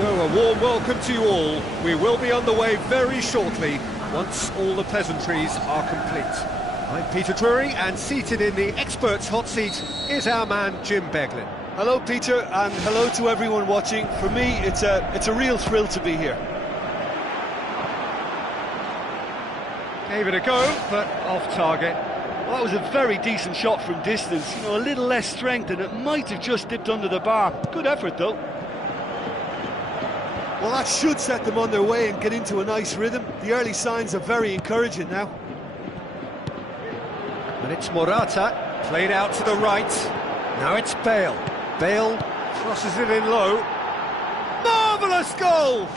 So a warm welcome to you all. We will be on the way very shortly, once all the pleasantries are complete. I'm Peter Drury, and seated in the experts' hot seat is our man Jim Beglin. Hello Peter, and hello to everyone watching. For me, it's a real thrill to be here. Gave it a go, but off target. Well, that was a very decent shot from distance. You know, a little less strength, and it might have just dipped under the bar. Good effort, though. Well, that should set them on their way and get into a nice rhythm. The early signs are very encouraging now. And it's Morata, played out to the right. Now it's Bale. Bale crosses it in low. Marvellous goal!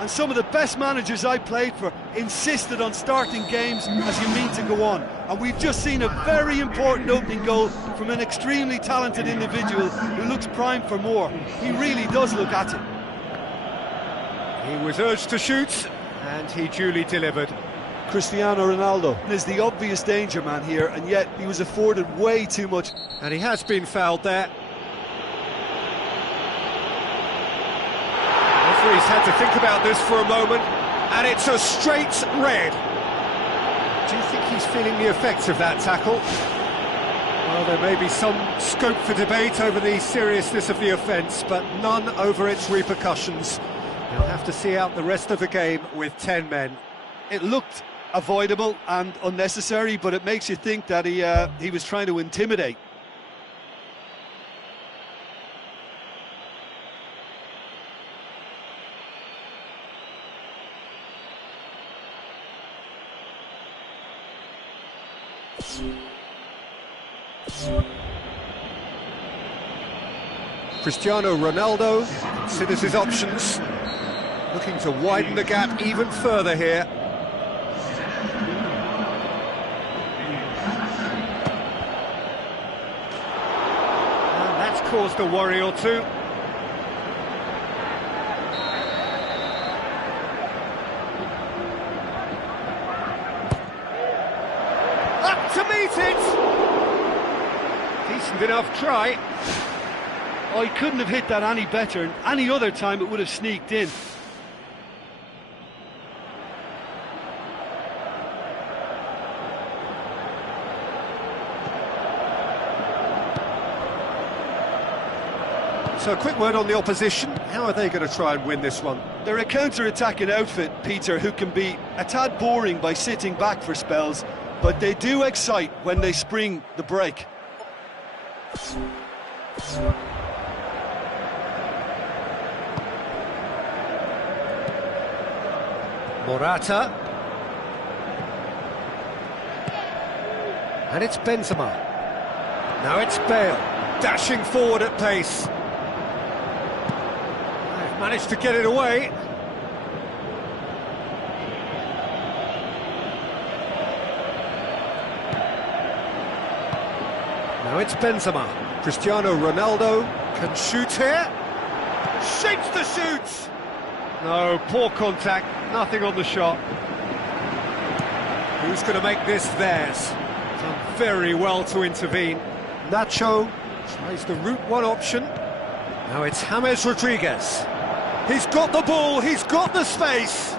And some of the best managers I played for insisted on starting games as you mean to go on. And we've just seen a very important opening goal from an extremely talented individual who looks primed for more. He really does look at it. He was urged to shoot, and he duly delivered. Cristiano Ronaldo is the obvious danger man here, and yet he was afforded way too much. And he has been fouled there. Referee's had to think about this for a moment, And it's a straight red. Do you think he's feeling the effects of that tackle? Well, there may be some scope for debate over the seriousness of the offence, but none over its repercussions. He'll have to see out the rest of the game with 10 men. It looked avoidable and unnecessary, but it makes you think that he was trying to intimidate. Cristiano Ronaldo considers his options, looking to widen the gap even further here. And that's caused a worry or two. Up to meet it! Decent enough try. Oh, he couldn't have hit that any better, and any other time it would have sneaked in. So a quick word on the opposition. How are they going to try and win this one? They're a counter-attacking outfit, Peter, who can be a tad boring by sitting back for spells, but they do excite when they spring the break. Morata. And it's Benzema. Now it's Bale, dashing forward at pace. They've managed to get it away. Now it's Benzema. Cristiano Ronaldo can shoot here. Shapes the shoot! No, poor contact, nothing on the shot. Who's going to make this theirs? Done very well to intervene. Nacho tries the route one option. Now it's James Rodriguez. He's got the ball, he's got the space. He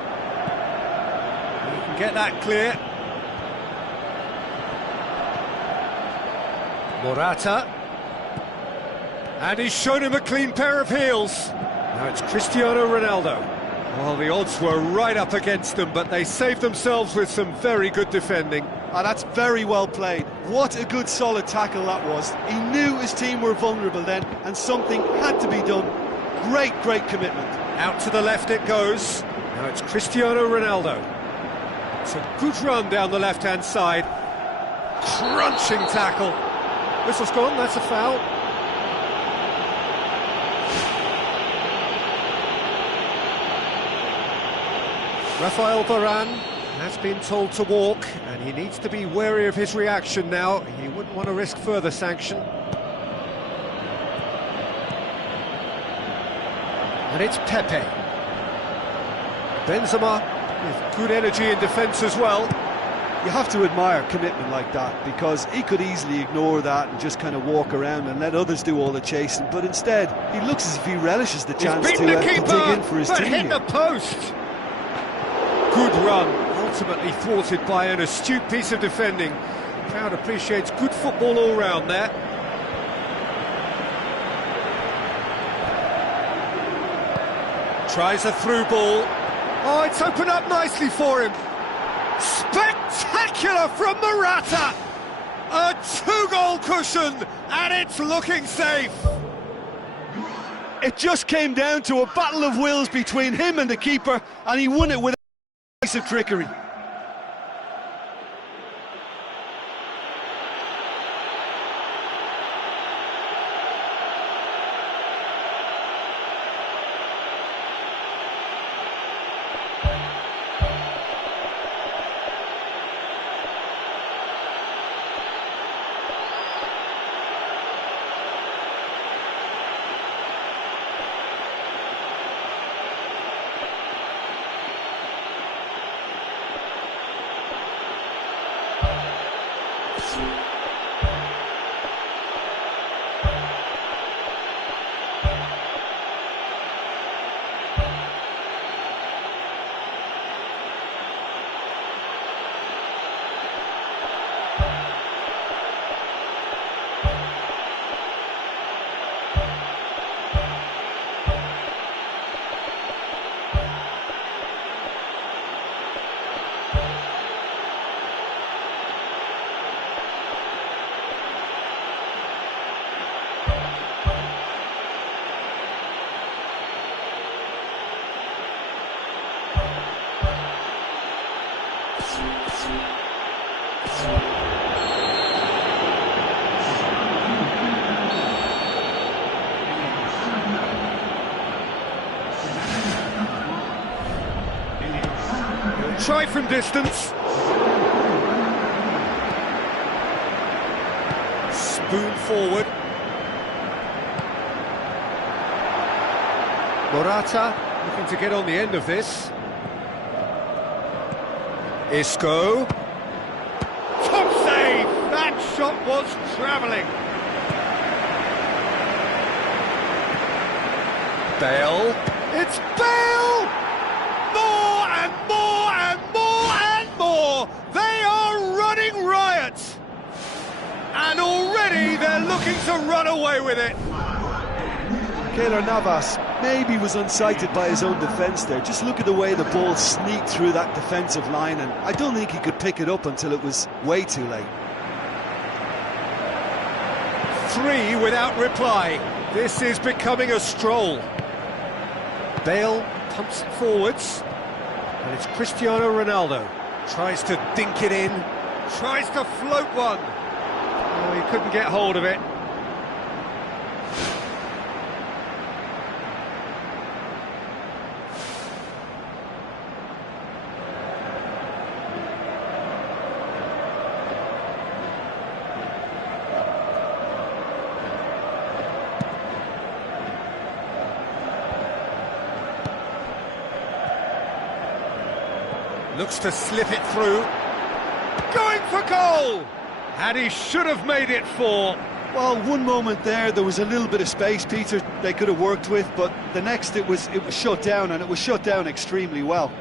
can get that clear. Morata. And he's shown him a clean pair of heels. Now it's Cristiano Ronaldo. Well, the odds were right up against them, but they saved themselves with some very good defending. That's very well played. What a good, solid tackle that was. He knew his team were vulnerable then, and something had to be done. Great, great commitment. Out to the left it goes. Now it's Cristiano Ronaldo. It's a good run down the left-hand side. Crunching tackle. Whistle's gone, that's a foul. Rafael Varane has been told to walk, and he needs to be wary of his reaction now. He wouldn't want to risk further sanction. And it's Pepe. Benzema with good energy in defence as well. You have to admire commitment like that, because he could easily ignore that and just kind of walk around and let others do all the chasing, but instead he looks as if he relishes the chance to dig in for his team. Hit the post. Good run, ultimately thwarted by an astute piece of defending. The crowd appreciates good football all round there. Tries a through ball. Oh, it's opened up nicely for him. Spectacular from Morata! A two-goal cushion, and it's looking safe. It just came down to a battle of wills between him and the keeper, and he won it with a piece of trickery. try from distance. Spoon forward. Morata looking to get on the end of this. Isco. Top save! That shot was travelling. Bale. It's Bale! More and more and more and more! They are running riot! And already they're looking to run away with it. Keylor Navas maybe was unsighted by his own defence there. Just look at the way the ball sneaked through that defensive line, and I don't think he could pick it up until it was way too late. 3 without reply. This is becoming a stroll. Bale pumps it forwards, and it's Cristiano Ronaldo. Tries to dink it in, tries to float one. Oh, he couldn't get hold of it. Looks to slip it through. Going for goal! And he should have made it 4. Well, one moment there was a little bit of space, Peter, they could have worked with, but the next it was shut down, and it was shut down extremely well.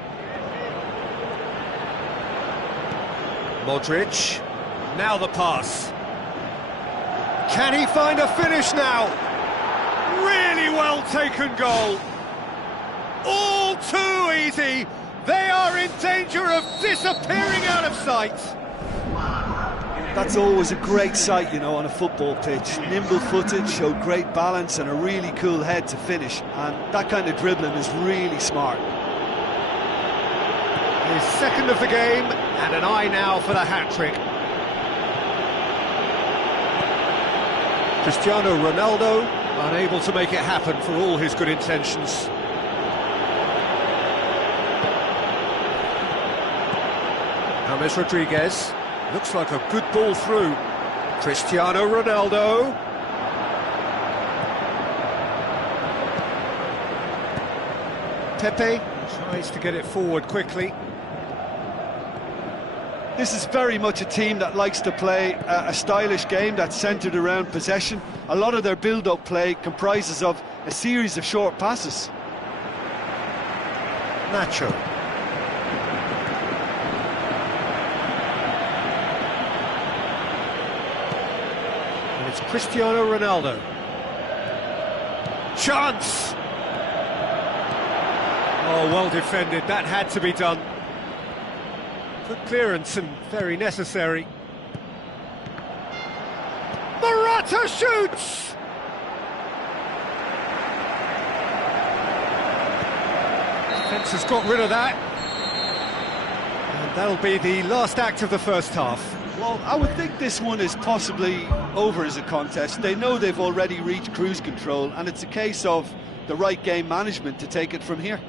Modric. Now the pass. Can he find a finish now? Really well taken goal. All too easy. They are in danger of disappearing out of sight. That's always a great sight, you know, on a football pitch. Nimble-footed, showed great balance and a really cool head to finish. And that kind of dribbling is really smart. His second of the game, and an eye now for the hat-trick. Cristiano Ronaldo, unable to make it happen for all his good intentions. James Rodriguez, looks like a good ball through. Cristiano Ronaldo. Pepe tries to get it forward quickly. This is very much a team that likes to play a stylish game that's centred around possession. A lot of their build-up play comprises of a series of short passes. Nacho. It's Cristiano Ronaldo. Chance! Oh, well defended, that had to be done. Good clearance and very necessary. Morata shoots! Defence has got rid of that. And that'll be the last act of the first half. Well, I would think this one is possibly over as a contest. They know they've already reached cruise control, and it's a case of the right game management to take it from here.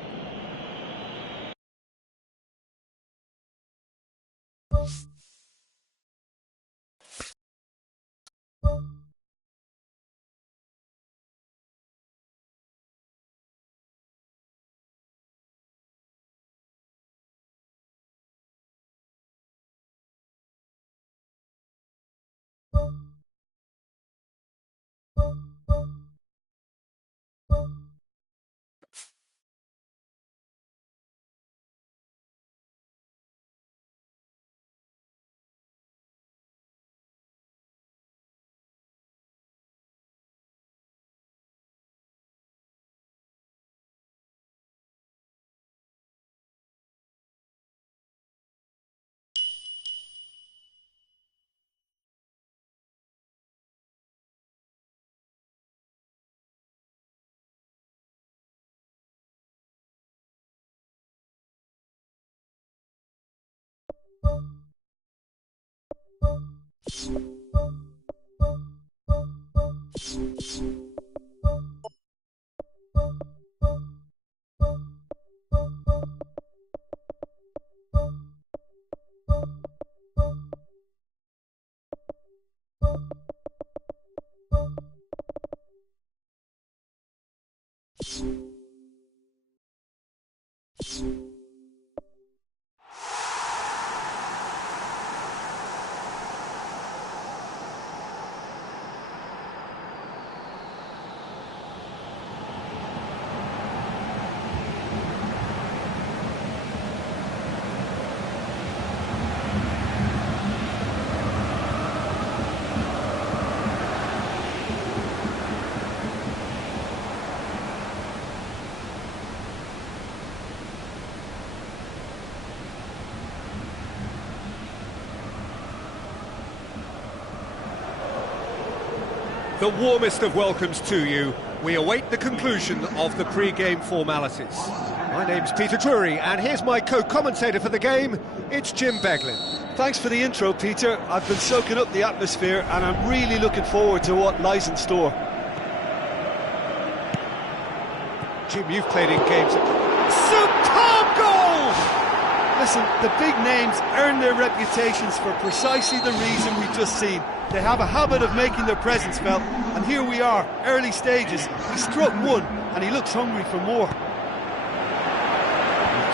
The warmest of welcomes to you. We await the conclusion of the pre-game formalities. My name's Peter Drury, and here's my co-commentator for the game. It's Jim Beglin. Thanks for the intro, Peter. I've been soaking up the atmosphere, and I'm really looking forward to what lies in store. Jim, you've played in games. Superb goal! Listen, the big names earn their reputations for precisely the reason we've just seen. They have a habit of making their presence felt, and here we are, early stages. He struck one, and he looks hungry for more.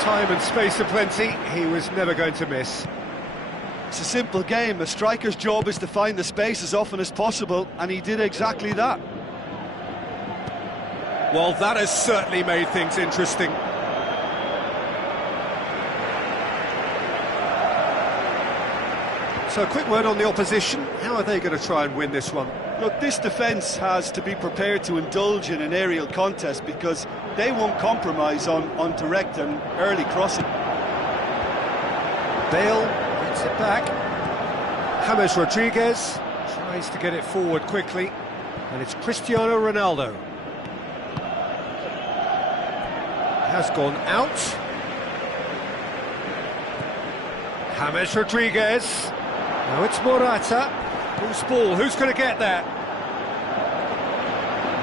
Time and space aplenty, he was never going to miss. It's a simple game. A striker's job is to find the space as often as possible, and he did exactly that. Well, that has certainly made things interesting. So, a quick word on the opposition. How are they going to try and win this one? Look, this defence has to be prepared to indulge in an aerial contest because they won't compromise on direct and early crossing. Bale gets it back. James Rodriguez tries to get it forward quickly. And it's Cristiano Ronaldo. Has gone out. James Rodriguez. Now it's Morata. Loose ball, who's going to get that?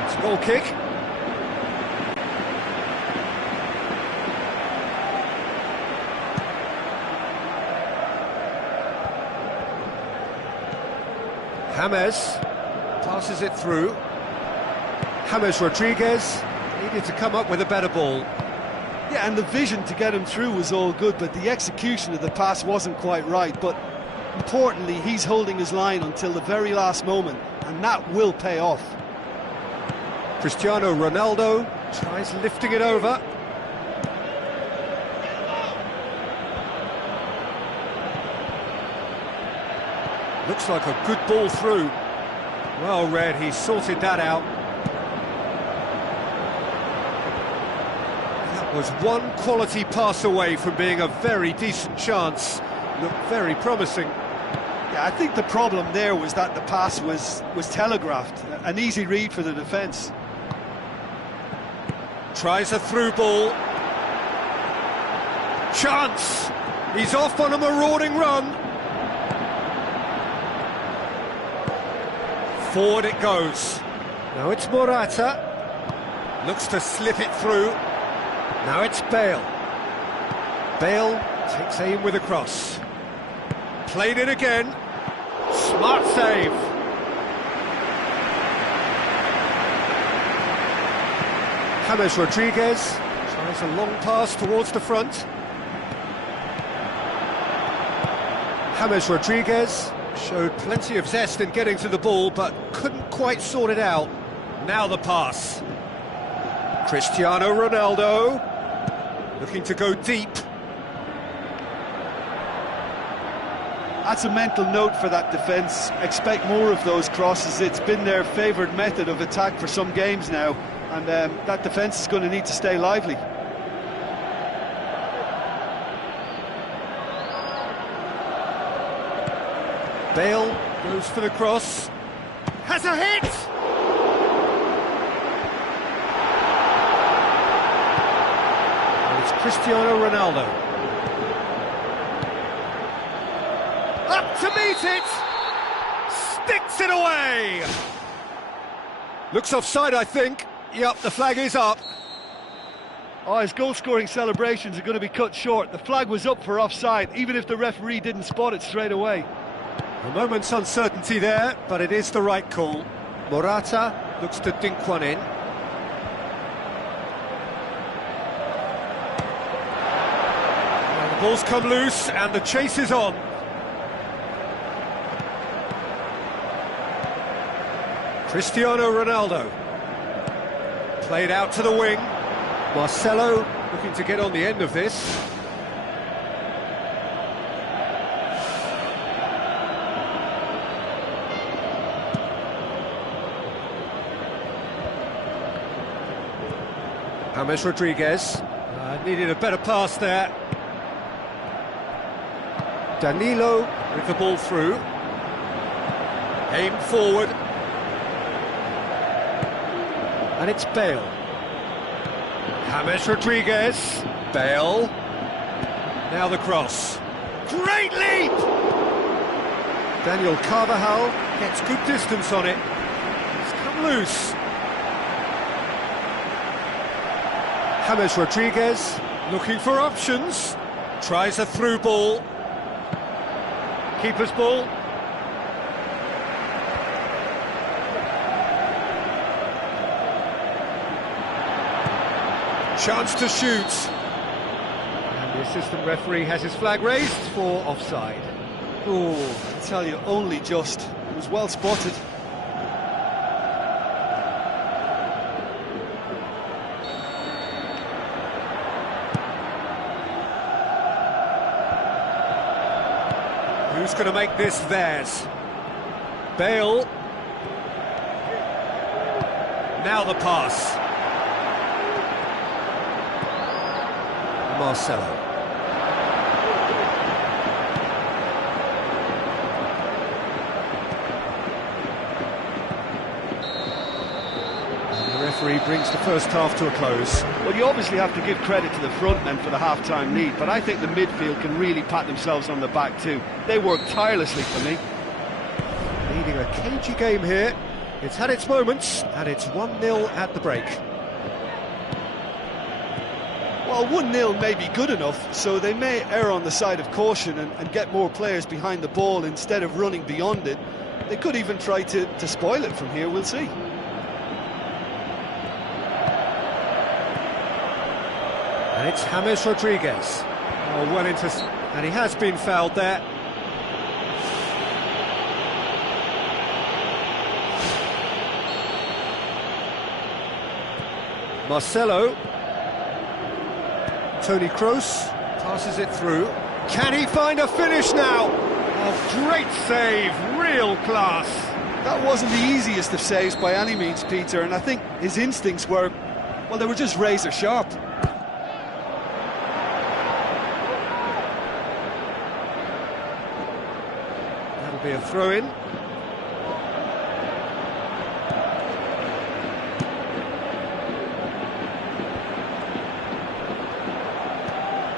It's a goal kick. James passes it through. James Rodriguez needed to come up with a better ball. Yeah, and the vision to get him through was all good, but the execution of the pass wasn't quite right. But importantly, he's holding his line until the very last moment, and that will pay off. Cristiano Ronaldo tries lifting it over. Looks like a good ball through. Well read, he sorted that out. That was one quality pass away from being a very decent chance. Looked very promising. Yeah, I think the problem there was that the pass was telegraphed. An easy read for the defence. Tries a through ball. Chance! He's off on a marauding run. Forward it goes. Now it's Morata. Looks to slip it through. Now it's Bale. Bale takes aim with a cross. Played it again. Smart save. James Rodriguez tries a long pass towards the front. James Rodriguez showed plenty of zest in getting to the ball, but couldn't quite sort it out. Now the pass. Cristiano Ronaldo looking to go deep. That's a mental note for that defence. Expect more of those crosses. It's been their favoured method of attack for some games now, and that defence is going to need to stay lively. Bale goes for the cross. Has a hit! And it's Cristiano Ronaldo. Up to meet it! Sticks it away! Looks offside, I think. Yep, the flag is up. Oh, his goal-scoring celebrations are going to be cut short. The flag was up for offside, even if the referee didn't spot it straight away. A moment's uncertainty there, but it is the right call. Morata looks to dink one in. And the ball's come loose, and the chase is on. Cristiano Ronaldo. Played out to the wing. Marcelo looking to get on the end of this. James Rodriguez needed a better pass there. Danilo with the ball through. Aimed forward. And it's Bale. James Rodriguez. Bale. Now the cross. Great leap! Daniel Carvajal gets good distance on it. It's come loose. James Rodriguez looking for options. Tries a through ball. Keeper's ball. Chance to shoot. And the assistant referee has his flag raised for offside. Oh, I tell you, only just. It was well spotted. Who's going to make this theirs? Bale. Now the pass. Marcelo. And the referee brings the first half to a close. Well, you obviously have to give credit to the front men for the half-time lead, but I think the midfield can really pat themselves on the back too. They work tirelessly for me. Leading a cagey game here. It's had its moments, and it's 1-0 at the break. Well, 1-0 may be good enough, so they may err on the side of caution and get more players behind the ball instead of running beyond it. They could even try to spoil it from here, we'll see. And it's James Rodriguez. Oh, well into... and he has been fouled there. Marcelo. Toni Kroos passes it through. Can he find a finish now? Oh, great save, real class. That wasn't the easiest of saves by any means, Peter, and I think his instincts were, well, they were just razor sharp. That'll be a throw-in.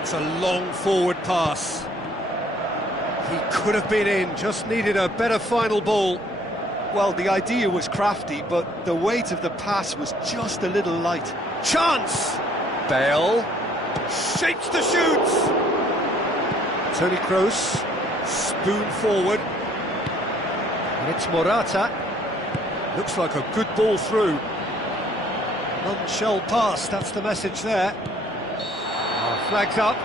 It's a long forward pass. He could have been in, just needed a better final ball. Well, the idea was crafty, but the weight of the pass was just a little light. Chance! Bale shapes the shoots. Toni Kroos, spoon forward. And it's Morata. Looks like a good ball through. None shall pass, that's the message there. Flags up.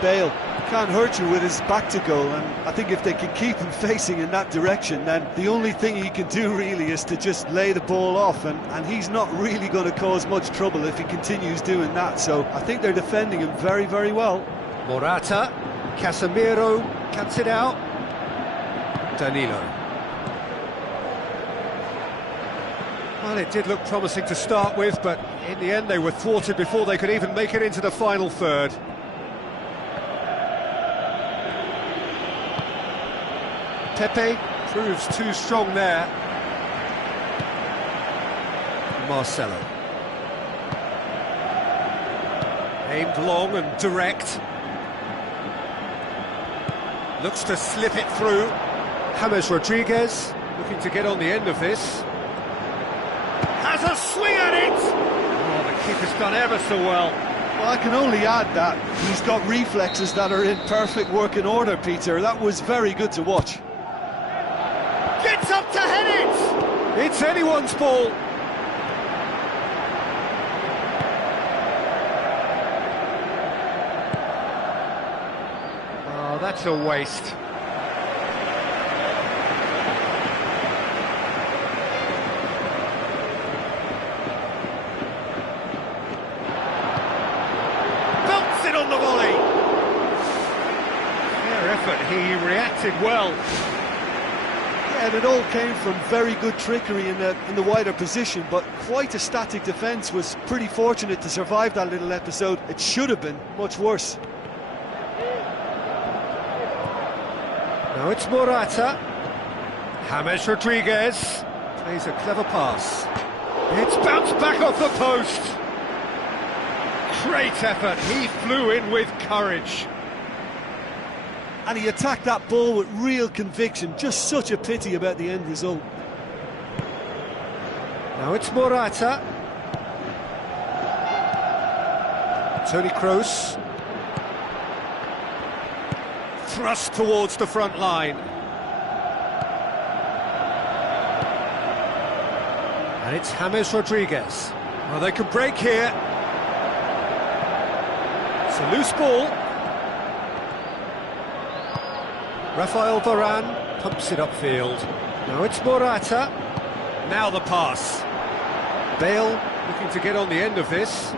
Bale can't hurt you with his back to goal, and I think if they can keep him facing in that direction, then the only thing he can do really is to just lay the ball off, and he's not really going to cause much trouble if he continues doing that, so I think they're defending him very, very well. Morata, Casemiro cuts it out. Danilo. Well, it did look promising to start with, but in the end they were thwarted before they could even make it into the final third. Pepe proves too strong there. Marcelo. Aimed long and direct. Looks to slip it through. James Rodriguez looking to get on the end of this. Has a swing at it! Oh, the keeper's done ever so well. Well, I can only add that he's got reflexes that are in perfect working order, Peter. That was very good to watch. Gets up to head it! It's anyone's ball. Oh, that's a waste. Belts it on the volley. Fair effort, he reacted well. Yeah, And it all came from very good trickery in the wider position, but quite a static defence. Was pretty fortunate to survive that little episode. It should have been much worse. Now it's Morata. James Rodriguez plays a clever pass. It's bounced back off the post. Great effort. He flew in with courage. And he attacked that ball with real conviction. Just such a pity about the end result. Now it's Morata. Toni Kroos. Thrust towards the front line. And it's James Rodriguez. Well, they can break here. It's a loose ball. Rafael Varane pumps it upfield. Now it's Morata. Now the pass. Bale looking to get on the end of this.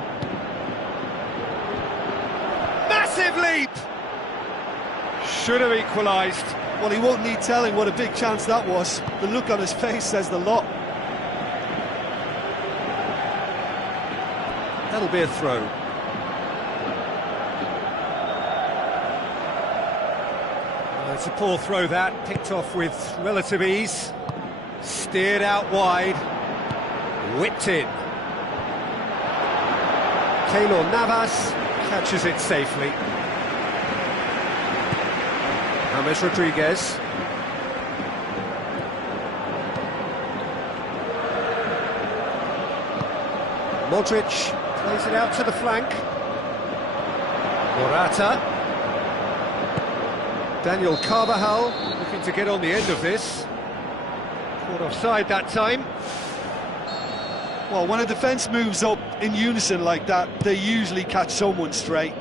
Massive leap! Should have equalised. Well, he won't need telling what a big chance that was. The look on his face says the lot. That'll be a throw. It's a poor throw that, picked off with relative ease. Steered out wide. Whipped in. Keylor Navas catches it safely. James Rodriguez. Modric plays it out to the flank. Morata. Daniel Carvajal looking to get on the end of this. Caught offside that time. Well, when a defence moves up in unison like that, they usually catch someone straight.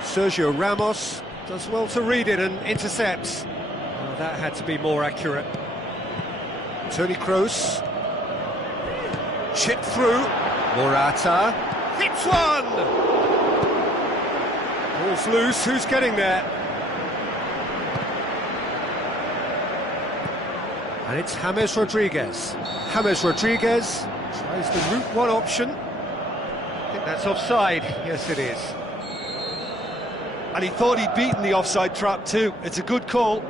Sergio Ramos does well to read it and intercepts. Well, that had to be more accurate. Toni Kroos. Chipped through. Morata. Hits one! Ball's loose, who's getting there? And it's James Rodriguez. James Rodriguez tries the route one option. I think that's offside. Yes, it is. And he thought he'd beaten the offside trap too. It's a good call.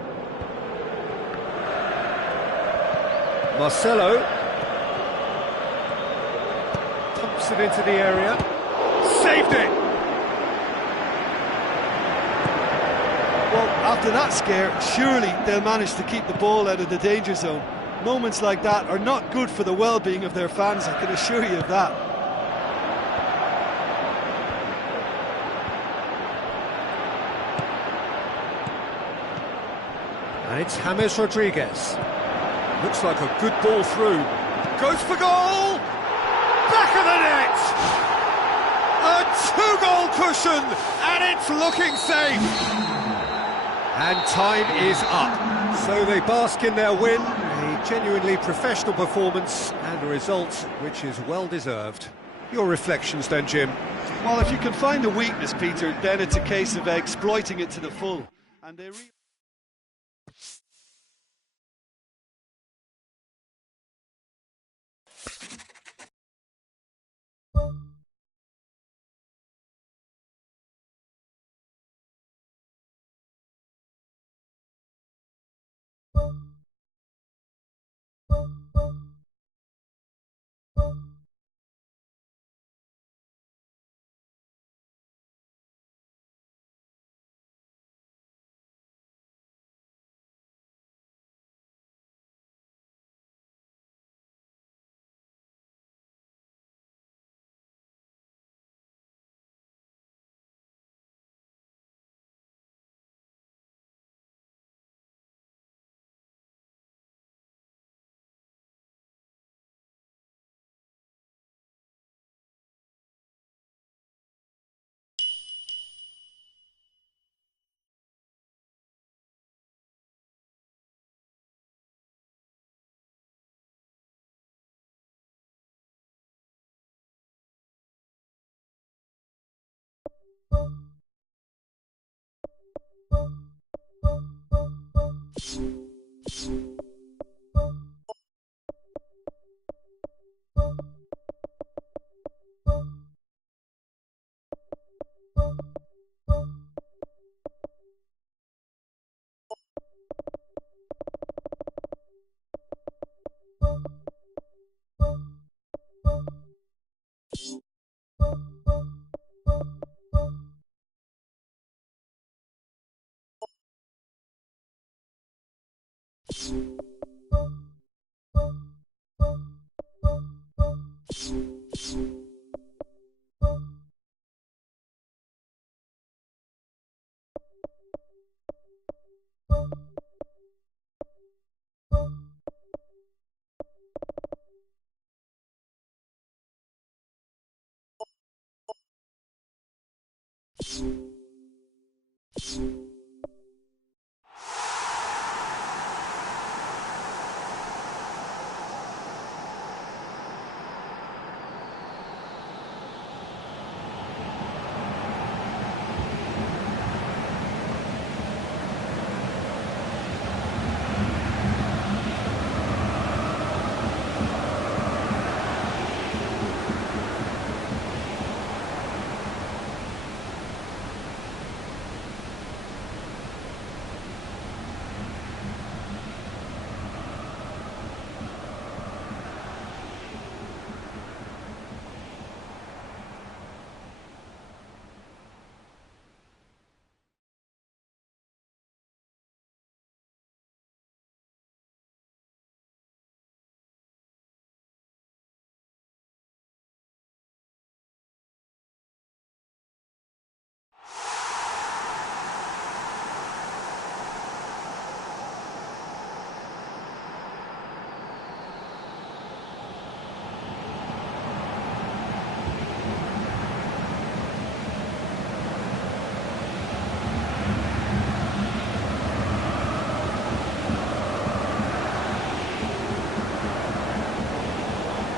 Marcelo pumps it into the area. Saved it! Well, after that scare, surely they'll manage to keep the ball out of the danger zone. Moments like that are not good for the well-being of their fans, I can assure you of that. And it's James Rodriguez. Looks like a good ball through. Goes for goal! Back of the net! A two-goal cushion, and it's looking safe! And time is up. So they bask in their win, a genuinely professional performance, and a result which is well-deserved. Your reflections then, Jim? Well, if you can find a weakness, Peter, then it's a case of exploiting it to the full. And they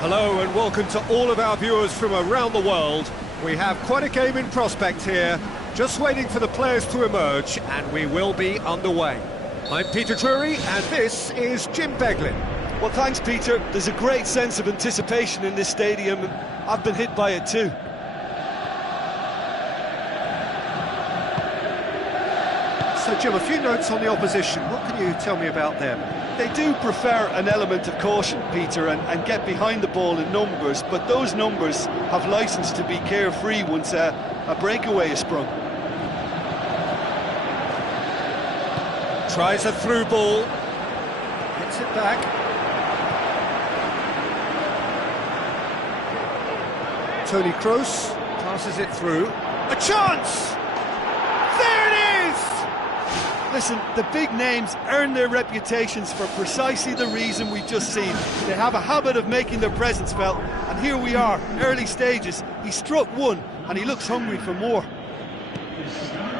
Hello and welcome to all of our viewers from around the world. We have quite a game in prospect here, just waiting for the players to emerge, and we will be underway. I'm Peter Drury, and this is Jim Beglin. Well, thanks, Peter. There's a great sense of anticipation in this stadium, and I've been hit by it too. So, Jim, a few notes on the opposition. What can you tell me about them? They do prefer an element of caution, Peter, and get behind the ball in numbers, but those numbers have licence to be carefree once a breakaway is sprung. Tries a through ball, hits it back. Toni Kroos passes it through. A chance! There it is! Listen, the big names earn their reputations for precisely the reason we've just seen. They have a habit of making their presence felt, and here we are, early stages. He struck one, and he looks hungry for more.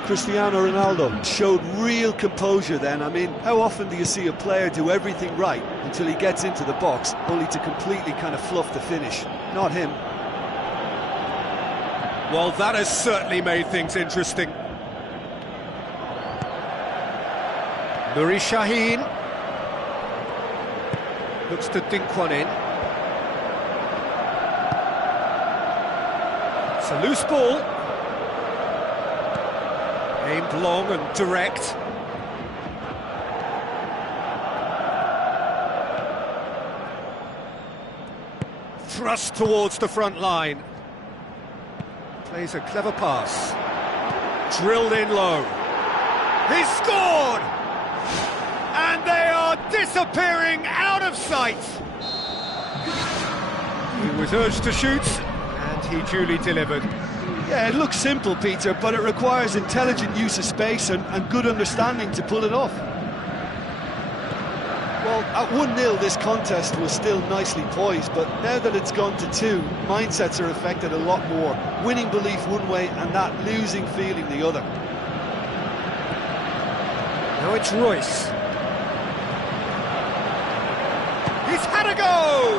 Cristiano Ronaldo showed real composure then. I mean, how often do you see a player do everything right until he gets into the box, only to completely kind of fluff the finish? Not him. Well, that has certainly made things interesting. Nuri Sahin looks to dink one in. It's a loose ball. Aimed long and direct. Thrust towards the front line. Plays a clever pass. Drilled in low. He's scored! And they are disappearing out of sight. He was urged to shoot, and he duly delivered. Yeah, it looks simple, Peter, but it requires intelligent use of space and good understanding to pull it off. Well, at 1-0 this contest was still nicely poised, but now that it's gone to 2, mindsets are affected a lot more. Winning belief one way and that losing feeling the other. Now it's Royce. He's had a go!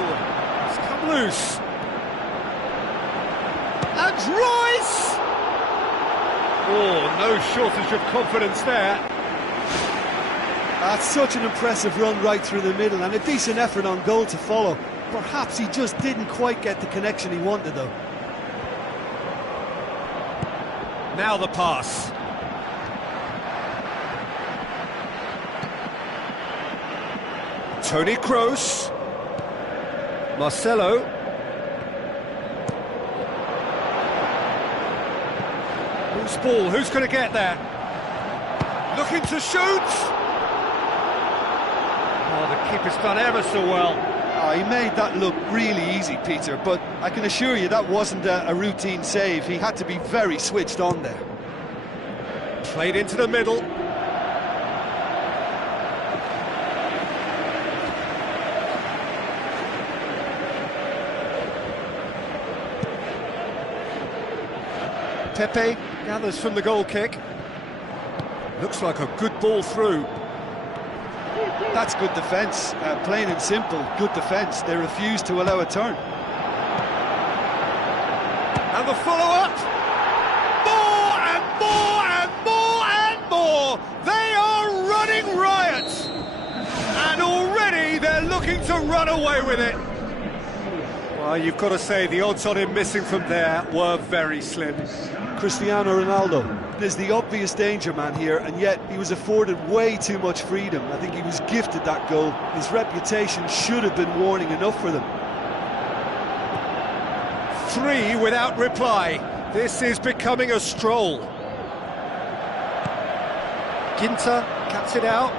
He's come loose. And Royce! Oh, no shortage of confidence there. That's such an impressive run right through the middle, and a decent effort on goal to follow. Perhaps he just didn't quite get the connection he wanted, though. Now the pass. Toni Kroos. Marcelo. Loose ball, who's going to get there? Looking to shoot. Oh, the keeper's done ever so well. Oh, he made that look really easy, Peter, but I can assure you that wasn't a routine save. He had to be very switched on there. Played into the middle. Pepe gathers from the goal kick. Looks like a good ball through. That's good defence, plain and simple, good defence. They refuse to allow a turn. And the follow-up! More and more and more and more! They are running riot! And already they're looking to run away with it. Well, you've got to say the odds on him missing from there were very slim. Cristiano Ronaldo is the obvious danger man here, and yet he was afforded way too much freedom. I think he was gifted that goal. His reputation should have been warning enough for them. 3 without reply. This is becoming a stroll. Ginter cuts it out.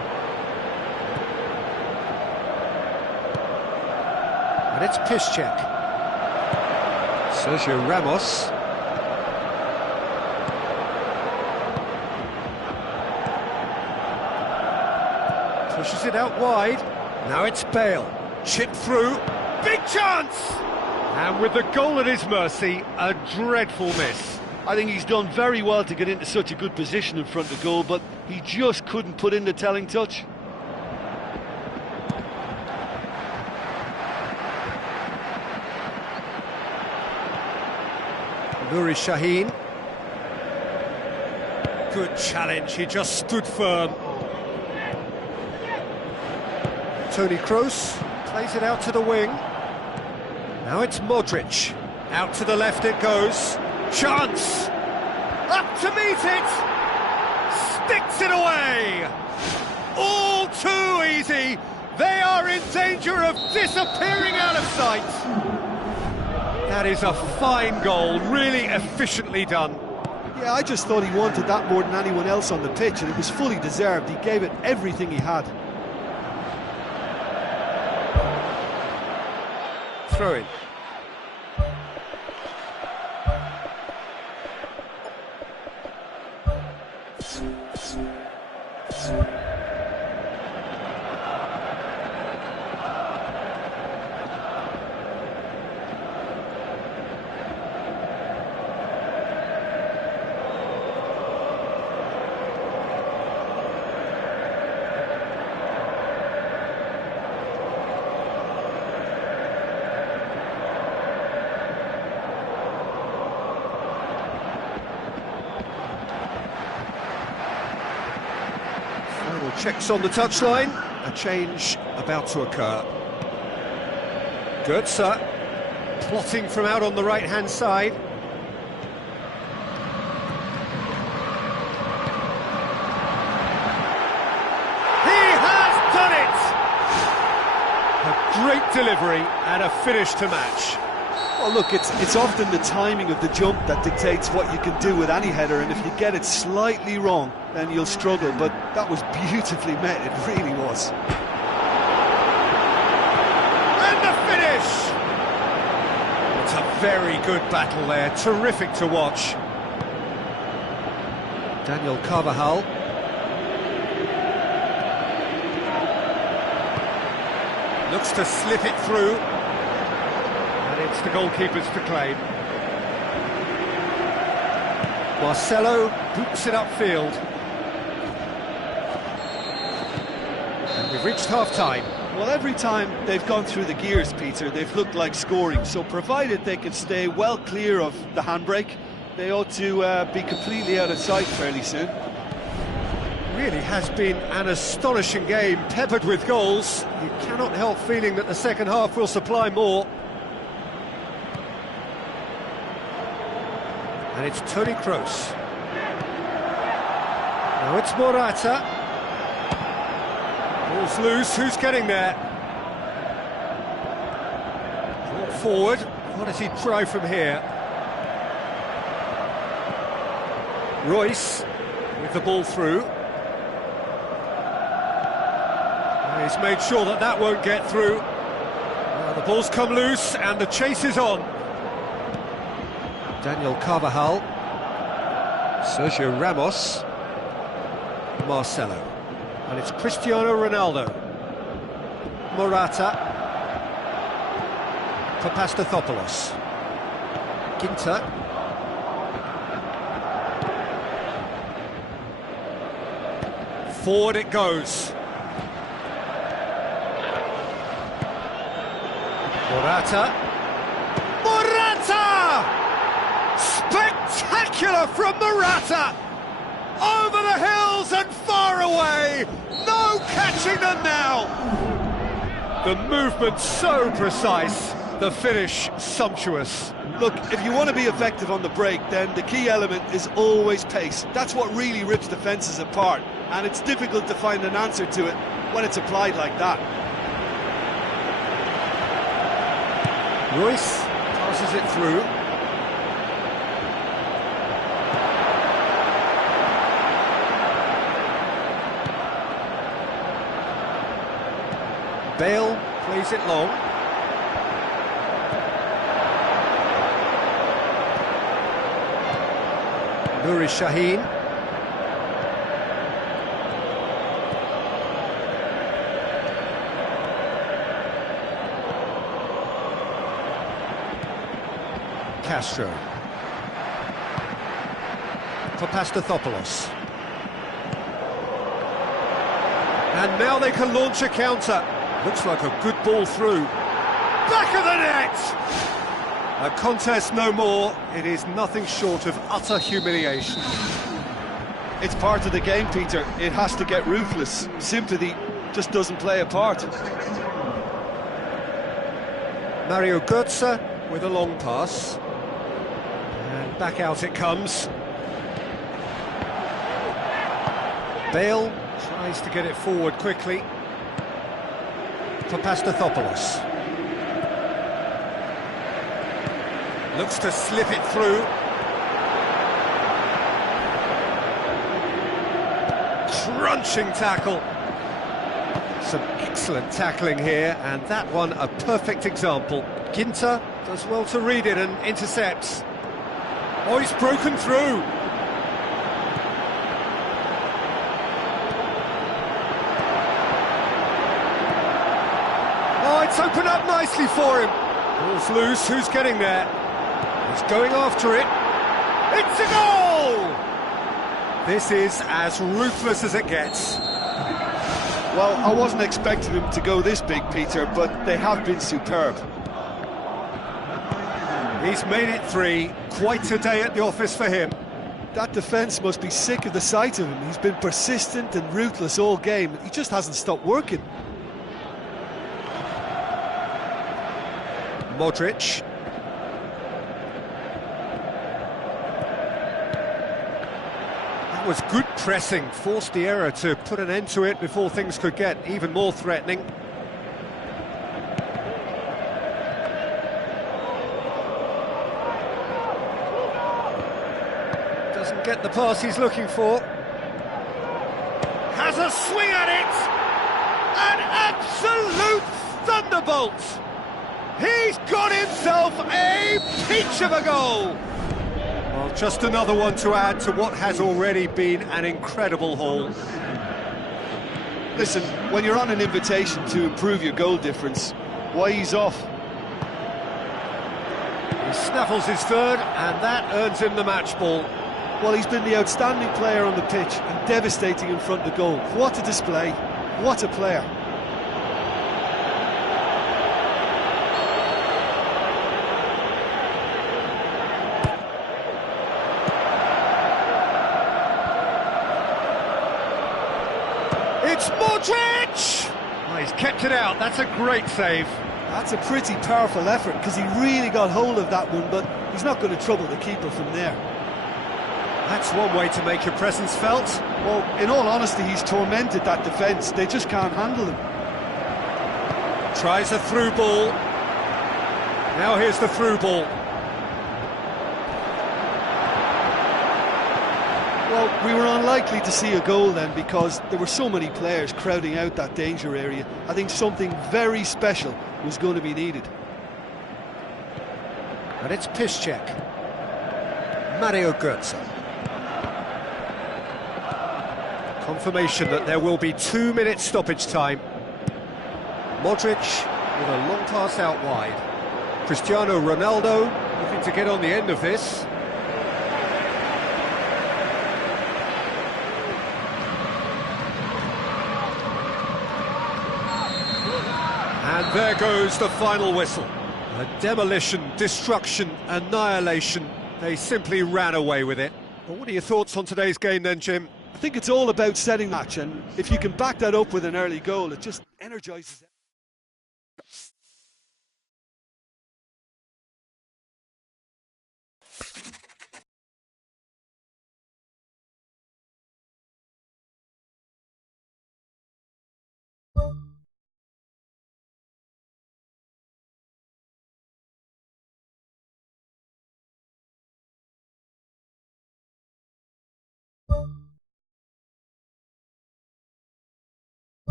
And it's Piszczek. Sergio Ramos. Pushes it out wide. Now it's Bale. Chip through. Big chance! And with the goal at his mercy, a dreadful miss. I think he's done very well to get into such a good position in front of goal, but he just couldn't put in the telling touch. Nuri Sahin. Good challenge, he just stood firm. Toni Kroos plays it out to the wing. Now it's Modric. Out to the left it goes. Chance! Up to meet it! Sticks it away! All too easy! They are in danger of disappearing out of sight! That is a fine goal, really efficiently done. Yeah, I just thought he wanted that more than anyone else on the pitch, and it was fully deserved. He gave it everything he had. Throw in. Checks on the touchline, a change about to occur. Götze, plotting from out on the right-hand side. He has done it! A great delivery and a finish to match. Well, look, it's often the timing of the jump that dictates what you can do with any header, and if you get it slightly wrong, then you'll struggle, but that was beautifully met, it really was. And the finish! It's a very good battle there, terrific to watch. Daniel Carvajal. Looks to slip it through. And it's the goalkeeper's to claim. Marcelo boots it upfield. And we've reached half-time. Well, every time they've gone through the gears, Peter, they've looked like scoring. So provided they can stay well clear of the handbrake, they ought to be completely out of sight fairly soon. Really has been an astonishing game, peppered with goals. You cannot help feeling that the second half will supply more. And it's Toni Kroos. Now it's Morata. Ball's loose, who's getting there? Brought forward, what does he try from here? Royce with the ball through. He's made sure that that won't get through. Now the ball's come loose and the chase is on. Daniel Carvajal, Sergio Ramos, Marcelo, and it's Cristiano Ronaldo. Morata for Pastathopoulos. Ginter. Forward it goes. Morata. Spectacular from Morata! Over the hills and far away! No catching them now! The movement so precise, the finish sumptuous. Look, if you want to be effective on the break, then the key element is always pace. That's what really rips defences apart, and it's difficult to find an answer to it when it's applied like that. Royce passes it through. Bale plays it long. Nuri Sahin. Castro. For Pastathopoulos. And now they can launch a counter. Looks like a good ball through. Back of the net! A contest no more. It is nothing short of utter humiliation. It's part of the game, Peter. It has to get ruthless. Sympathy just doesn't play a part. Mario Götze with a long pass. And back out it comes. Bale tries to get it forward quickly. For Pastathopoulos. Looks to slip it through. Crunching tackle. Some excellent tackling here, and that one a perfect example. Ginter does well to read it and intercepts. Oh, he's broken through. Oh, it's opened up nicely for him. Ball's loose, who's getting there? He's going after it. It's a goal! This is as ruthless as it gets. Well, I wasn't expecting them to go this big, Peter, but they have been superb. He's made it 3. Quite a day at the office for him. That defence must be sick of the sight of him. He's been persistent and ruthless all game. He just hasn't stopped working. Modric. That was good pressing, forced the error to put an end to it before things could get even more threatening. Doesn't get the pass he's looking for. Has a swing at it! An absolute thunderbolt! He's got himself a peach of a goal! Well, just another one to add to what has already been an incredible haul. Listen, when you're on an invitation to improve your goal difference, why ease off? He snaffles his third, and that earns him the match ball. Well, he's been the outstanding player on the pitch and devastating in front of goal. What a display, what a player. It's Modric! Oh, he's kept it out, that's a great save. That's a pretty powerful effort, because he really got hold of that one, but he's not going to trouble the keeper from there. That's one way to make your presence felt. Well, in all honesty, he's tormented that defence. They just can't handle him. Tries a through ball. Now here's the through ball. Well, we were unlikely to see a goal then because there were so many players crowding out that danger area. I think something very special was going to be needed. And it's Piszczek. Mario Götze. Confirmation that there will be 2 minutes stoppage time. Modric with a long pass out wide. Cristiano Ronaldo looking to get on the end of this. And there goes the final whistle. A demolition, destruction, annihilation. They simply ran away with it. Well, what are your thoughts on today's game then, Jim? I think it's all about setting match, and if you can back that up with an early goal, it just energises it.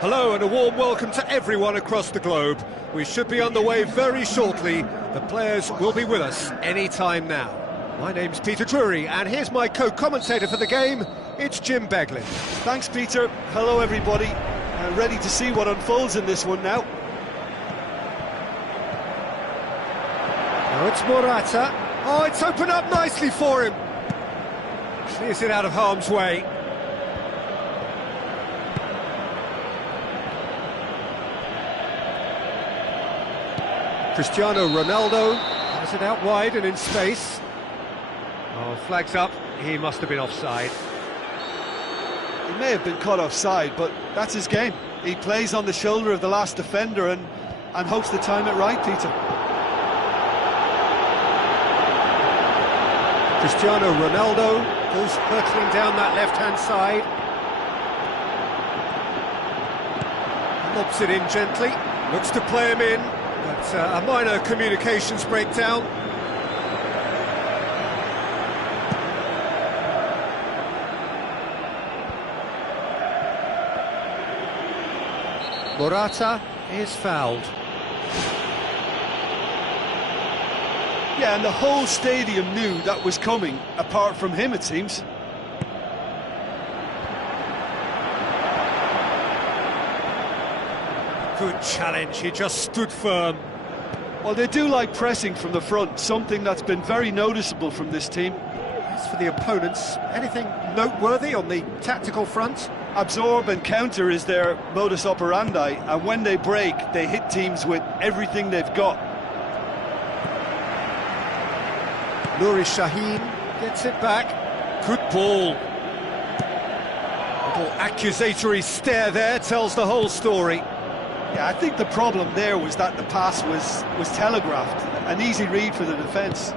Hello and a warm welcome to everyone across the globe. We should be underway very shortly. The players will be with us any time now. My name's Peter Drury, and here's my co-commentator for the game. It's Jim Beglin. Thanks, Peter. Hello, everybody. Ready to see what unfolds in this one now. Now it's Morata. Oh, it's opened up nicely for him. Clears it out of harm's way. Cristiano Ronaldo has it out wide and in space. Oh, flags up. He must have been offside. He may have been caught offside, but that's his game. He plays on the shoulder of the last defender and hopes to time it right, Peter. Cristiano Ronaldo goes hurtling down that left-hand side. Lobs it in gently, looks to play him in, but a minor communications breakdown. Morata is fouled. Yeah, and the whole stadium knew that was coming, apart from him, it seems. Good challenge, he just stood firm. Well, they do like pressing from the front, something that's been very noticeable from this team. As for the opponents, anything noteworthy on the tactical front? Absorb and counter is their modus operandi, and when they break, they hit teams with everything they've got. Nuri Sahin gets it back. Good ball. Little accusatory stare there tells the whole story. Yeah, I think the problem there was that the pass was telegraphed. An easy read for the defence.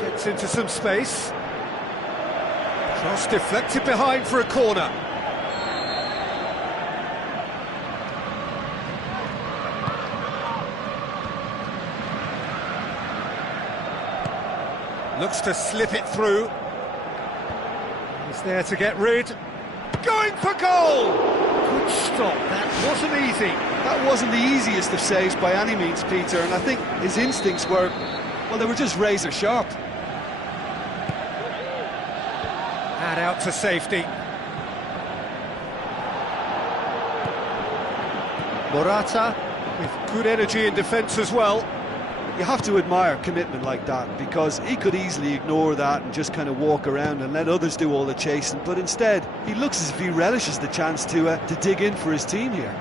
Gets into some space. Cross deflected behind for a corner. Looks to slip it through. He's there to get rid. Going for goal! Good stop, that wasn't easy. That wasn't the easiest of saves by any means, Peter, and I think his instincts were, well, they were just razor sharp. And out to safety. Morata with good energy in defence as well. You have to admire commitment like that, because he could easily ignore that and just kind of walk around and let others do all the chasing, but instead he looks as if he relishes the chance to dig in for his team here.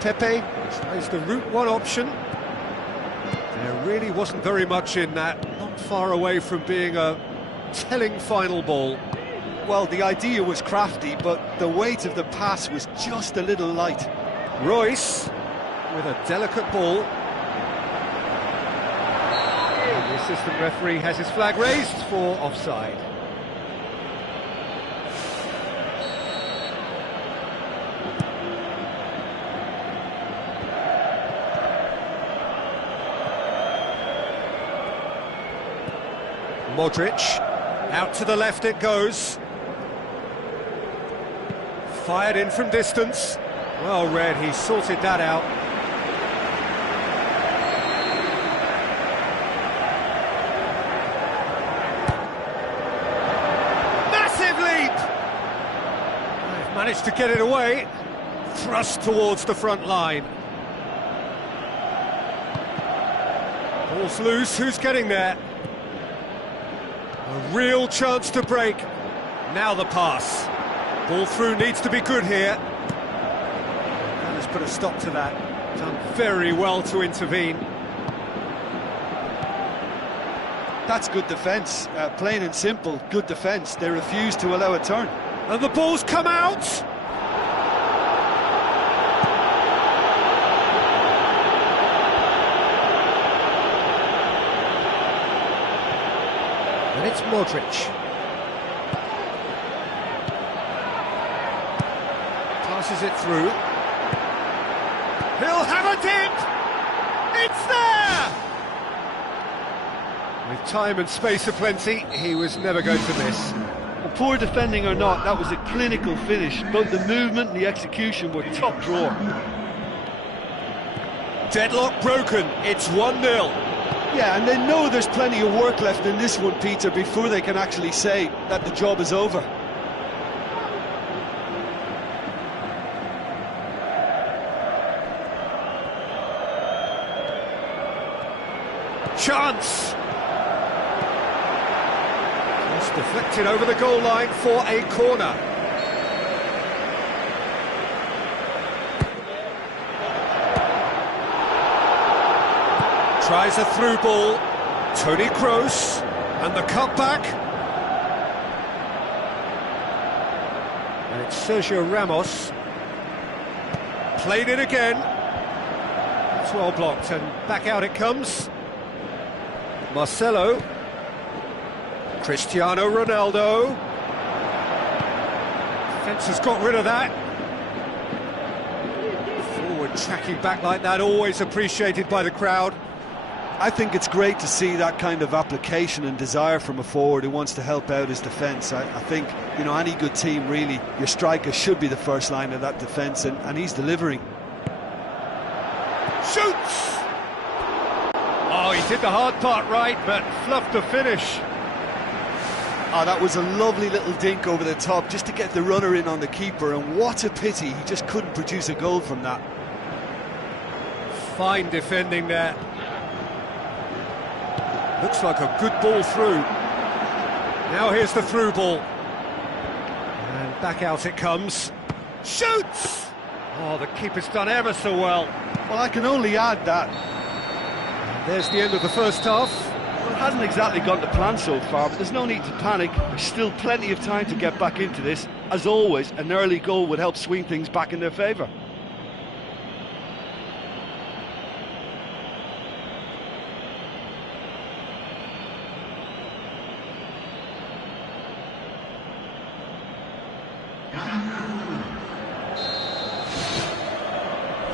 Pepe tries the route one option. There really wasn't very much in that, not far away from being a telling final ball. Well, the idea was crafty, but the weight of the pass was just a little light. Royce with a delicate ball. And the assistant referee has his flag raised for offside. Modric, out to the left it goes. Fired in from distance. Well read, he sorted that out. Managed to get it away, thrust towards the front line. Ball's loose, who's getting there? A real chance to break. Now the pass. Ball through needs to be good here. And has put a stop to that. Done very well to intervene. That's good defence, plain and simple, good defence. They refuse to allow a turn. And the ball's come out! And it's Modric. Passes it through. He'll have a dip! It's there! With time and space aplenty, he was never going to miss. Well, poor defending or not, that was a clinical finish. Both the movement and the execution were top drawer. Deadlock broken, it's 1-0. Yeah, and they know there's plenty of work left in this one, Peter, before they can actually say that the job is over. Chance! Just deflected over the goal line for a corner. Tries a through ball. Toni Kroos, and the cutback. And it's Sergio Ramos. Played it again. It's well blocked, and back out it comes. Marcelo. Cristiano Ronaldo. Defence has got rid of that. Forward tracking back like that, always appreciated by the crowd. I think it's great to see that kind of application and desire from a forward who wants to help out his defence. I think, you know, any good team, really, your striker should be the first line of that defence, and he's delivering. Shoots! Oh, he did the hard part right, but fluffed the finish. Oh, that was a lovely little dink over the top, just to get the runner in on the keeper, and what a pity, he just couldn't produce a goal from that. Fine defending there. Looks like a good ball through. Now here's the through ball. And back out it comes. Shoots! Oh, the keeper's done ever so well. Well, I can only add that There's the end of the first half. well, it hasn't exactly gone to plan so far, but there's no need to panic. There's still plenty of time to get back into this. As always, an early goal would help swing things back in their favour.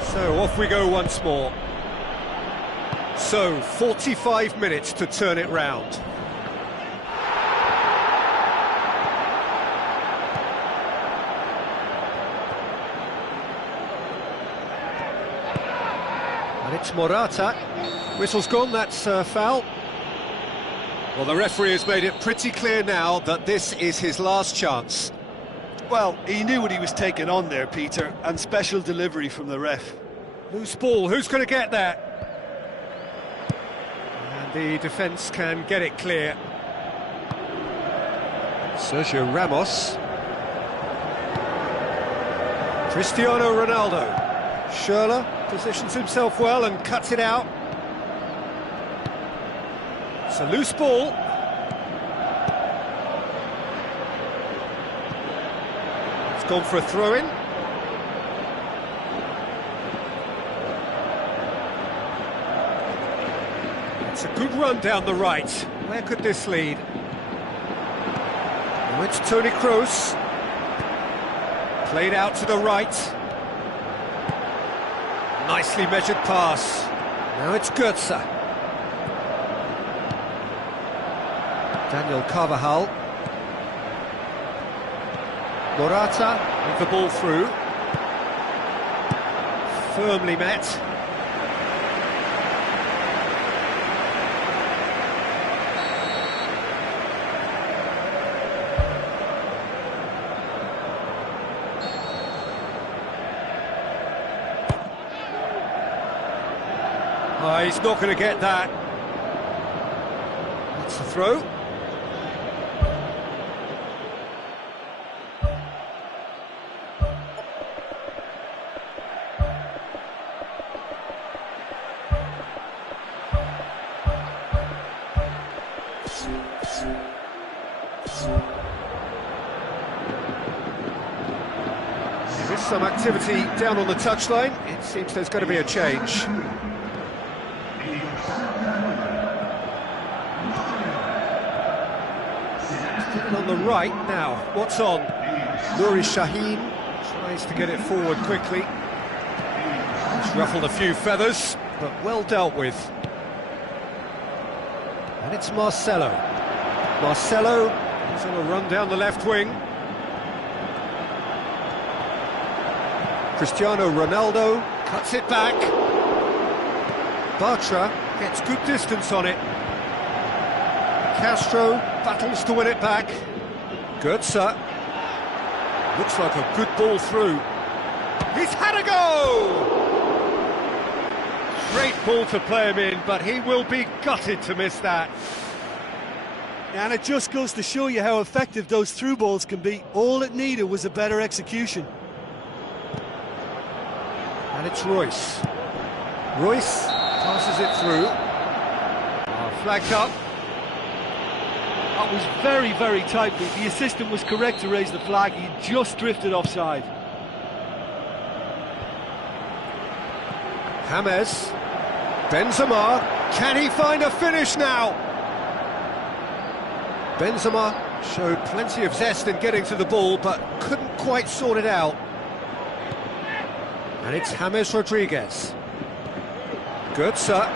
So off we go once more. So 45 minutes to turn it round. And it's Morata. Whistle's gone, that's foul. Well, the referee has made it pretty clear now that this is his last chance. Well, he knew what he was taking on there, Peter, and special delivery from the ref. Loose ball, who's going to get that? And the defence can get it clear. Sergio Ramos. Cristiano Ronaldo. Schürrle positions himself well and cuts it out. It's a loose ball. It's gone for a throw-in. It's a good run down the right. Where could this lead? Oh, it's Toni Kroos. Played out to the right. Nicely measured pass. Now it's Götze. Daniel Carvajal. Morata with the ball through. Firmly met. Oh, he's not going to get that. That's the throw. There is some activity down on the touchline. It seems there's going to be a change. On the right now, what's on? Nuri Sahin tries to get it forward quickly. It's ruffled a few feathers, but well dealt with. And it's Marcelo. Marcelo is on a run down the left wing. Cristiano Ronaldo cuts it back. Bartra gets good distance on it. Castro battles to win it back. Götze. Looks like a good ball through. He's had a go! Great ball to play him in, but he will be gutted to miss that. And it just goes to show you how effective those through balls can be. All it needed was a better execution. And it's Royce. Royce passes it through. Flagged up. That was very, very tight. The assistant was correct to raise the flag. He just drifted offside. James. Benzema. Can he find a finish now? Benzema showed plenty of zest in getting to the ball, but couldn't quite sort it out. And it's James Rodriguez. Götze.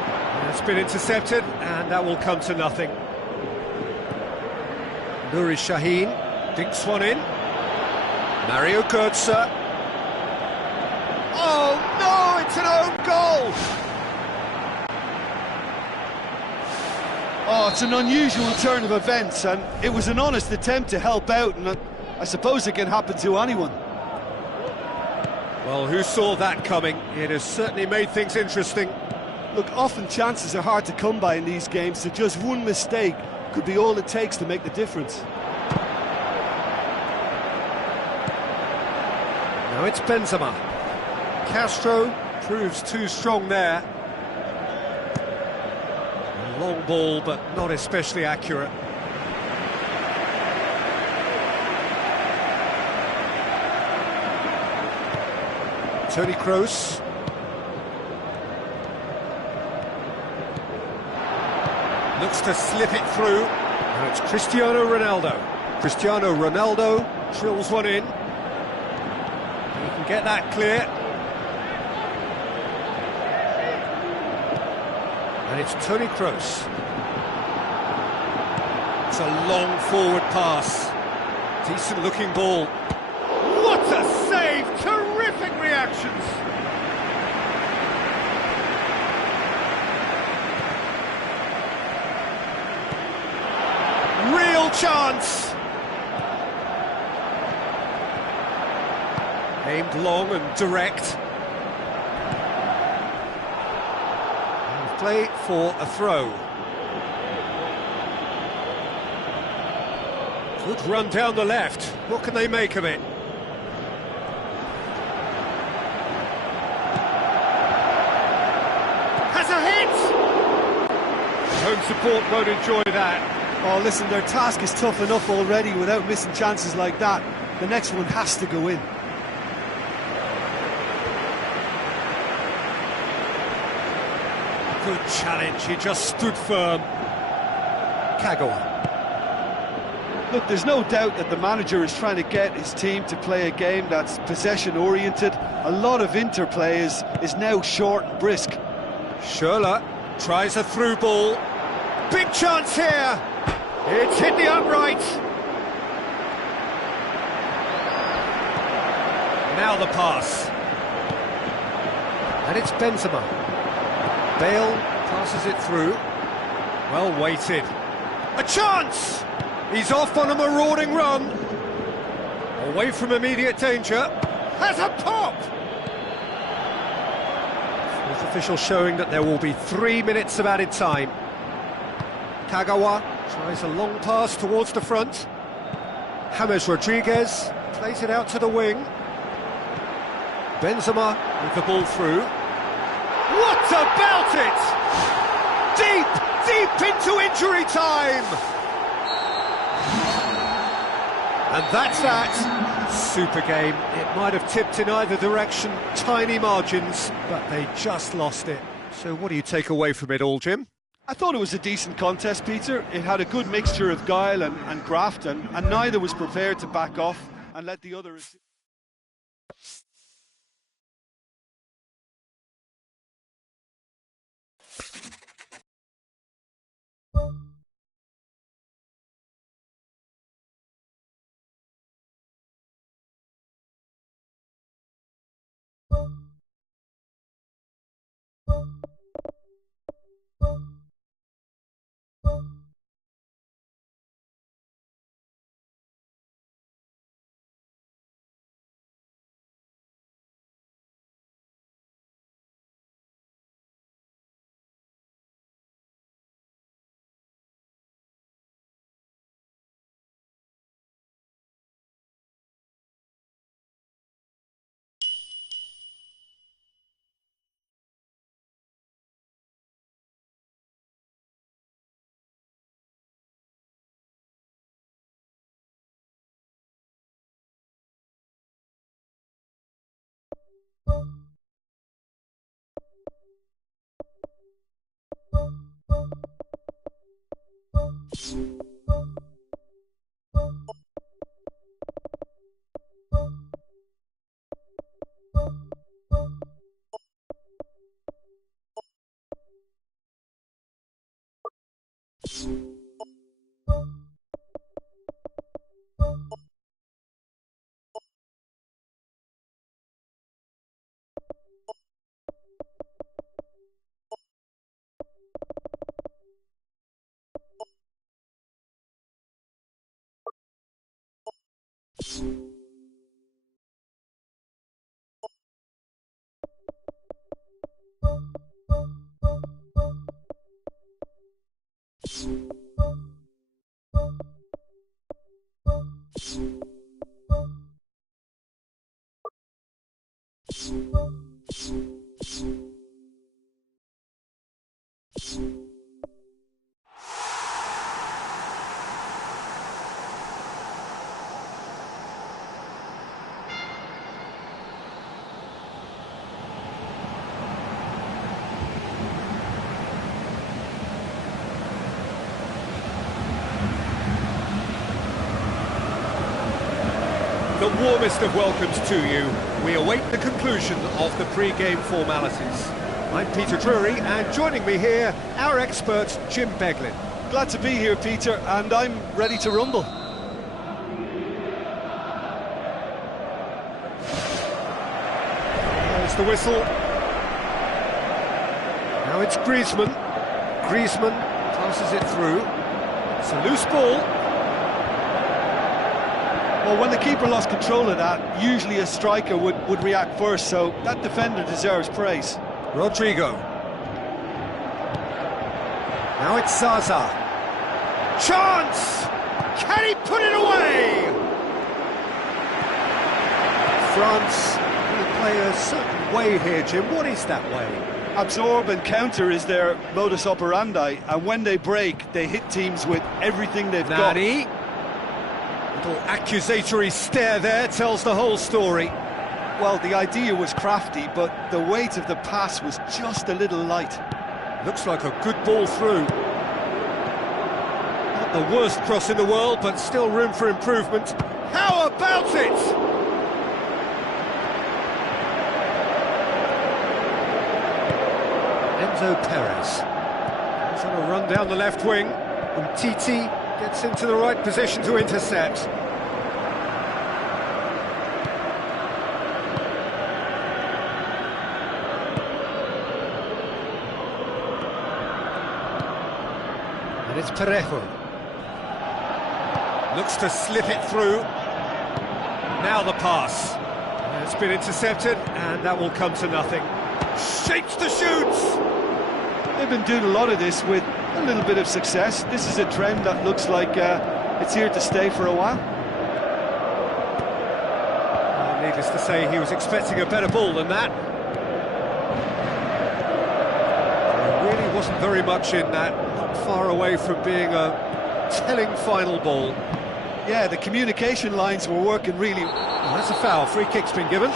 It's been intercepted, and that will come to nothing. Nuri Sahin dinks one in. Mario Götze. Oh no, it's an own goal! Oh, it's an unusual turn of events, and it was an honest attempt to help out, and I suppose it can happen to anyone. Well, who saw that coming? It has certainly made things interesting. Look, often chances are hard to come by in these games, so just one mistake could be all it takes to make the difference. Now it's Benzema. Castro proves too strong there. A long ball, but not especially accurate. Toni Kroos. Looks to slip it through. Now it's Cristiano Ronaldo. Cristiano Ronaldo drills one in. He can get that clear. And it's Toni Kroos. It's a long forward pass. Decent looking ball. What a save! Terrific reactions! Real chance! Aimed long and direct. And play for a throw. Good run down the left. What can they make of it? Has a hit! Home support won't enjoy that. Oh, listen, their task is tough enough already without missing chances like that. The next one has to go in. Good challenge, he just stood firm. Kagawa. Look, there's no doubt that the manager is trying to get his team to play a game that's possession-oriented. A lot of interplay is now short and brisk. Schürrle tries a through ball. Big chance here! It's hit the upright. Now the pass. And it's Benzema. Bale passes it through. Well weighted. A chance! He's off on a marauding run. Away from immediate danger. Has a pop! Fourth official showing that there will be 3 minutes of added time. Kagawa tries a long pass towards the front. James Rodriguez plays it out to the wing. Benzema with the ball through. What about it? Deep into injury time! And that's that. Super game. It might have tipped in either direction, tiny margins, but they just lost it. So what do you take away from it all, Jim? I thought it was a decent contest, Peter. It had a good mixture of guile and graft, and neither was prepared to back off and let the other... The warmest of welcomes to you. We await the conclusion of the pre-game formalities. I'm Peter Drury, and joining me here, our expert, Jim Beglin. Glad to be here, Peter, and I'm ready to rumble. There's the whistle. Now it's Griezmann. Griezmann passes it through. It's a loose ball. Well, when the keeper lost control of that, usually a striker would react first, so that defender deserves praise. Rodrigo. Now it's Zaza. Chance! Can he put it away? France will play a certain way here, Jim. What is that way? Absorb and counter is their modus operandi, and when they break, they hit teams with everything they've got. Little accusatory stare there tells the whole story. Well, the idea was crafty, but the weight of the pass was just a little light. Looks like a good ball through. Not the worst cross in the world, but still room for improvement. How about it? Enzo Perez. He's on a run down the left wing. Umtiti gets into the right position to intercept. And it's Parejo. Looks to slip it through. Now the pass. It's been intercepted, and that will come to nothing. Shapes the shoots! They've been doing a lot of this with a little bit of success. This is a trend that looks like it's here to stay for a while. Needless to say, he was expecting a better ball than that. There really wasn't very much in that, not far away from being a telling final ball. Yeah, the communication lines were working really well. Oh, that's a foul. Free kick's been given.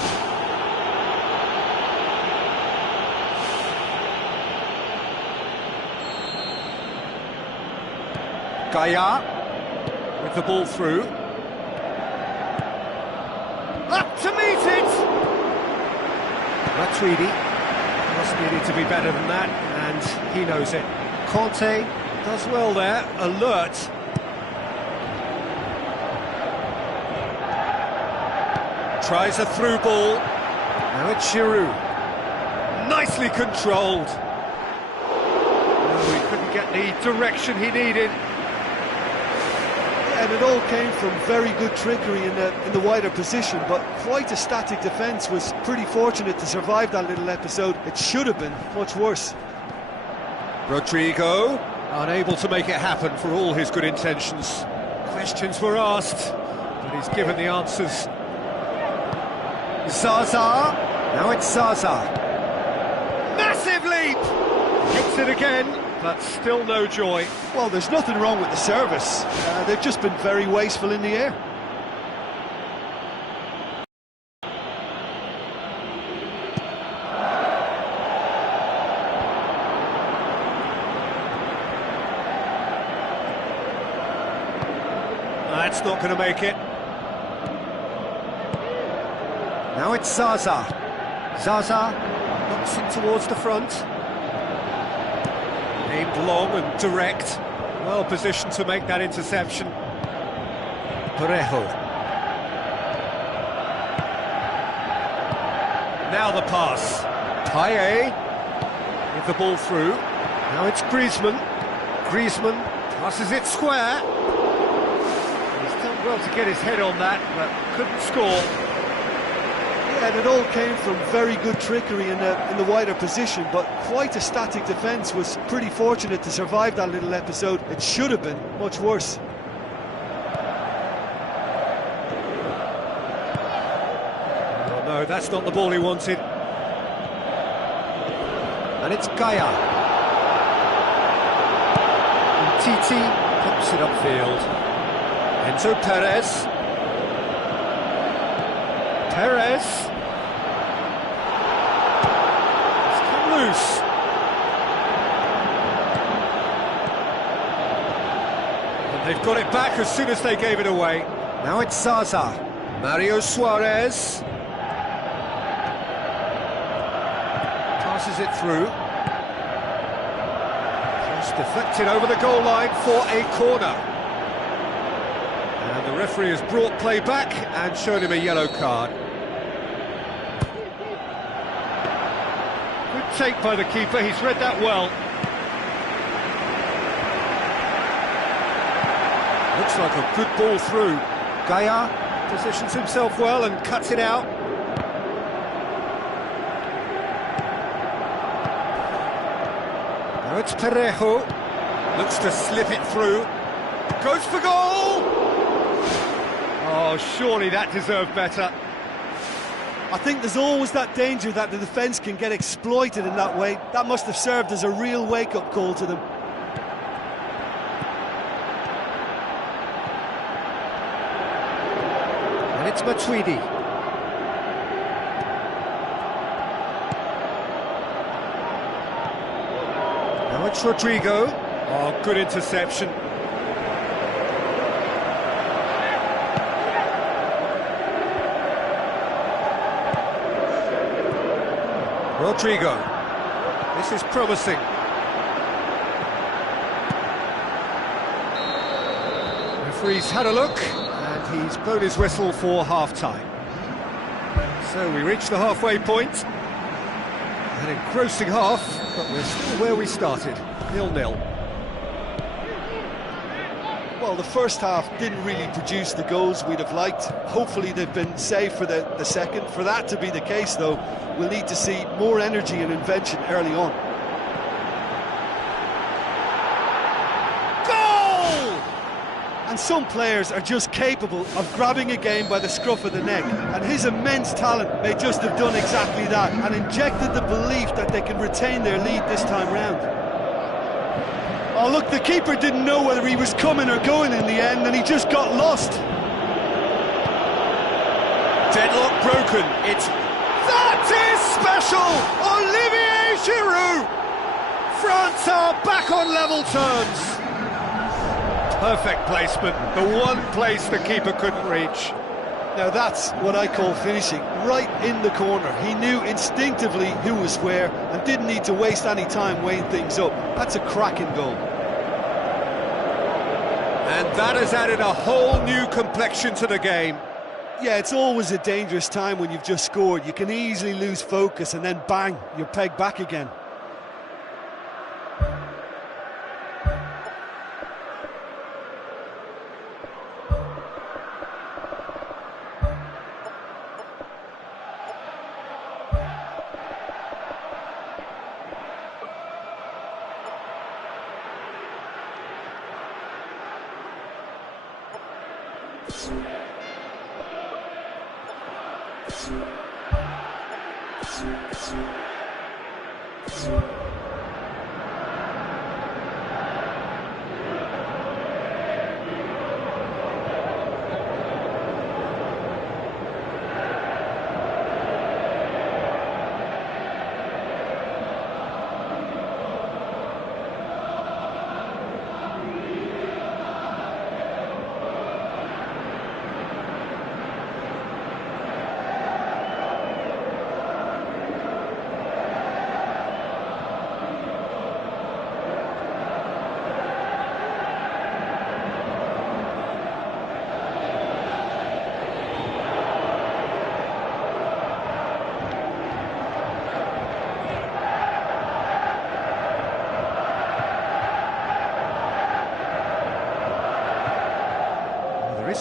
Gaia with the ball through. Up to meet it! Matuidi must needed to be better than that, and he knows it. Conte does well there, alert. Tries a through ball. Now it's Giroud. Nicely controlled. Oh, he couldn't get the direction he needed. And it all came from very good trickery in the wider position, but quite a static defence. Was pretty fortunate to survive that little episode. It should have been much worse. Rodrigo, unable to make it happen for all his good intentions. Questions were asked, but he's given the answers. Zaza, now it's Zaza. Massive leap! Hits it again. But still no joy. Well, there's nothing wrong with the service. They've just been very wasteful in the air. that's not going to make it. Now it's Zaza. Zaza knocks it towards the front. Aimed long and direct. Well positioned to make that interception. Parejo. Now the pass. Payet with the ball through. Now it's Griezmann. Griezmann passes it square. He's done well to get his head on that, but couldn't score. Yeah, and it all came from very good trickery in the wider position, but quite a static defence. Was pretty fortunate to survive that little episode. It should have been much worse. Oh no, that's not the ball he wanted. And it's Gaia. And Titi pumps it upfield. Enzo Perez. Perez. It's come loose. And they've got it back as soon as they gave it away. Now it's Zaza. Mario Suarez. Passes it through. Just deflected over the goal line for a corner. And the referee has brought play back and shown him a yellow card. Good take by the keeper, he's read that well. Looks like a good ball through. Gaia positions himself well and cuts it out. Now it's Parejo. Looks to slip it through. Goes for goal! Oh, surely that deserved better. I think there's always that danger that the defence can get exploited in that way. That must have served as a real wake-up call to them. And it's Matuidi. Now it's Rodrigo. Oh, good interception. Rodrigo. This is promising. Referee's had a look, and he's blown his whistle for half-time. So we reach the halfway point. An engrossing half, but we're still where we started, 0-0. Well, the first half didn't really produce the goals we'd have liked. Hopefully they've been saved for the second. For that to be the case, though, we'll need to see more energy and invention early on. Goal! And some players are just capable of grabbing a game by the scruff of the neck, and his immense talent may just have done exactly that and injected the belief that they can retain their lead this time round. Oh look, the keeper didn't know whether he was coming or going in the end, and he just got lost. Deadlock broken. That is special! Olivier Giroud! France are back on level terms. Perfect placement, the one place the keeper couldn't reach. Now that's what I call finishing, right in the corner. He knew instinctively who was where and didn't need to waste any time weighing things up. That's a cracking goal. And that has added a whole new complexion to the game. Yeah, it's always a dangerous time when you've just scored. You can easily lose focus and then bang, you're pegged back again.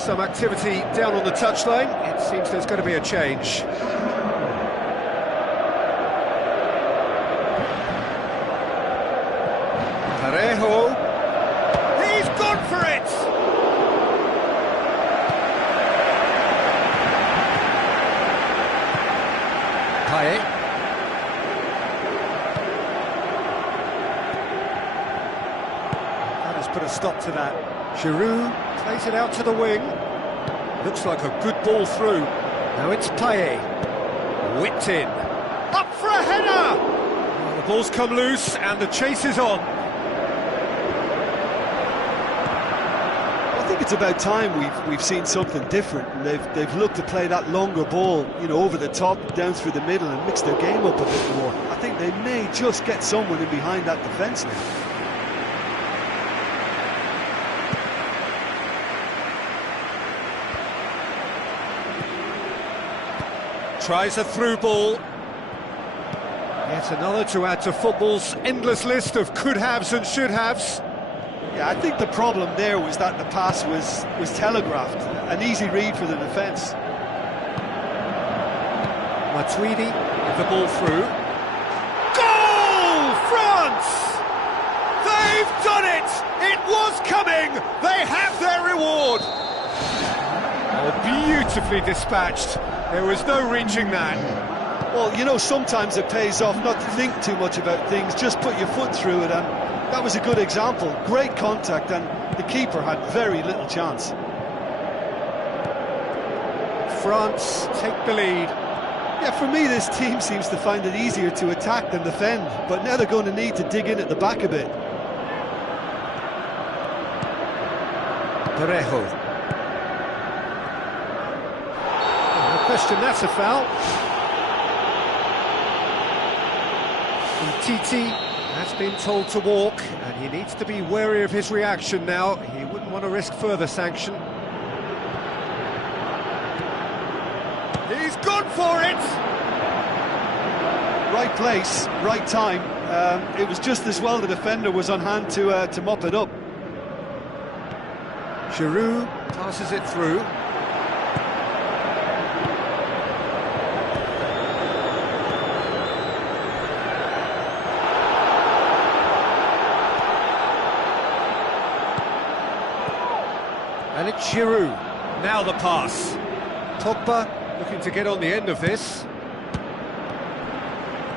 Some activity down on the touchline. It seems there's going to be a change. Parejo. He's gone for it! Payet. That has put a stop to that. Giroud plays it out to the wing. Looks like a good ball through. Now it's Payet. Whipped in. Up for a header! Well, the ball's come loose and the chase is on. I think it's about time we've seen something different. And they've looked to play that longer ball, you know, over the top, down through the middle, and mix their game up a bit more. I think they may just get someone in behind that defence now. Tries a through ball. Yet another to add to football's endless list of could-haves and should-haves. Yeah, I think the problem there was that the pass was telegraphed. An easy read for the defence. Matuidi with the ball through. Goal! France! They've done it! It was coming! They have their reward! Oh, beautifully dispatched. There was no reaching that. Well, you know, sometimes it pays off not to think too much about things, just put your foot through it, and that was a good example. Great contact, and the keeper had very little chance. France take the lead. Yeah, for me, this team seems to find it easier to attack than defend, but now they're going to need to dig in at the back a bit. Parejo. No question, that's a foul. Titi has been told to walk, and he needs to be wary of his reaction now. He wouldn't want to risk further sanction. He's gone for it! Right place, right time. It was just as well the defender was on hand to mop it up. Giroud passes it through. And it's Giroud. Now the pass. Pogba looking to get on the end of this.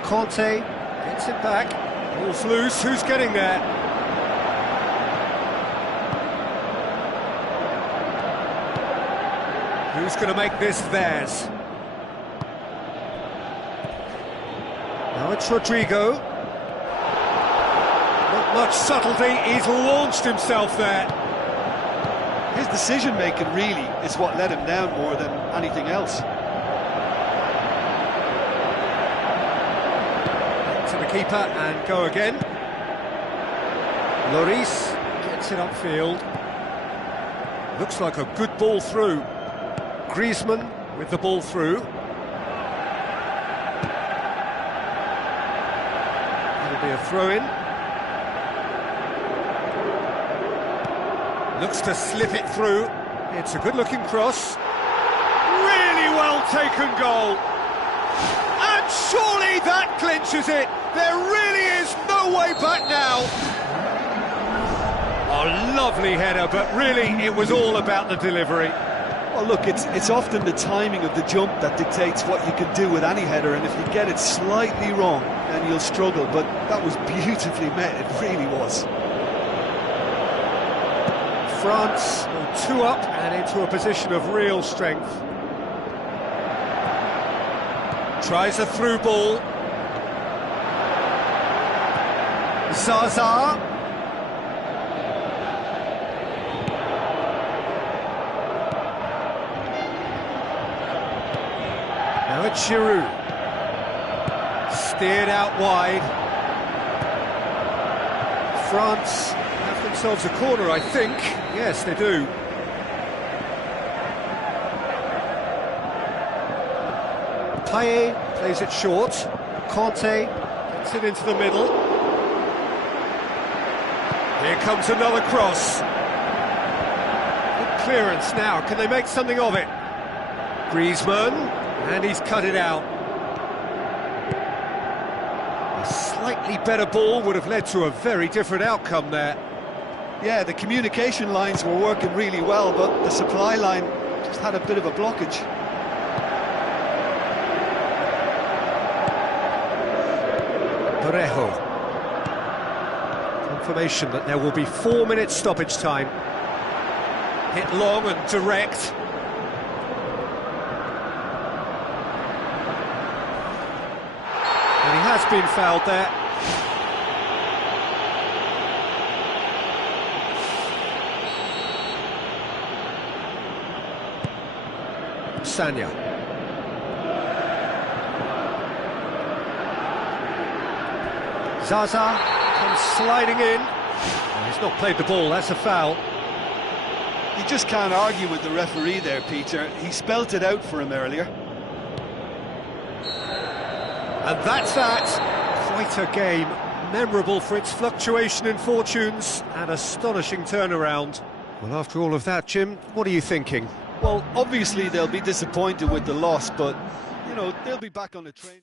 Conte gets it back. Ball's loose. Who's getting there? Who's going to make this theirs? Now it's Rodrigo. Not much subtlety. He's launched himself there. His decision-making really is what let him down more than anything else. To the keeper and go again. Lloris gets it upfield. Looks like a good ball through. Griezmann with the ball through. It'll be a throw-in. Looks to slip it through. It's a good-looking cross. Really well-taken goal. And surely that clinches it. There really is no way back now. A lovely header, but really it was all about the delivery. Well, look, it's often the timing of the jump that dictates what you can do with any header, and if you get it slightly wrong, then you'll struggle. But that was beautifully met, it really was. France go 2 up and into a position of real strength. Tries a through ball. Zaza. Now it's Giroud. Steered out wide. France have themselves a corner, I think. Yes, they do. Payet plays it short. Conte gets it into the middle. Here comes another cross. Good clearance now. Can they make something of it? Griezmann, and he's cut it out. A slightly better ball would have led to a very different outcome there. Yeah, the communication lines were working really well, but the supply line just had a bit of a blockage. Parejo. Confirmation that there will be 4 minutes stoppage time. Hit long and direct. And he has been fouled there. Sanya. Zaza comes sliding in. Oh, he's not played the ball, that's a foul. You just can't argue with the referee there, Peter. He spelt it out for him earlier. And that's that. Quite a game. Memorable for its fluctuation in fortunes and astonishing turnaround. Well, after all of that, Jim, what are you thinking? Well, obviously they'll be disappointed with the loss, but, you know, they'll be back on the train.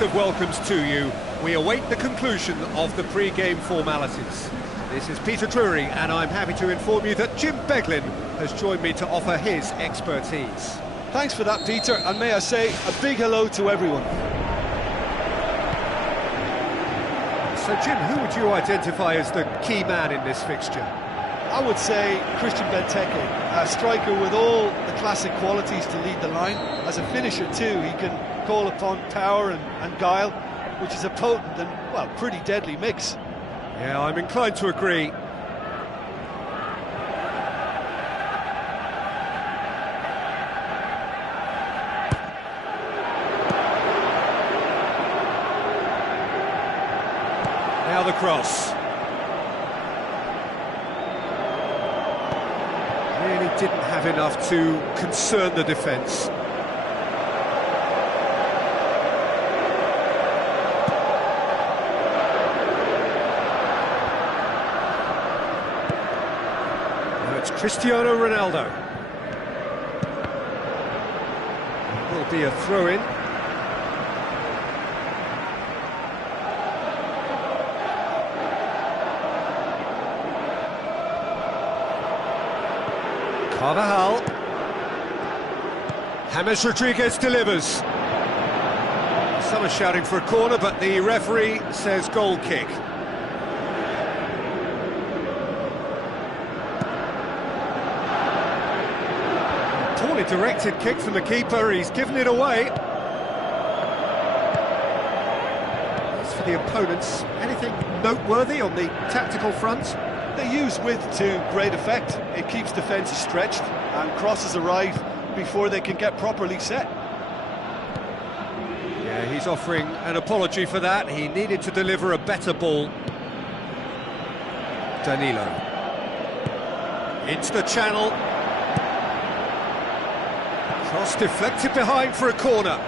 Of welcomes to you. We await the conclusion of the pre-game formalities. This is Peter Drury, and I'm happy to inform you that Jim Beglin has joined me to offer his expertise. Thanks for that, Peter, and may I say a big hello to everyone. So, Jim, who would you identify as the key man in this fixture? I would say Christian Benteke, a striker with all the classic qualities to lead the line. As a finisher too, he can call upon power and guile, which is a potent and, well, pretty deadly mix. Yeah, I'm inclined to agree. Now the cross. Really didn't have enough to concern the defence. Now it's Cristiano Ronaldo. It will be a throw-in. Carvajal. James Rodriguez delivers. Some are shouting for a corner, but the referee says goal kick. Poorly directed kick from the keeper, he's given it away. As for the opponents, anything noteworthy on the tactical front? They use width to great effect. It keeps defences stretched and crosses arrive before they can get properly set. Yeah, he's offering an apology for that. He needed to deliver a better ball. Danilo. Into the channel. Cross deflected behind for a corner.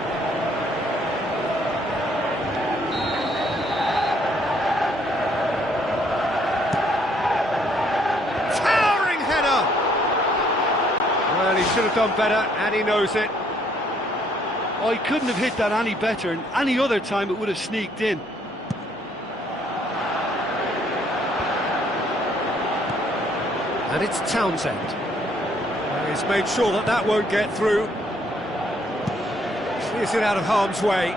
Well, he should have done better, and he knows it. Oh, he couldn't have hit that any better, and any other time it would have sneaked in. And it's Townsend. He's made sure that that won't get through. Clears it out of harm's way.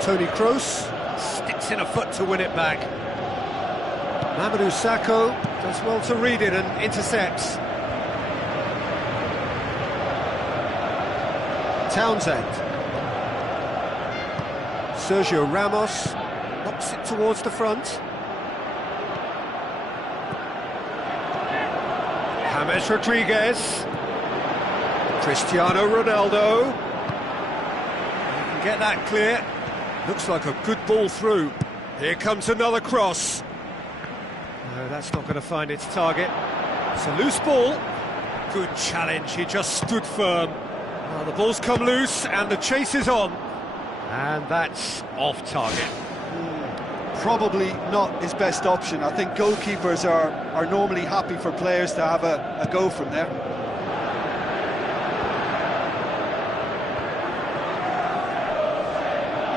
Toni Kroos sticks in a foot to win it back. Mamadou Sakho does well to read it and intercepts. Townsend. Sergio Ramos knocks it towards the front. James Rodriguez. Cristiano Ronaldo. He can get that clear. Looks like a good ball through. Here comes another cross. No, that's not going to find its target. It's a loose ball. Good challenge, he just stood firm. Well, the ball's come loose and the chase is on. And that's off target. Probably not his best option. I think goalkeepers are normally happy for players to have a go from there.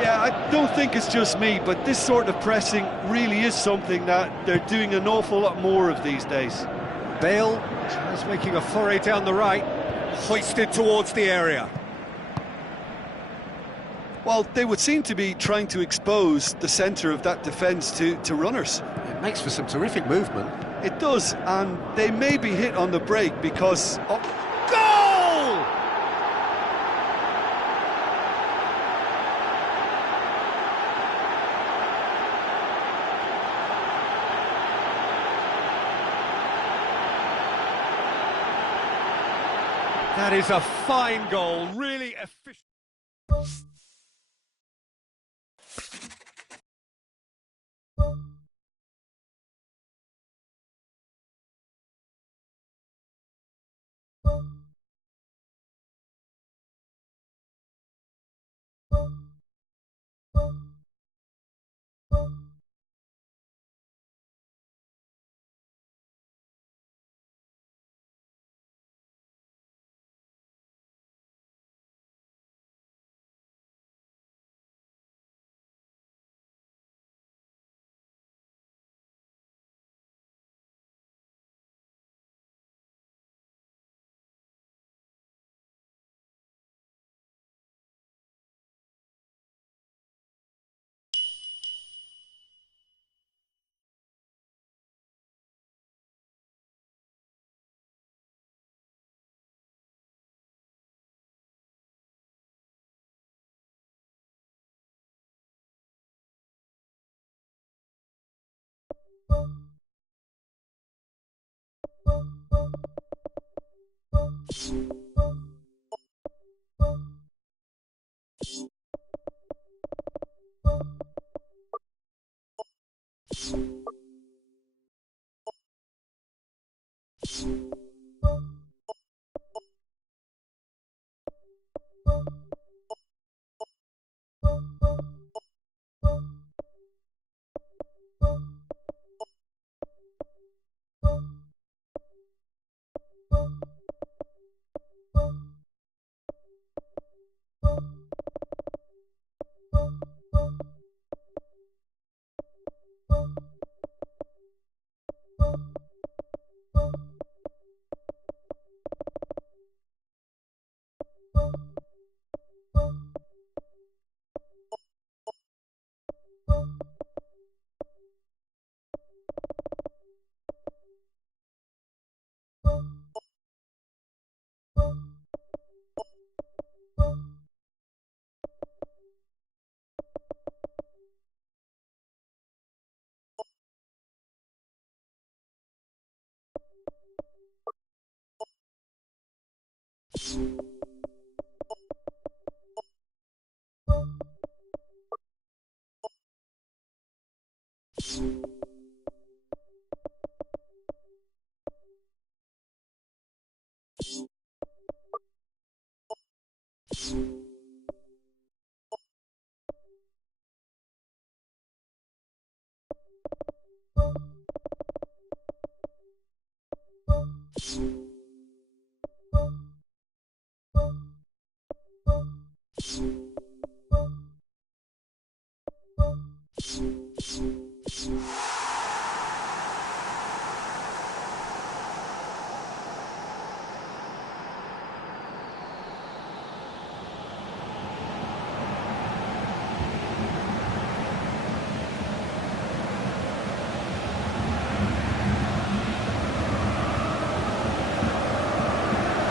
Yeah, I don't think it's just me, but this sort of pressing really is something that they're doing an awful lot more of these days. Bale tries making a foray down the right, hoisted towards the area. Well, they would seem to be trying to expose the centre of that defence to runners. It makes for some terrific movement. It does, and they may be hit on the break because... Goal! That is a fine goal, really efficient.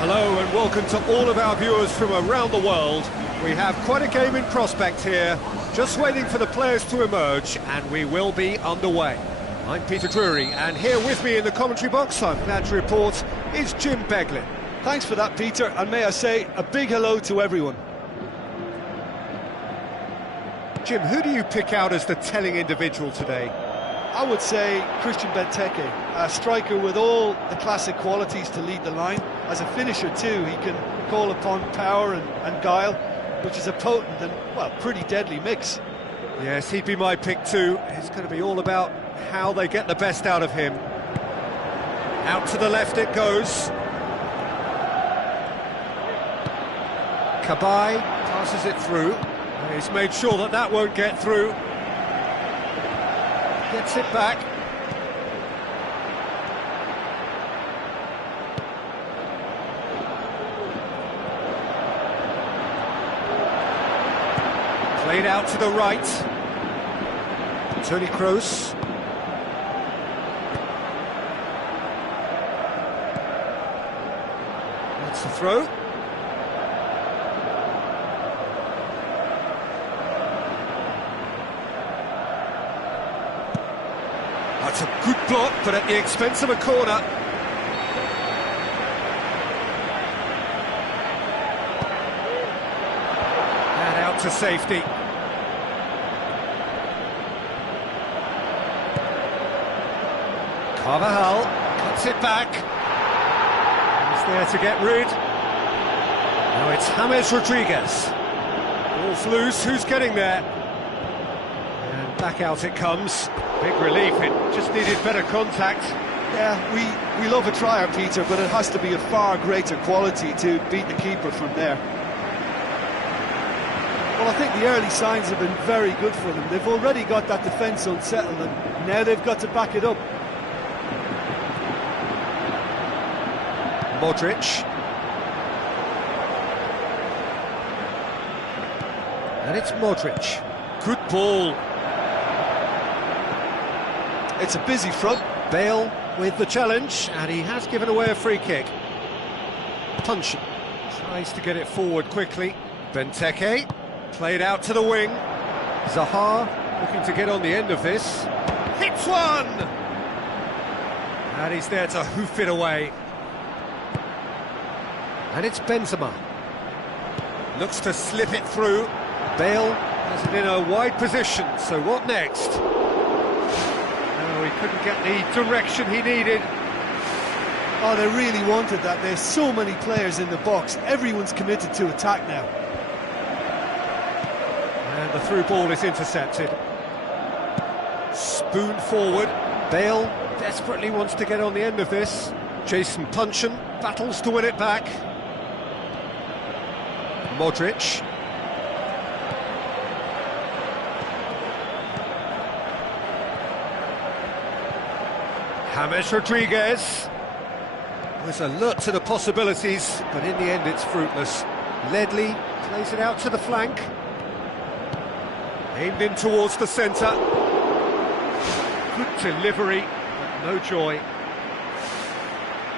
Hello and welcome to all of our viewers from around the world. We have quite a game in prospect here, just waiting for the players to emerge, and we will be underway. I'm Peter Drury, and here with me in the commentary box, I'm glad to report, is Jim Beglin. Thanks for that, Peter, and may I say a big hello to everyone. Jim, who do you pick out as the telling individual today? I would say Christian Benteke, a striker with all the classic qualities to lead the line. As a finisher too, he can call upon power and guile, which is a potent and, well, pretty deadly mix. Yes, he'd be my pick too. It's going to be all about how they get the best out of him. Out to the left it goes. Cabaye passes it through. He's made sure that that won't get through. Gets it back. Played out to the right. Toni Kroos. That's the throw. That's a good block, but at the expense of a corner. And out to safety. Carvajal cuts it back. He's there to get rid. Now it's James Rodriguez. Ball's loose, who's getting there? And back out it comes. Big relief, it just needed better contact. Yeah, we love a trier, Peter, but it has to be a far greater quality to beat the keeper from there. Well, I think the early signs have been very good for them. They've already got that defence unsettled, and now they've got to back it up. Modric. And it's Modric. Good ball. It's a busy front. Bale with the challenge, and he has given away a free kick. Punching. Tries to get it forward quickly. Benteke. Played out to the wing. Zaha looking to get on the end of this. Hits one! And he's there to hoof it away. And it's Benzema. Looks to slip it through. Bale has it in a wide position, so what next? No, he couldn't get the direction he needed. Oh, they really wanted that. There's so many players in the box. Everyone's committed to attack now. And the through ball is intercepted. Spoon forward. Bale desperately wants to get on the end of this. Jason Puncheon battles to win it back. Modric. James Rodriguez was alert to the possibilities, but in the end it's fruitless. Ledley plays it out to the flank. Aimed in towards the centre. Good delivery, but no joy.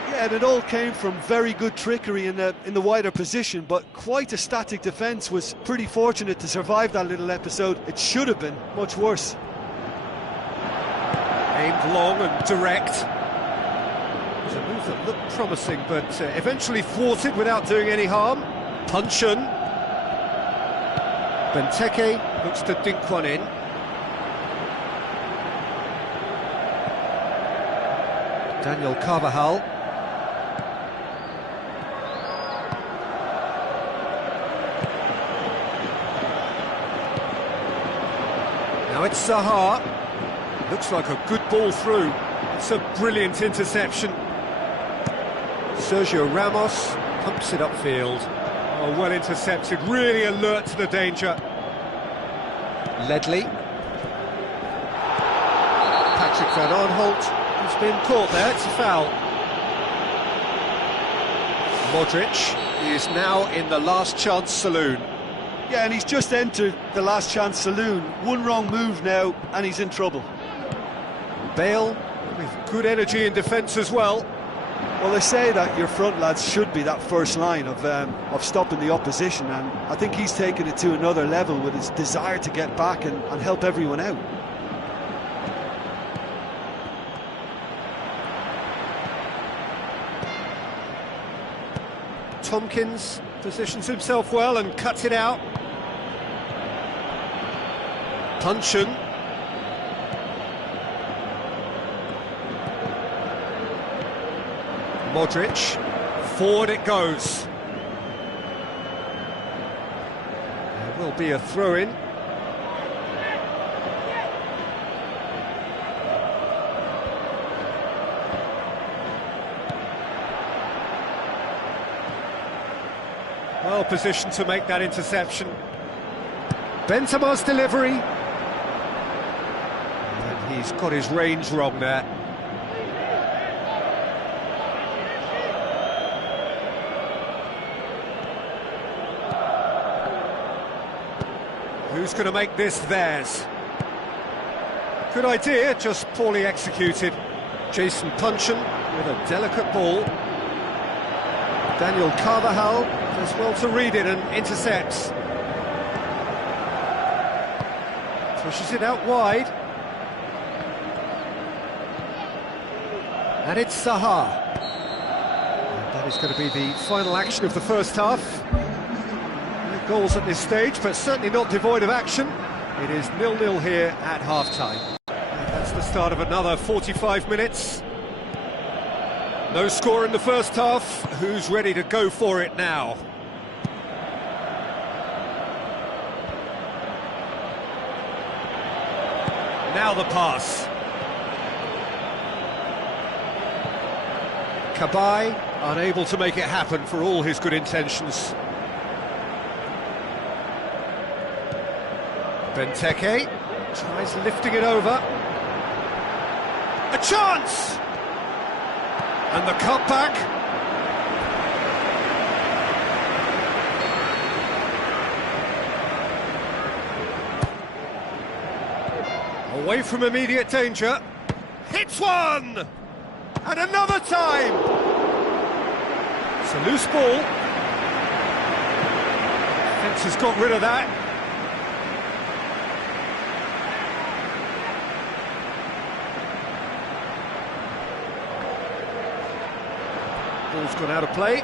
Yeah, and it all came from very good trickery in the wider position, but quite a static defence. Was pretty fortunate to survive that little episode. It should have been much worse. Aimed long and direct. It was a move that looked promising, but eventually thwarted without doing any harm. Puncheon. Benteke looks to dink one in. Daniel Carvajal. Now it's Zaha. Looks like a good ball through. It's a brilliant interception. Sergio Ramos pumps it upfield. Oh, well intercepted, really alert to the danger. Ledley. Patrick Van Aanholt has been caught there, it's a foul. Modric is now in the last chance saloon. Yeah, and he's just entered the last chance saloon. One wrong move now, and he's in trouble. Bale with good energy in defence as well. Well, they say that your front lads should be that first line of stopping the opposition, and I think he's taken it to another level with his desire to get back and help everyone out. Tompkins positions himself well and cuts it out. Puncheon. Modric, forward it goes. There will be a throw-in. Well positioned to make that interception. Benzema's delivery. And he's got his range wrong there. Who's going to make this theirs? Good idea, just poorly executed. Jason Puncheon with a delicate ball. Daniel Carvajal does well to read it and intercepts. Pushes it out wide. And it's Zaha. And that is going to be the final action of the first half. Goals at this stage, but certainly not devoid of action. It is 0-0 here at half-time. And that's the start of another 45 minutes. No score in the first half. Who's ready to go for it now? Now the pass. Cabaye unable to make it happen for all his good intentions. Benteke tries lifting it over. A chance! And the cutback. Away from immediate danger. Hits one! And another time! It's a loose ball. Defence has got rid of that. Ball's gone out of play.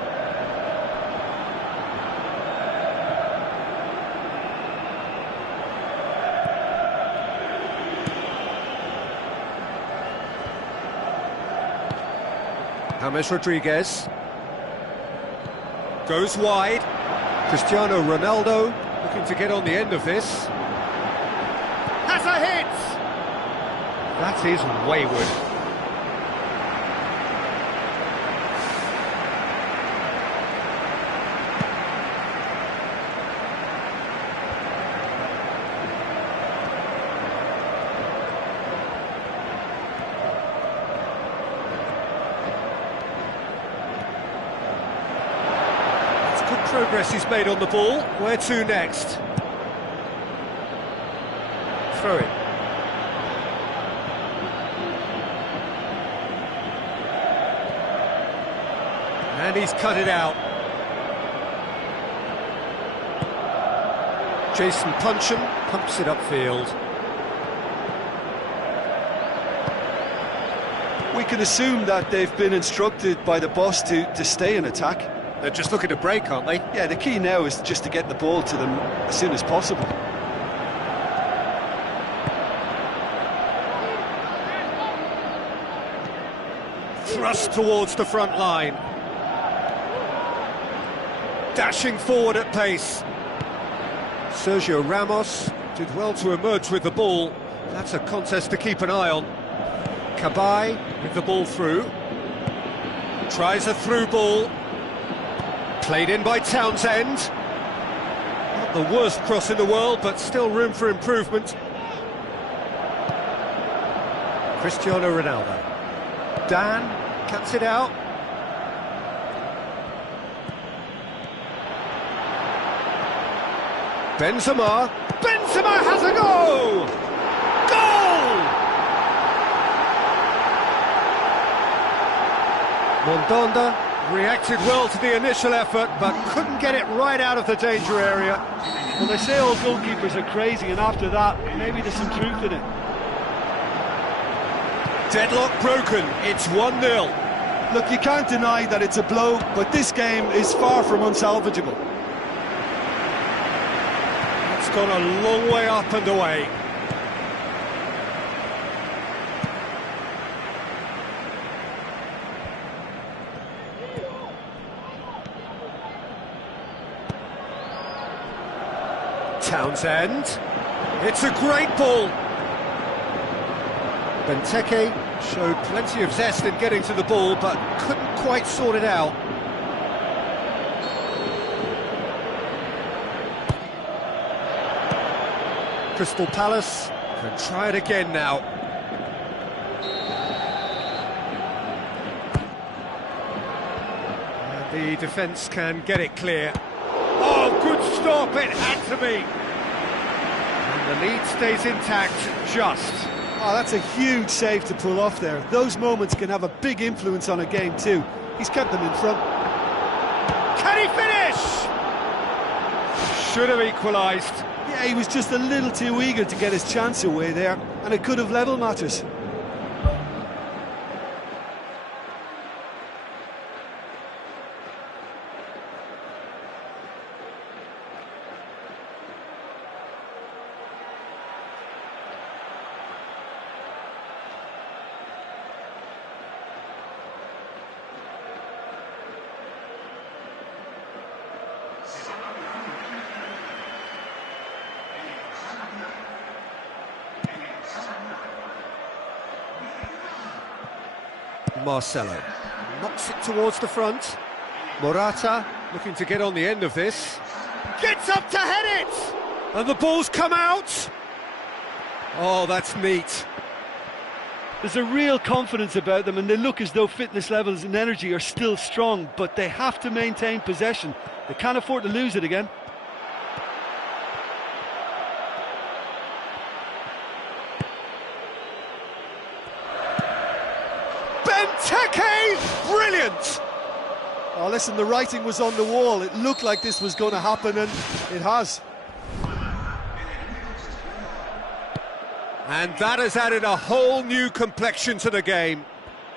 James Rodriguez goes wide. Cristiano Ronaldo looking to get on the end of this. Has a hit! That is wayward. Progress he's made on the ball. Where to next? Throw it. And he's cut it out. Jason Puncheon pumps it upfield. We can assume that they've been instructed by the boss to stay in attack. They're just looking to break, aren't they? Yeah, the key now is just to get the ball to them as soon as possible. Thrust towards the front line. Dashing forward at pace. Sergio Ramos did well to emerge with the ball. That's a contest to keep an eye on. Cabai with the ball through. Tries a through ball. Played in by Townsend. Not the worst cross in the world, but still room for improvement. Cristiano Ronaldo. Dan cuts it out. Benzema. Benzema has a goal! Goal! Mondonda reacted well to the initial effort, but couldn't get it right out of the danger area. Well, they say all goalkeepers are crazy, and after that, maybe there's some truth in it. Deadlock broken, it's 1-0. Look, you can't deny that it's a blow, but this game is far from unsalvageable. It's gone a long way up and away. Townsend, it's a great ball. Benteke showed plenty of zest in getting to the ball, but couldn't quite sort it out. Crystal Palace can try it again now. And the defence can get it clear. Oh, good stop, it had to be. And the lead stays intact, just. Oh, that's a huge save to pull off there. Those moments can have a big influence on a game too. He's kept them in front. Can he finish? Should have equalised. Yeah, he was just a little too eager to get his chance away there, and it could have levelled matters. Marcelo knocks it towards the front. Morata looking to get on the end of this. Gets up to head it! And the ball's come out! Oh, that's neat. There's a real confidence about them, and they look as though fitness levels and energy are still strong, but they have to maintain possession. They can't afford to lose it again. Benteke! Brilliant! Oh, listen, the writing was on the wall. It looked like this was going to happen, and it has. And that has added a whole new complexion to the game.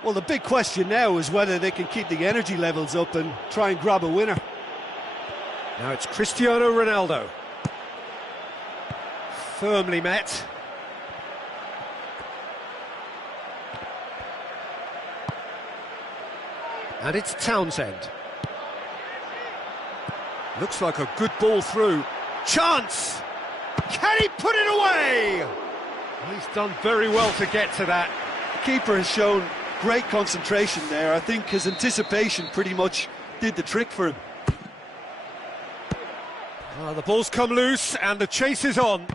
Well, the big question now is whether they can keep the energy levels up and try and grab a winner. Now it's Cristiano Ronaldo. Firmly met. And it's Townsend. Looks like a good ball through. Chance! Can he put it away? He's done very well to get to that. The keeper has shown great concentration there. I think his anticipation pretty much did the trick for him. The ball's come loose and the chase is on.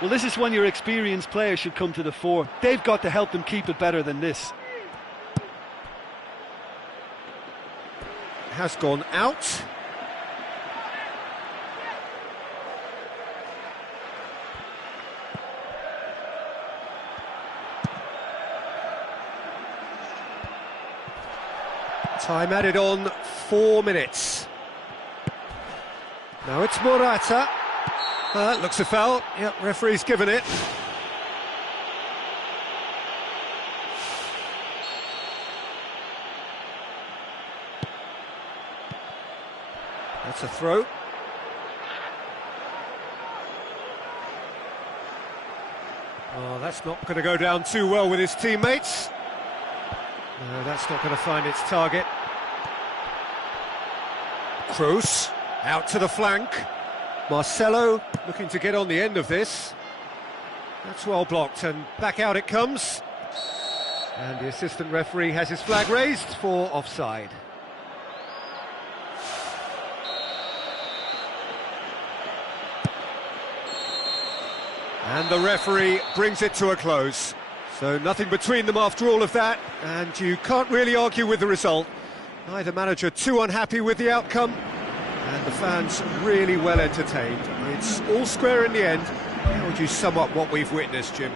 Well, this is when your experienced players should come to the fore. They've got to help them keep it better than this. Has gone out. Time added on, 4 minutes. Now it's Morata. That looks a foul. Yep, referee's given it. That's a throw. Oh, that's not going to go down too well with his teammates. No, that's not going to find its target. Kroos, out to the flank. Marcelo looking to get on the end of this. That's well blocked, and back out it comes. And the assistant referee has his flag raised for offside. And the referee brings it to a close. So nothing between them after all of that, and you can't really argue with the result. Neither manager too unhappy with the outcome, and the fans really well entertained. It's all square in the end. How would you sum up what we've witnessed, Jim?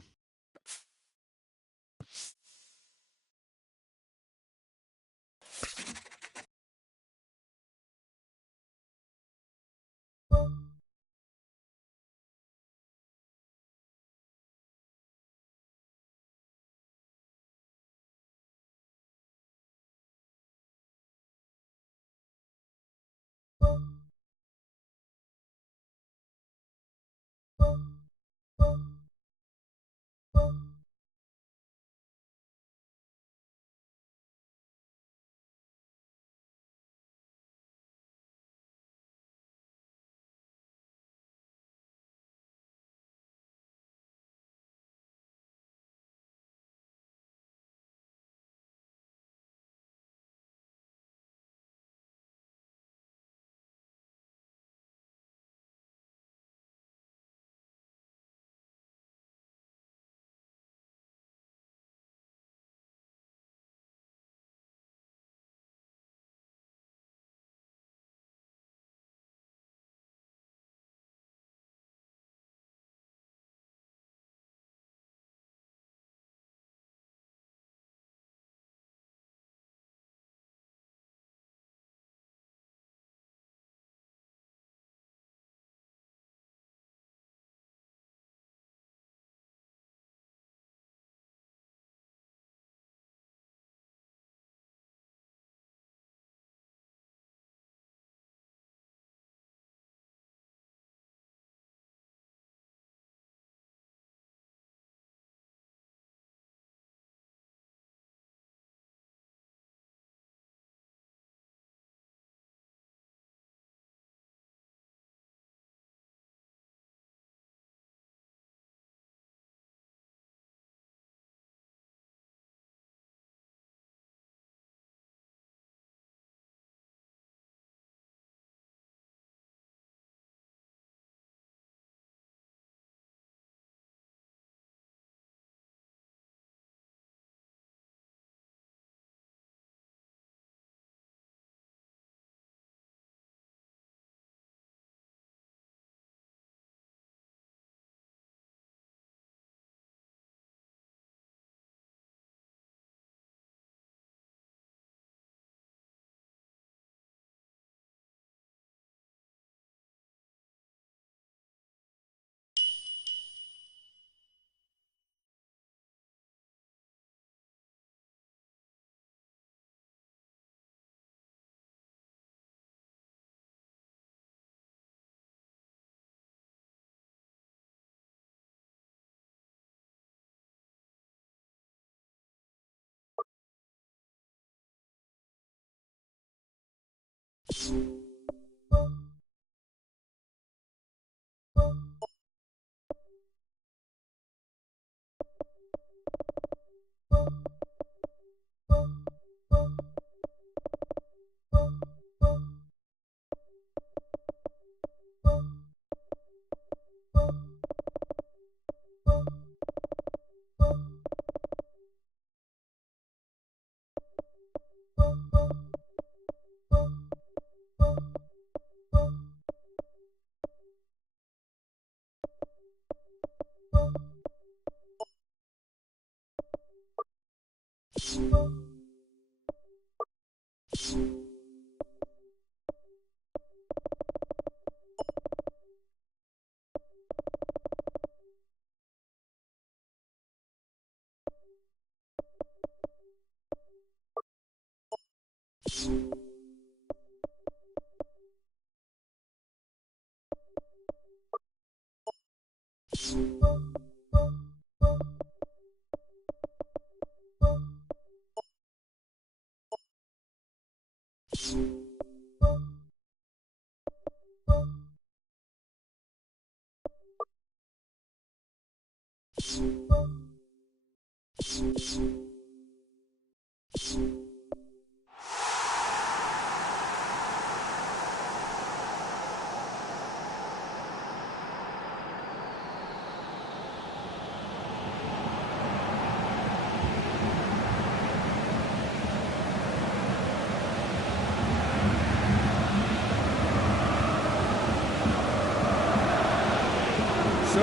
So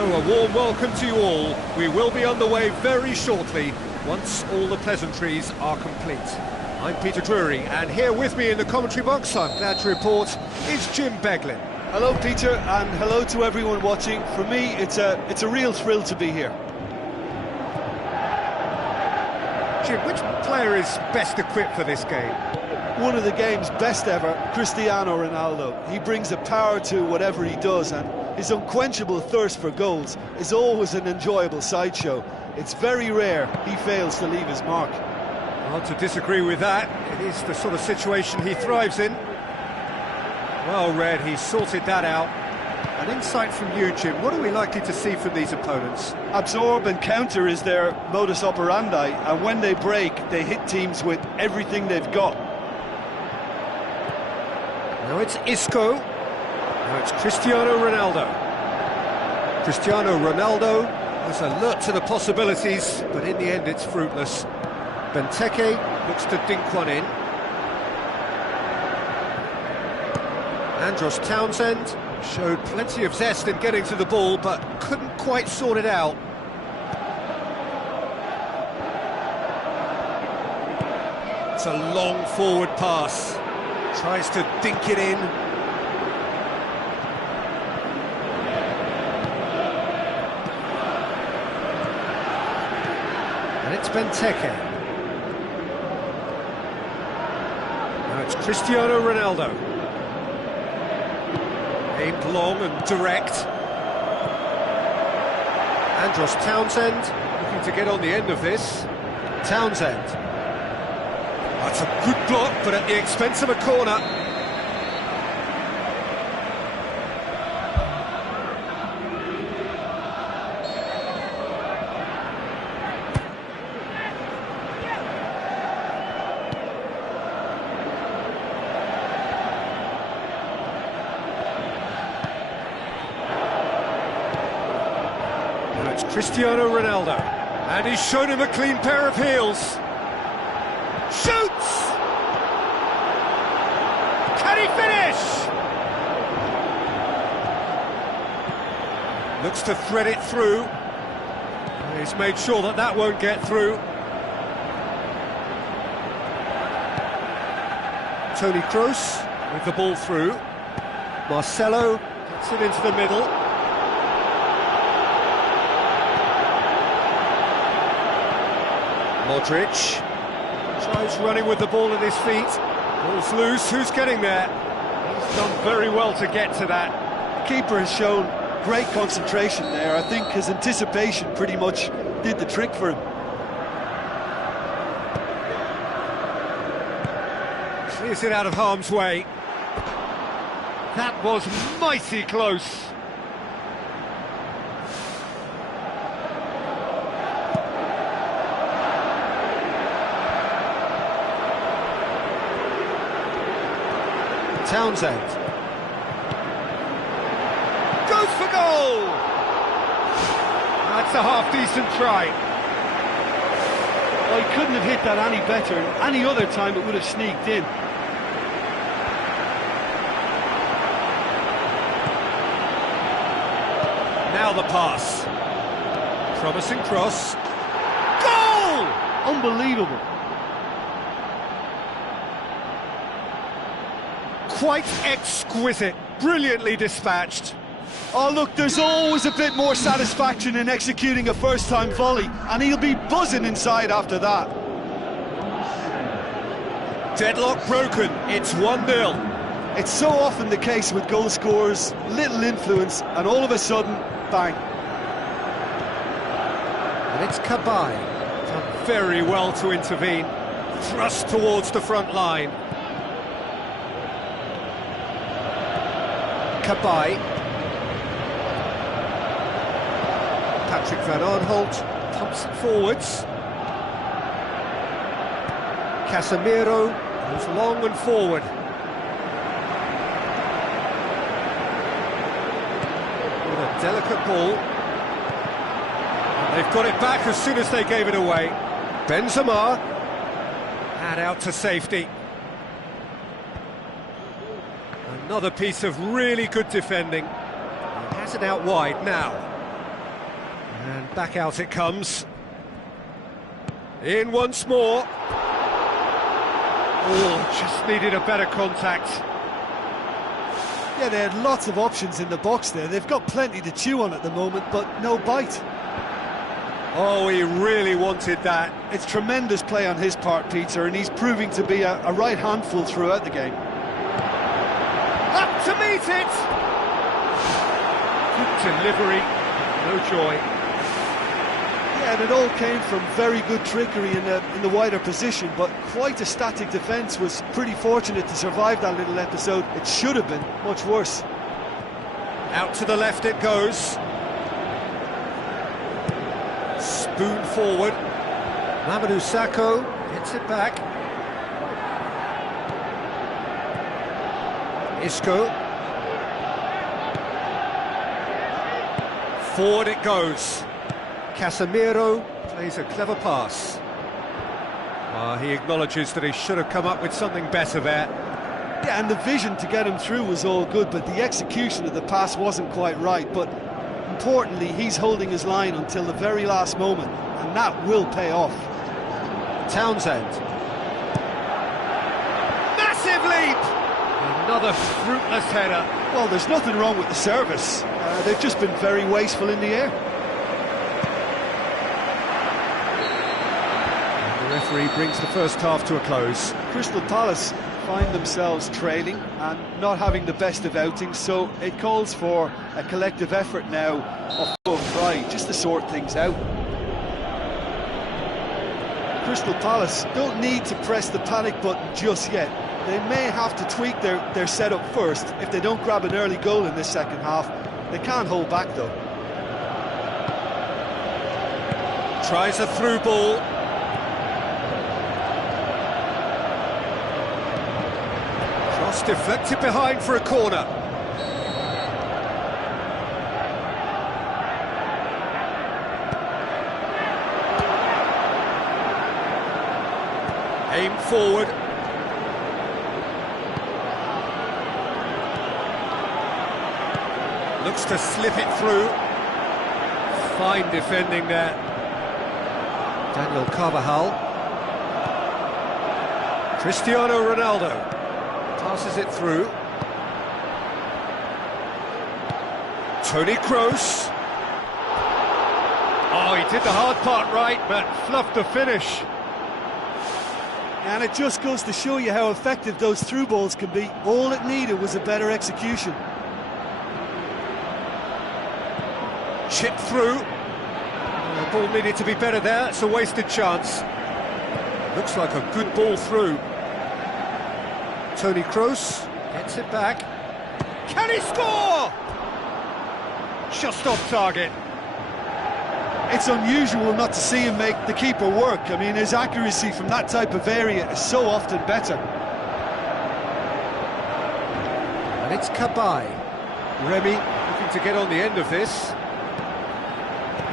a warm welcome to you all. We will be on the way very shortly, once all the pleasantries are complete. I'm Peter Drury, and here with me in the commentary box, I'm glad to report, is Jim Beglin. Hello, Peter, and hello to everyone watching. For me, it's a real thrill to be here. Jim, which player is best equipped for this game? One of the game's best ever, Cristiano Ronaldo. He brings a power to whatever he does, and his unquenchable thirst for goals is always an enjoyable sideshow. It's very rare he fails to leave his mark. Hard to disagree with that. It is the sort of situation he thrives in. Well read, he sorted that out. An insight from you, Jim. What are we likely to see from these opponents? Absorb and counter is their modus operandi, and when they break, they hit teams with everything they've got. Now it's Isco. Now it's Cristiano Ronaldo. Cristiano Ronaldo was alert to the possibilities, but in the end it's fruitless. Benteke looks to dink one in. Andros Townsend showed plenty of zest in getting to the ball, but couldn't quite sort it out. It's a long forward pass. Tries to dink it in. And it's Benteke. Now it's Cristiano Ronaldo. Aimed long and direct. Andros Townsend looking to get on the end of this. Townsend. That's a good block, but at the expense of a corner. Now it's Cristiano Ronaldo, and he's shown him a clean pair of heels. Shoots! Can he finish? Looks to thread it through. He's made sure that that won't get through. Toni Kroos with the ball through. Marcelo gets it into the middle. Modric tries running with the ball at his feet. Ball's loose, who's getting there? He's done very well to get to that. The keeper has shown great concentration there. I think his anticipation pretty much did the trick for him. Clears it out of harm's way. That was mighty close. Townsend goes for goal. That's a half-decent try. Well, he couldn't have hit that any better. Any other time it would have sneaked in. Now the pass. Promising cross. Goal! Unbelievable. Quite exquisite, brilliantly dispatched. Oh look, there's always a bit more satisfaction in executing a first-time volley, and he'll be buzzing inside after that. Deadlock broken, it's 1-0. It's so often the case with goal scorers, little influence, and all of a sudden, bang. And it's Cabaye, done very well to intervene, thrust towards the front line. Cabaye. Patrick Van Aanholt pumps it forwards. Casemiro goes long and forward. With a delicate ball. And they've got it back as soon as they gave it away. Benzema, and out to safety. Another piece of really good defending. He has it out wide now. And back out it comes. In once more. Oh, just needed a better contact. Yeah, they had lots of options in the box there. They've got plenty to chew on at the moment, but no bite. Oh, he really wanted that. It's tremendous play on his part, Peter, and he's proving to be a right handful throughout the game. Up to meet it! Good delivery, no joy. Yeah, and it all came from very good trickery in the wider position, but quite a static defence. Was pretty fortunate to survive that little episode. It should have been much worse. Out to the left it goes. Spoon forward. Mamadou Sakho gets it back. Isco. Forward it goes. Casemiro plays a clever pass. He acknowledges that he should have come up with something better there. Yeah, and the vision to get him through was all good, but the execution of the pass wasn't quite right. But importantly, he's holding his line until the very last moment, and that will pay off. Townsend. Massive leap! Another fruitless header. Well, there's nothing wrong with the service. They've just been very wasteful in the air. The referee brings the first half to a close. Crystal Palace find themselves trailing and not having the best of outings, so it calls for a collective effort now of full pride, just to sort things out. Crystal Palace don't need to press the panic button just yet. They may have to tweak their setup first. If they don't grab an early goal in this second half, they can't hold back though. Tries a through ball. Cross deflected behind for a corner. Aimed forward. Looks to slip it through. Fine defending there. Daniel Carvajal. Cristiano Ronaldo passes it through. Toni Kroos. Oh, he did the hard part right, but fluffed the finish. And it just goes to show you how effective those through balls can be. All it needed was a better execution. Chip through. The ball needed to be better there. It's a wasted chance. Looks like a good ball through. Toni Kroos gets it back. Can he score? Just off target. It's unusual not to see him make the keeper work. I mean, his accuracy from that type of area is so often better. And it's Cabaye. Remy looking to get on the end of this.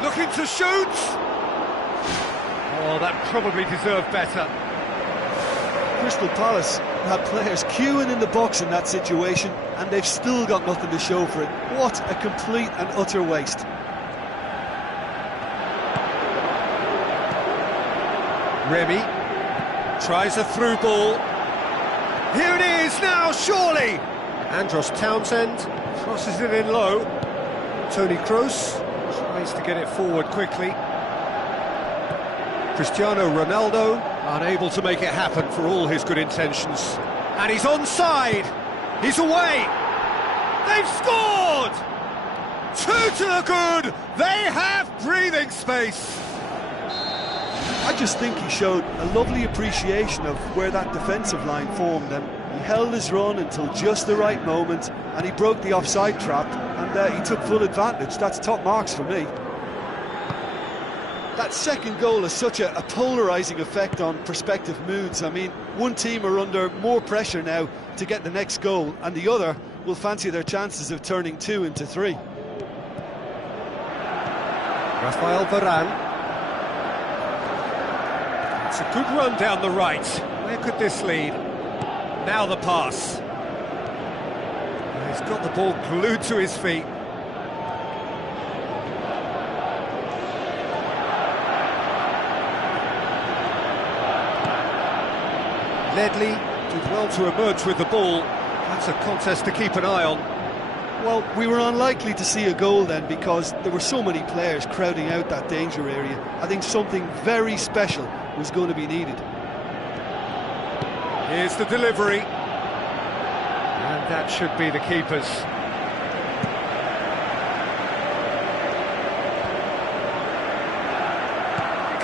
Looking to shoot! Oh, that probably deserved better. Crystal Palace had players queuing in the box in that situation, and they've still got nothing to show for it. What a complete and utter waste. Remy tries a through ball. Here it is now, surely! Andros Townsend crosses it in low. Toni Kroos tries to get it forward quickly. Cristiano Ronaldo unable to make it happen for all his good intentions. And he's onside! He's away! They've scored! 2 to the good! They have breathing space! I just think he showed a lovely appreciation of where that defensive line formed, and he held his run until just the right moment, and he broke the offside trap, and he took full advantage. That's top marks for me. That second goal has such a polarising effect on prospective moods. I mean, one team are under more pressure now to get the next goal, and the other will fancy their chances of turning 2 into 3. Rafael Varane. It's a good run down the right. Where could this lead? Now the pass. He's got the ball glued to his feet. Ledley did well to emerge with the ball. That's a contest to keep an eye on. Well, we were unlikely to see a goal then because there were so many players crowding out that danger area. I think something very special was going to be needed. Here's the delivery. And that should be the keeper's.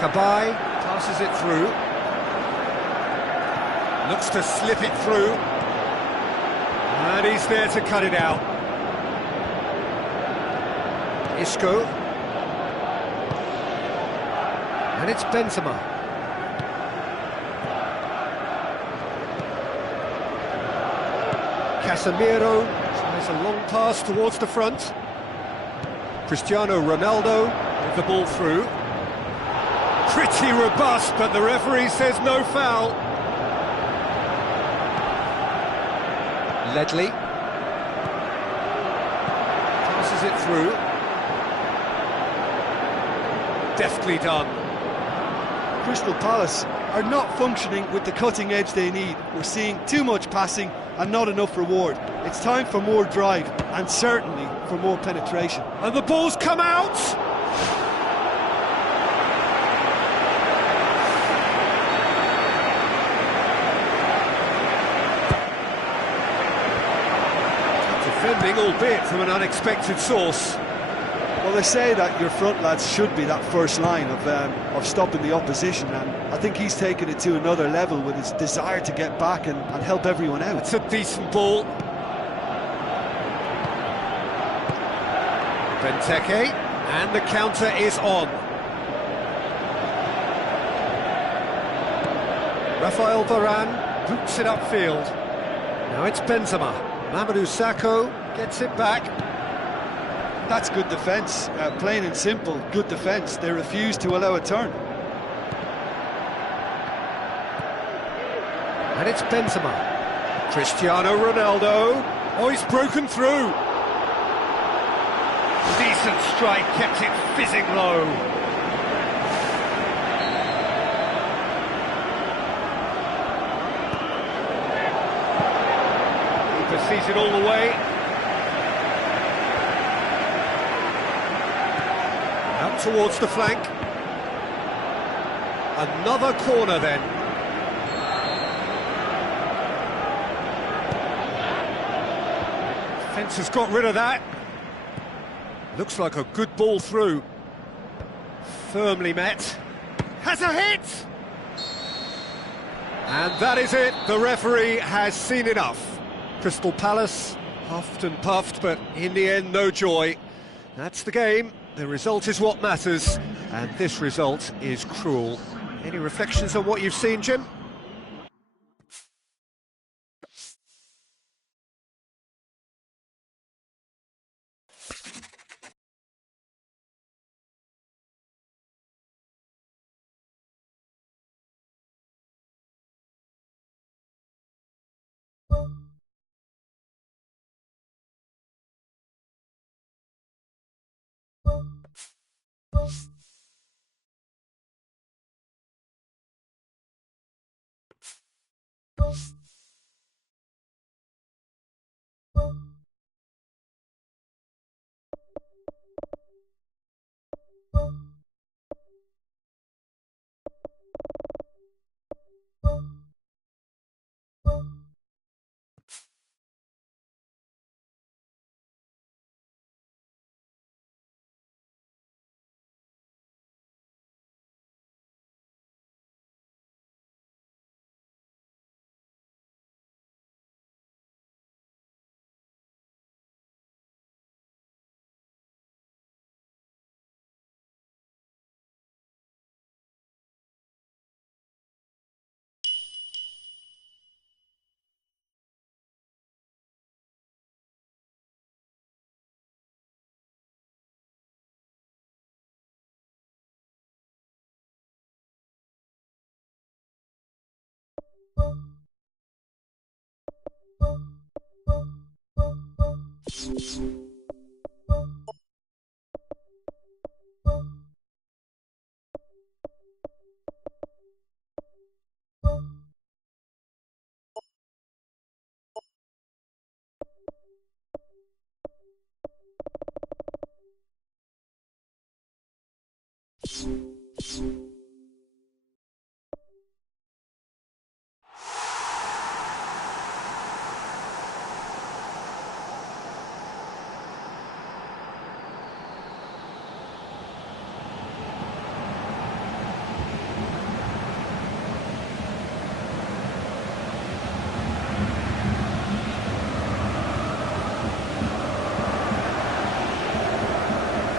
Cabaye passes it through. Looks to slip it through. And he's there to cut it out. Isco. And it's Benzema. Casemiro tries a long pass towards the front. Cristiano Ronaldo with the ball through. Pretty robust, but the referee says no foul. Ledley passes it through. Deftly done. Crystal Palace are not functioning with the cutting edge they need. We're seeing too much passing and not enough reward. It's time for more drive and certainly for more penetration. And the ball's come out! Defending, albeit from an unexpected source. Well, they say that your front lads should be that first line of stopping the opposition, and I think he's taken it to another level with his desire to get back and help everyone out. It's a decent ball. Benteke, and the counter is on. Rafael Varane boots it upfield. Now it's Benzema. Mamadou Sakho gets it back. That's good defence, plain and simple, good defence. They refuse to allow a turn. And it's Benzema. Cristiano Ronaldo. Oh, he's broken through. Decent strike, kept it fizzing low. Keeper sees it all the way. Out towards the flank. Another corner then. Defence has got rid of that. Looks like a good ball through. Firmly met. Has a hit! And that is it. The referee has seen enough. Crystal Palace Huffed and puffed, but in the end, no joy. That's the game. The result is what matters, and this result is cruel. Any reflections on what you've seen, Jim?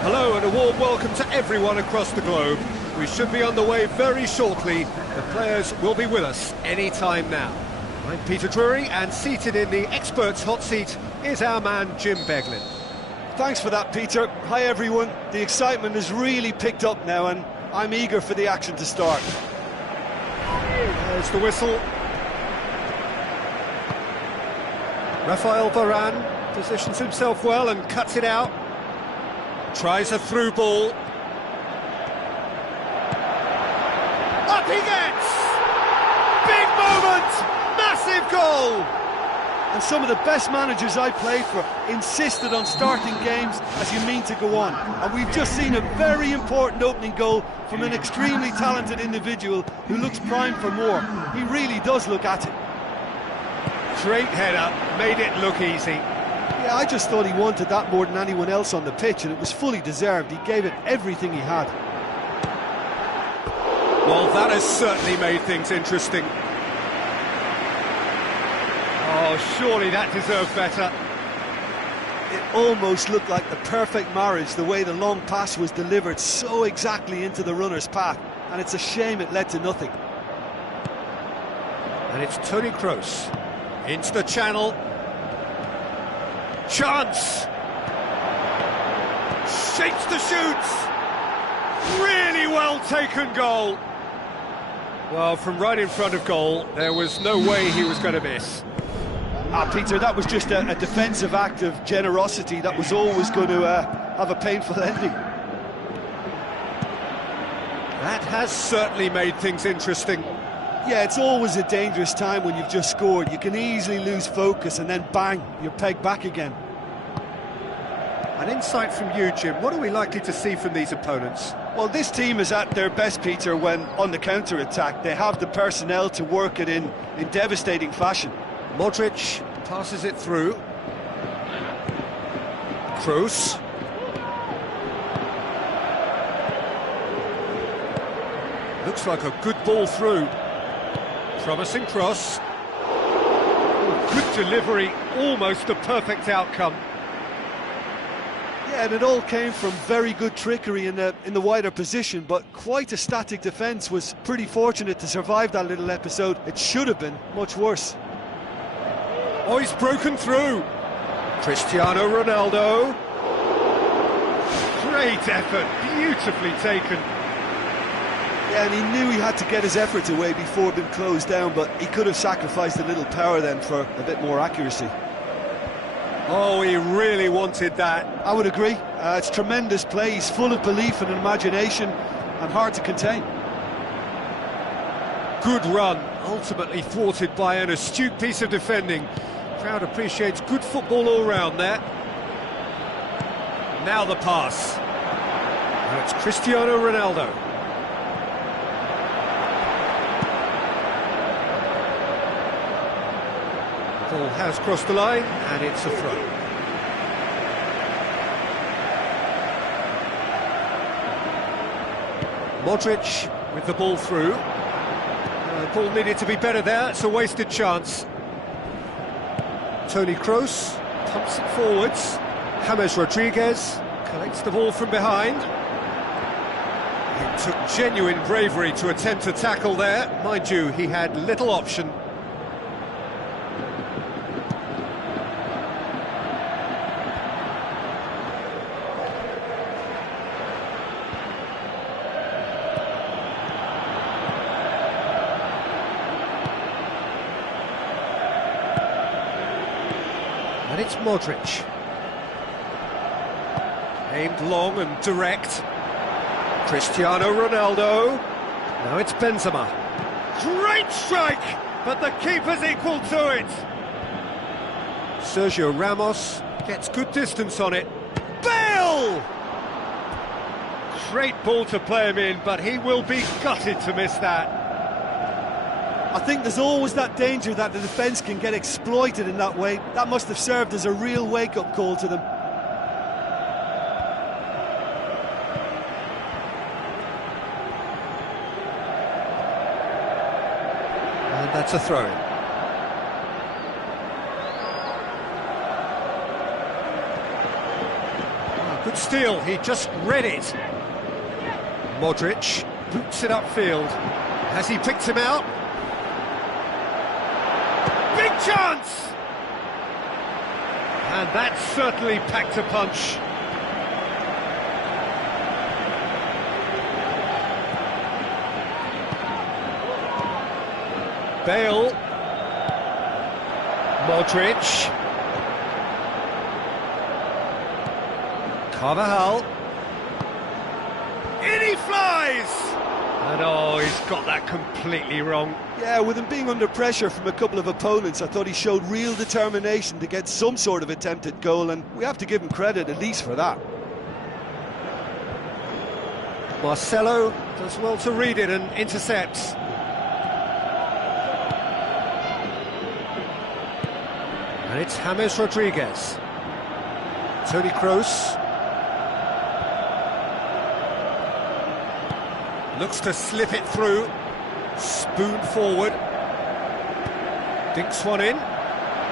Hello and a warm welcome to everyone across the globe. We should be on the way very shortly. The players will be with us any time now. I'm Peter Drury, and seated in the experts' hot seat is our man Jim Beglin. Thanks for that, Peter. Hi everyone. The excitement has really picked up now and I'm eager for the action to start. There's the whistle. Rafael Varane positions himself well and cuts it out. Tries a through ball. Up he gets! Big moment! Massive goal! And some of the best managers I played for insisted on starting games as you mean to go on. And we've just seen a very important opening goal from an extremely talented individual who looks primed for more. He really does look at it. Great header, made it look easy. Yeah, I just thought he wanted that more than anyone else on the pitch, and it was fully deserved. He gave it everything he had. Well, that has certainly made things interesting. Oh, surely that deserved better. It almost looked like the perfect marriage, the way the long pass was delivered so exactly into the runner's path, and it's a shame it led to nothing. And it's Toni Kroos into the channel. Chance! Shapes the shoots! Really well taken goal! Well, from right in front of goal, there was no way he was going to miss. Peter, that was just a defensive act of generosity that was always going to have a painful ending. That has certainly made things interesting. Yeah, it's always a dangerous time when you've just scored. You can easily lose focus and then bang, you're pegged back again. An insight from you, Jim. What are we likely to see from these opponents? Well, this team is at their best, Peter, when on the counter-attack. They have the personnel to work it in devastating fashion. Modric passes it through. Kroos. Looks like a good ball through. Promising cross. Good delivery, almost a perfect outcome. Yeah, and it all came from very good trickery in the wider position, but quite a static defence. Was pretty fortunate to survive that little episode. It should have been much worse. Oh, he's broken through. Cristiano Ronaldo. Great effort, beautifully taken. Yeah, and he knew he had to get his efforts away before being closed down, but he could have sacrificed a little power then for a bit more accuracy. Oh, he really wanted that. I would agree. It's tremendous play. He's full of belief and imagination and hard to contain. Good run, ultimately thwarted by an astute piece of defending. Crowd appreciates good football all round there. Now the pass. Now it's Cristiano Ronaldo. The ball has crossed the line, and it's a throw. Modric with the ball through. The ball needed to be better there, it's a wasted chance. Toni Kroos pumps it forwards. James Rodriguez collects the ball from behind. It took genuine bravery to attempt to tackle there. Mind you, he had little option. And it's Modric. Aimed long and direct. Cristiano Ronaldo. Now it's Benzema. Great strike, but the keeper's equal to it. Sergio Ramos gets good distance on it. Bale! Great ball to play him in, but he will be gutted to miss that. I think there's always that danger that the defence can get exploited in that way. That must have served as a real wake-up call to them. And that's a throw. Oh, good steal, he just read it. Modric boots it upfield. Has he picked him out? Big chance! And that certainly packed a punch. Bale. Modric. Carvajal. In he flies! And oh, he's got that completely wrong. Yeah, with him being under pressure from a couple of opponents, I thought he showed real determination to get some sort of attempt at goal, and we have to give him credit at least for that. Marcelo does well to read it and intercepts. And it's James Rodriguez. Toni Kroos. Looks to slip it through. Spoon forward. Dinks one in.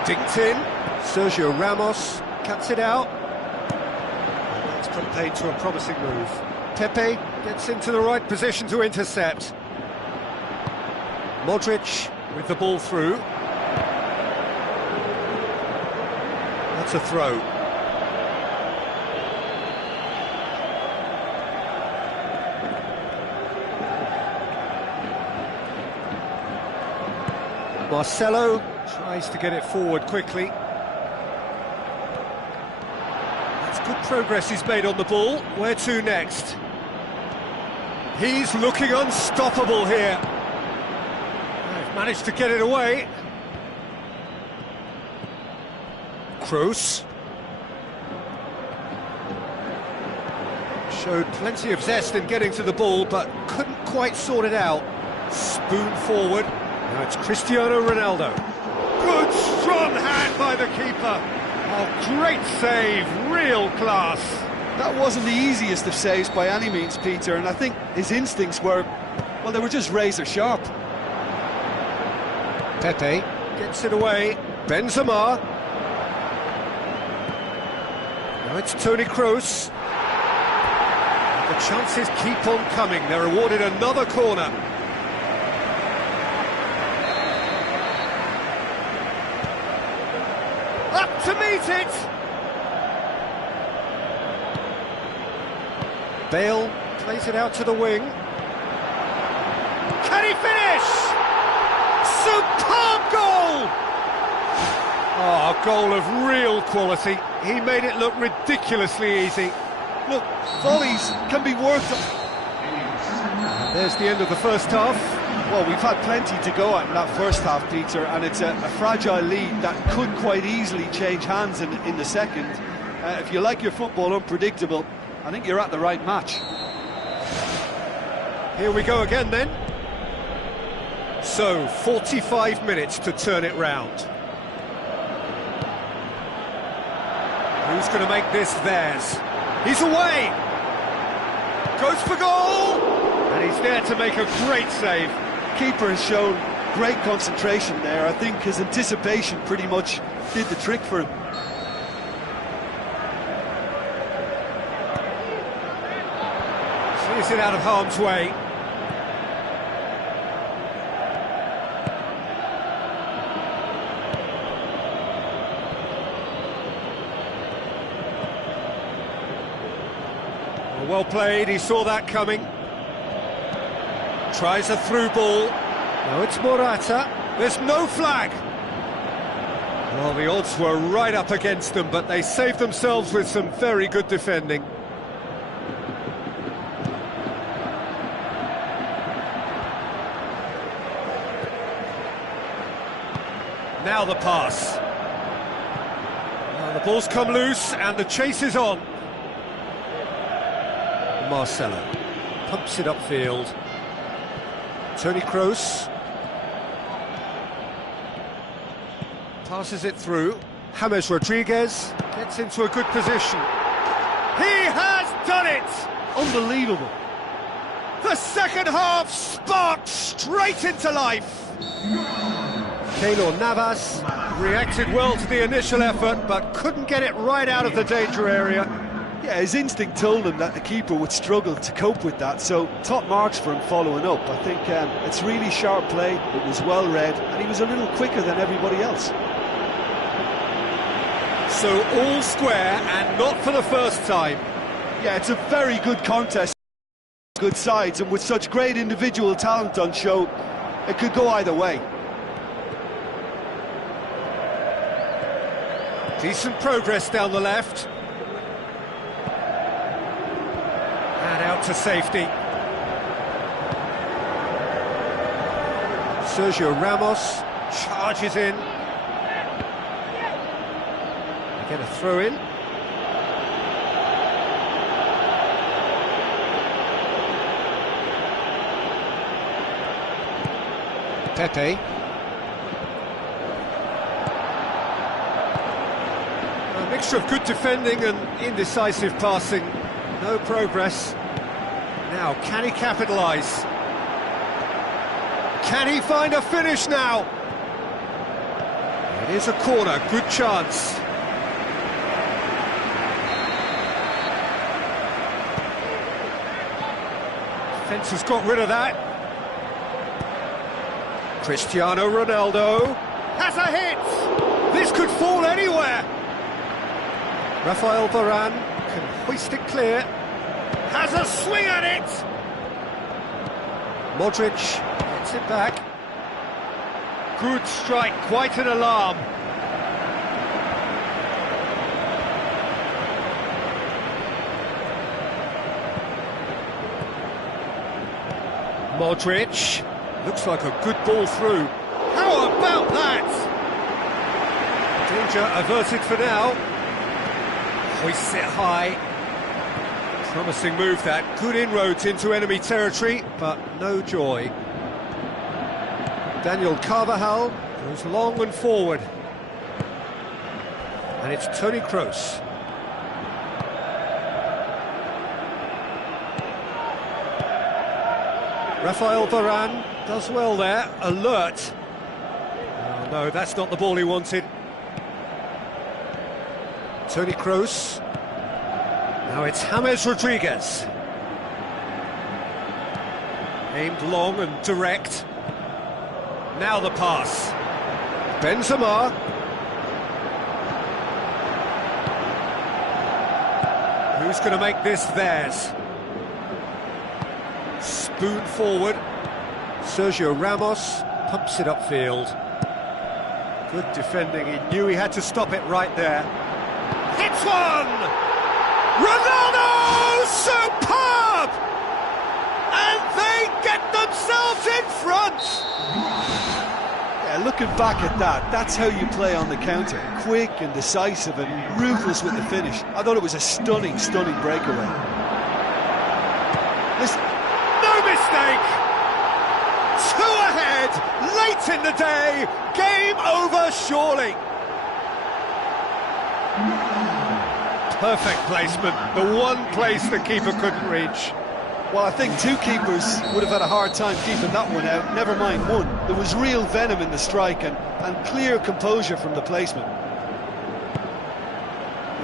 Dinked in. Sergio Ramos cuts it out. And that's put paid to a promising move. Pepe gets into the right position to intercept. Modric with the ball through. That's a throw. Marcelo tries to get it forward quickly. That's good progress he's made on the ball. Where to next? He's looking unstoppable here. They've managed to get it away. Kroos. Showed plenty of zest in getting to the ball, but couldn't quite sort it out. Spoon forward. Now it's Cristiano Ronaldo. Good strong hand by the keeper. Oh, great save, real class. That wasn't the easiest of saves by any means, Peter, and I think his instincts were, well, they were just razor sharp. Pepe gets it away. Benzema. Now it's Toni Kroos. The chances keep on coming. They're awarded another corner. Up to meet it! Bale plays it out to the wing. Can he finish? Superb goal! Oh, a goal of real quality. He made it look ridiculously easy. Look, volleys can be worked on. And there's the end of the first half. Well, we've had plenty to go at in that first half, Peter, and it's a fragile lead that could quite easily change hands in the second. If you like your football unpredictable, I think you're at the right match. Here we go again then. So, 45 minutes to turn it round. Who's going to make this theirs? He's away! Goes for goal! And he's there to make a great save. Keeper has shown great concentration there. I think his anticipation pretty much did the trick for him. Clears it out of harm's way. Well played, he saw that coming. Tries a through ball. No, it's Morata. There's no flag. Well, the odds were right up against them, but they saved themselves with some very good defending. Now the pass. Now the ball's come loose and the chase is on. Marcelo pumps it upfield. Toni Kroos passes it through. James Rodriguez gets into a good position. He has done it! Unbelievable. The second half sparked straight into life. Keylor Navas reacted well to the initial effort, but couldn't get it right out of the danger area. Yeah, his instinct told him that the keeper would struggle to cope with that, so top marks for him following up. I think it's really sharp play, it was well read, and he was a little quicker than everybody else. So all square, and not for the first time. Yeah, it's a very good contest, good sides, and with such great individual talent on show, it could go either way. Decent progress down the left. And out to safety. Sergio Ramos charges in. They get a throw in. Pepe. A mixture of good defending and indecisive passing. No progress. Now, can he capitalise? Can he find a finish now? It is a corner, good chance. Defence has got rid of that. Cristiano Ronaldo has a hit! This could fall anywhere! Rafael Varane can hoist it clear. Has a swing at it! Modric gets it back. Good strike, quite an alarm. Modric, looks like a good ball through. How about that? Danger averted for now. Hoists it high. Promising move that, good inroads into enemy territory, but no joy. Daniel Carvajal goes long and forward. And it's Toni Kroos. Rafael Varane does well there, alert. No, that's not the ball he wanted. Toni Kroos. Now it's James Rodriguez. Aimed long and direct. Now the pass. Benzema. Who's going to make this theirs? Spoon forward. Sergio Ramos pumps it upfield. Good defending, he knew he had to stop it right there. Hits one! Ronaldo! Superb! And they get themselves in front! Yeah, looking back at that, that's how you play on the counter. Quick and decisive and ruthless with the finish. I thought it was a stunning, stunning breakaway. Listen. No mistake! Two ahead, late in the day, game over surely. Perfect placement, the one place the keeper couldn't reach. Well, I think two keepers would have had a hard time keeping that one out, never mind one. There was real venom in the strike and clear composure from the placement.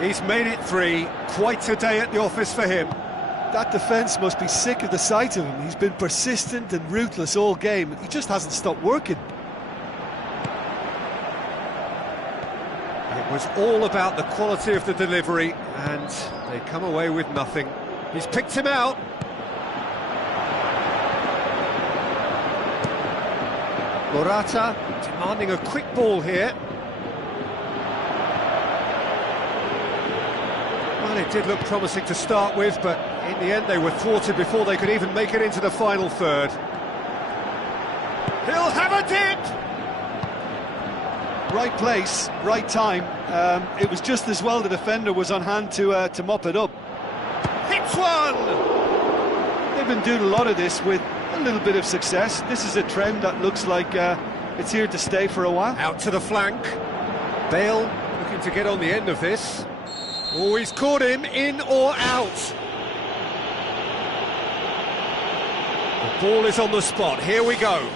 He's made it three, quite a day at the office for him. That defence must be sick of the sight of him. He's been persistent and ruthless all game. He just hasn't stopped working. It was all about the quality of the delivery, and they come away with nothing. He's picked him out. Morata demanding a quick ball here. Well, it did look promising to start with, but in the end they were thwarted before they could even make it into the final third. He'll have a dip! Right place, right time. It was just as well the defender was on hand to mop it up. Hits one! They've been doing a lot of this with a little bit of success. This is a trend that looks like it's here to stay for a while. Out to the flank. Bale looking to get on the end of this. Oh, he's caught him, in or out. The ball is on the spot, here we go.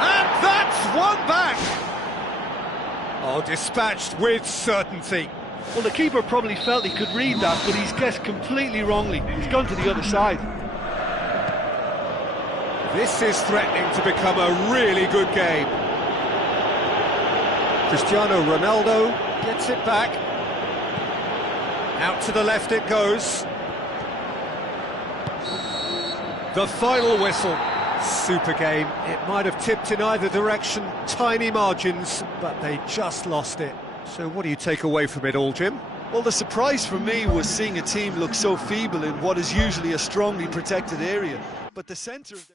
And that's one back. Oh, dispatched with certainty. Well, the keeper probably felt he could read that, but he's guessed completely wrongly. He's gone to the other side. This is threatening to become a really good game. Cristiano Ronaldo gets it back. Out to the left it goes. The final whistle. Super game. It might have tipped in either direction, tiny margins, but they just lost it. So what do you take away from it all, Jim? Well, the surprise for me was seeing a team look so feeble in what is usually a strongly protected area. But the centre of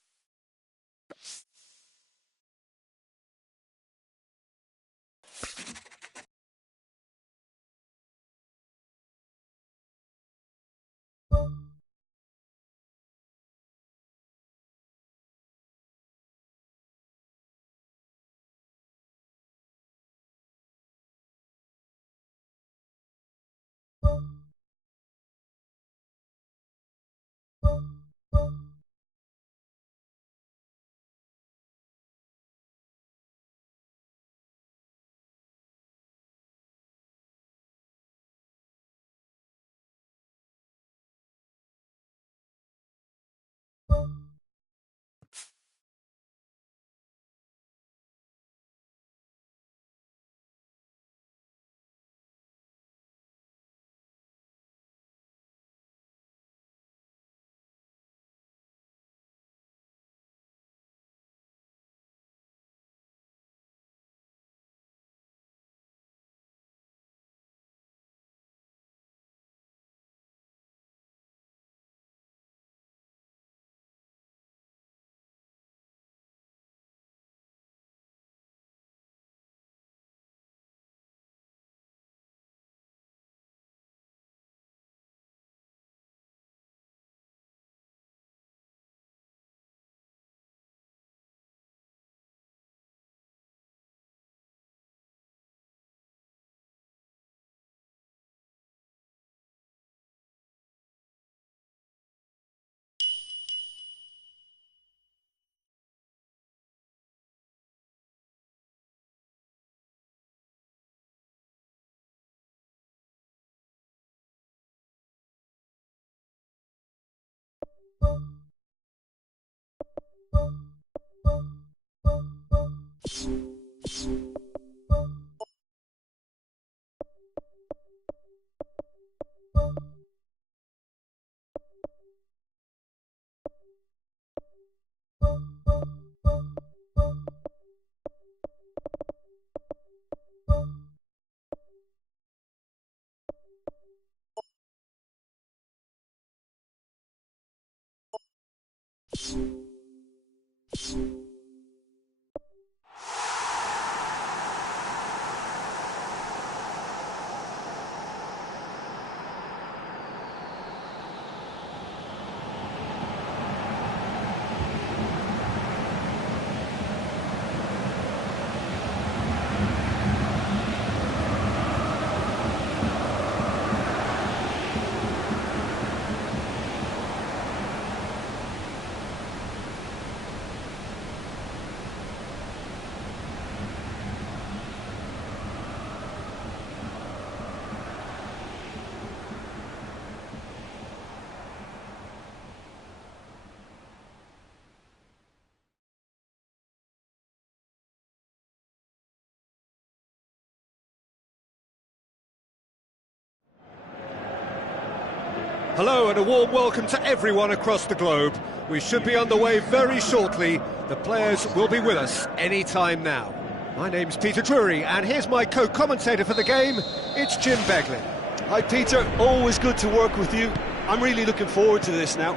Hello and a warm welcome to everyone across the globe. We should be underway very shortly. The players will be with us any time now. My name's Peter Drury, and here's my co-commentator for the game. It's Jim Beglin. Hi Peter, always good to work with you. I'm really looking forward to this now.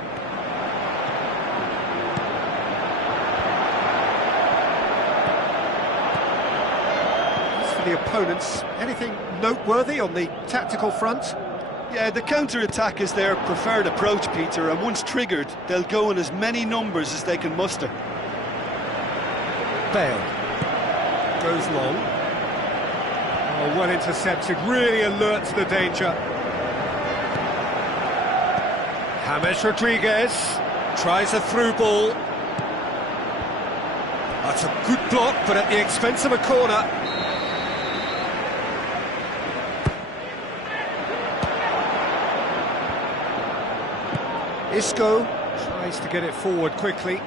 As for the opponents, anything noteworthy on the tactical front? Yeah, the counter-attack is their preferred approach, Peter, and once triggered, they'll go in as many numbers as they can muster. Bale goes long. Oh, well intercepted, really alert to the danger. James Rodriguez tries a through ball. That's a good block, but at the expense of a corner. Isco tries to get it forward quickly.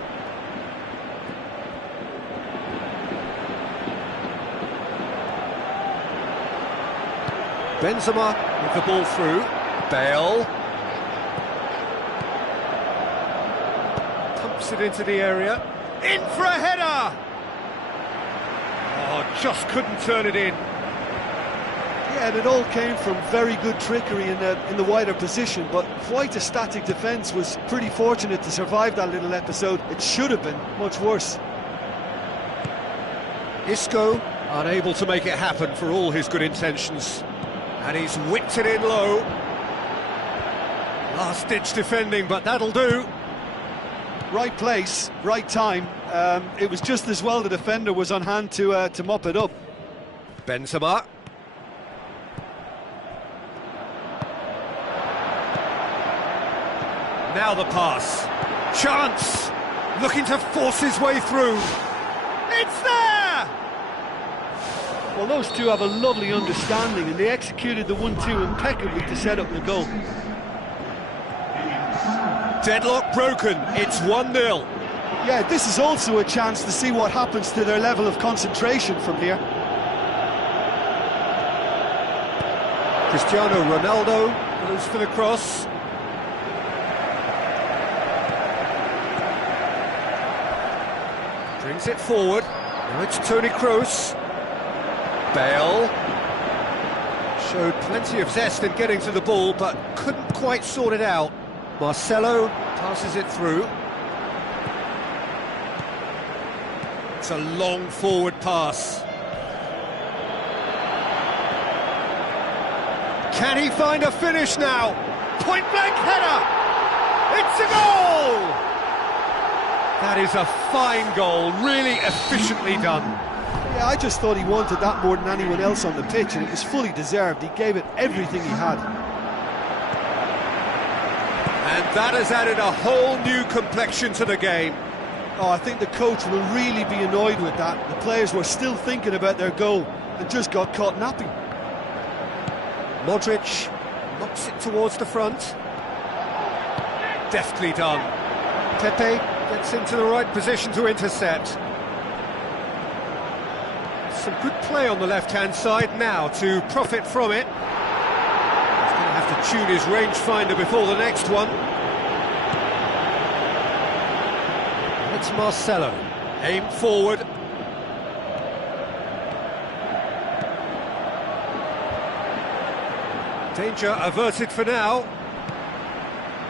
Benzema with the ball through. Bale pumps it into the area. In for a header! Oh, just couldn't turn it in. Yeah, and it all came from very good trickery in the wider position, but quite a static defence. Was pretty fortunate to survive that little episode. It should have been much worse. Isco unable to make it happen for all his good intentions. And he's whipped it in low. Last-ditch defending, but that'll do. Right place, right time. It was just as well the defender was on hand to mop it up. Benzema. Now the pass. Chance! Looking to force his way through. It's there! Well, those two have a lovely understanding, and they executed the 1-2 impeccably to set up the goal. Deadlock broken. It's 1-0. Yeah, this is also a chance to see what happens to their level of concentration from here. Cristiano Ronaldo goes for the cross. Brings it forward. Now it's Toni Kroos. Bale showed plenty of zest in getting to the ball, but couldn't quite sort it out. Marcelo passes it through. It's a long forward pass. Can he find a finish now? Point-blank header! It's a goal! That is a fine goal, really efficiently done. Yeah, I just thought he wanted that more than anyone else on the pitch, and it was fully deserved. He gave it everything he had. And that has added a whole new complexion to the game. Oh, I think the coach will really be annoyed with that. The players were still thinking about their goal and just got caught napping. Modric knocks it towards the front. Deftly done. Pepe gets into the right position to intercept. Some good play on the left-hand side now to profit from it. He's going to have to tune his rangefinder before the next one. It's Marcelo, aimed forward. Danger averted for now.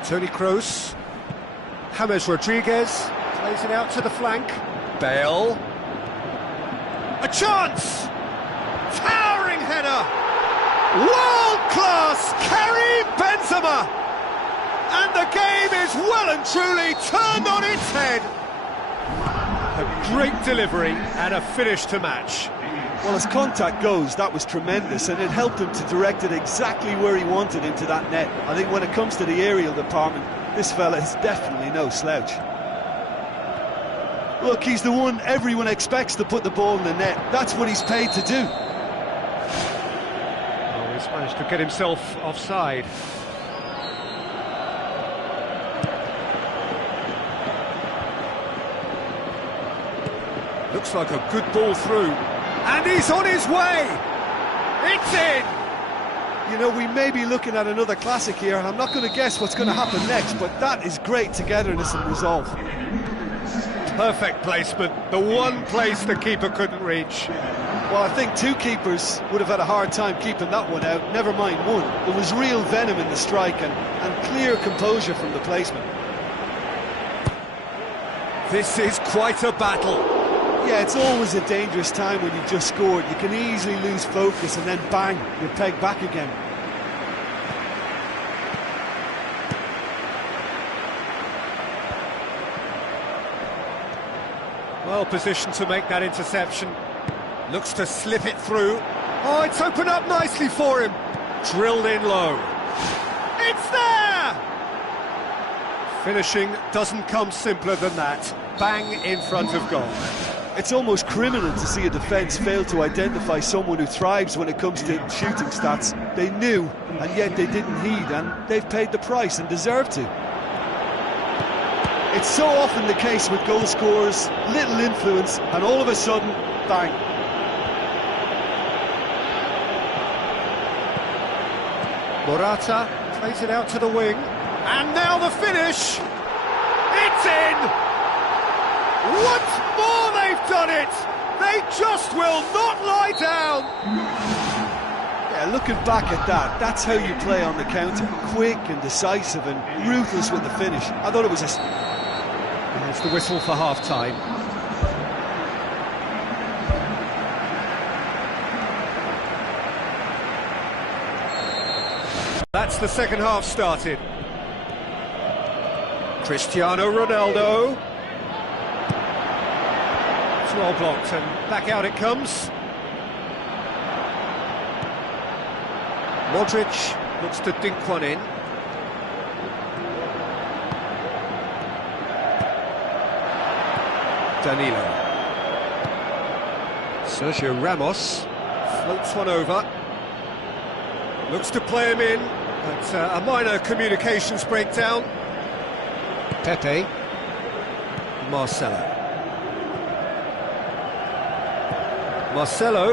Toni Kroos. James Rodriguez plays it out to the flank. Bale. A chance! Towering header! World-class Karim Benzema! And the game is well and truly turned on its head. A great delivery and a finish to match. Well, as contact goes, that was tremendous, and it helped him to direct it exactly where he wanted into that net. I think when it comes to the aerial department, this fella is definitely no slouch. Look, he's the one everyone expects to put the ball in the net. That's what he's paid to do. Oh, he's managed to get himself offside. Looks like a good ball through. And he's on his way! It's in! You know, we may be looking at another classic here, and I'm not going to guess what's going to happen next, but that is great togetherness and resolve. Perfect placement, the one place the keeper couldn't reach. Well, I think two keepers would have had a hard time keeping that one out, never mind one. There was real venom in the strike and clear composure from the placement. This is quite a battle. Yeah, it's always a dangerous time when you've just scored. You can easily lose focus and then bang, you're pegged back again. Well positioned to make that interception. Looks to slip it through. Oh, it's opened up nicely for him. Drilled in low. It's there! Finishing doesn't come simpler than that. Bang in front of goal. It's almost criminal to see a defence fail to identify someone who thrives when it comes to shooting stats. They knew, and yet they didn't heed, and they've paid the price and deserve to. It's so often the case with goal scorers, little influence, and all of a sudden, bang. Morata plays it out to the wing, and now the finish! It's in! Once more they've done it! They just will not lie down! Yeah, looking back at that, that's how you play on the counter. Quick and decisive and ruthless with the finish. I thought it was a... And it's the whistle for half-time. That's the second half started. Cristiano Ronaldo. It's well blocked and back out it comes. Modric looks to dink one in. Danilo. Sergio Ramos floats one over. Looks to play him in, but a minor communications breakdown. Pepe. Marcelo. Marcelo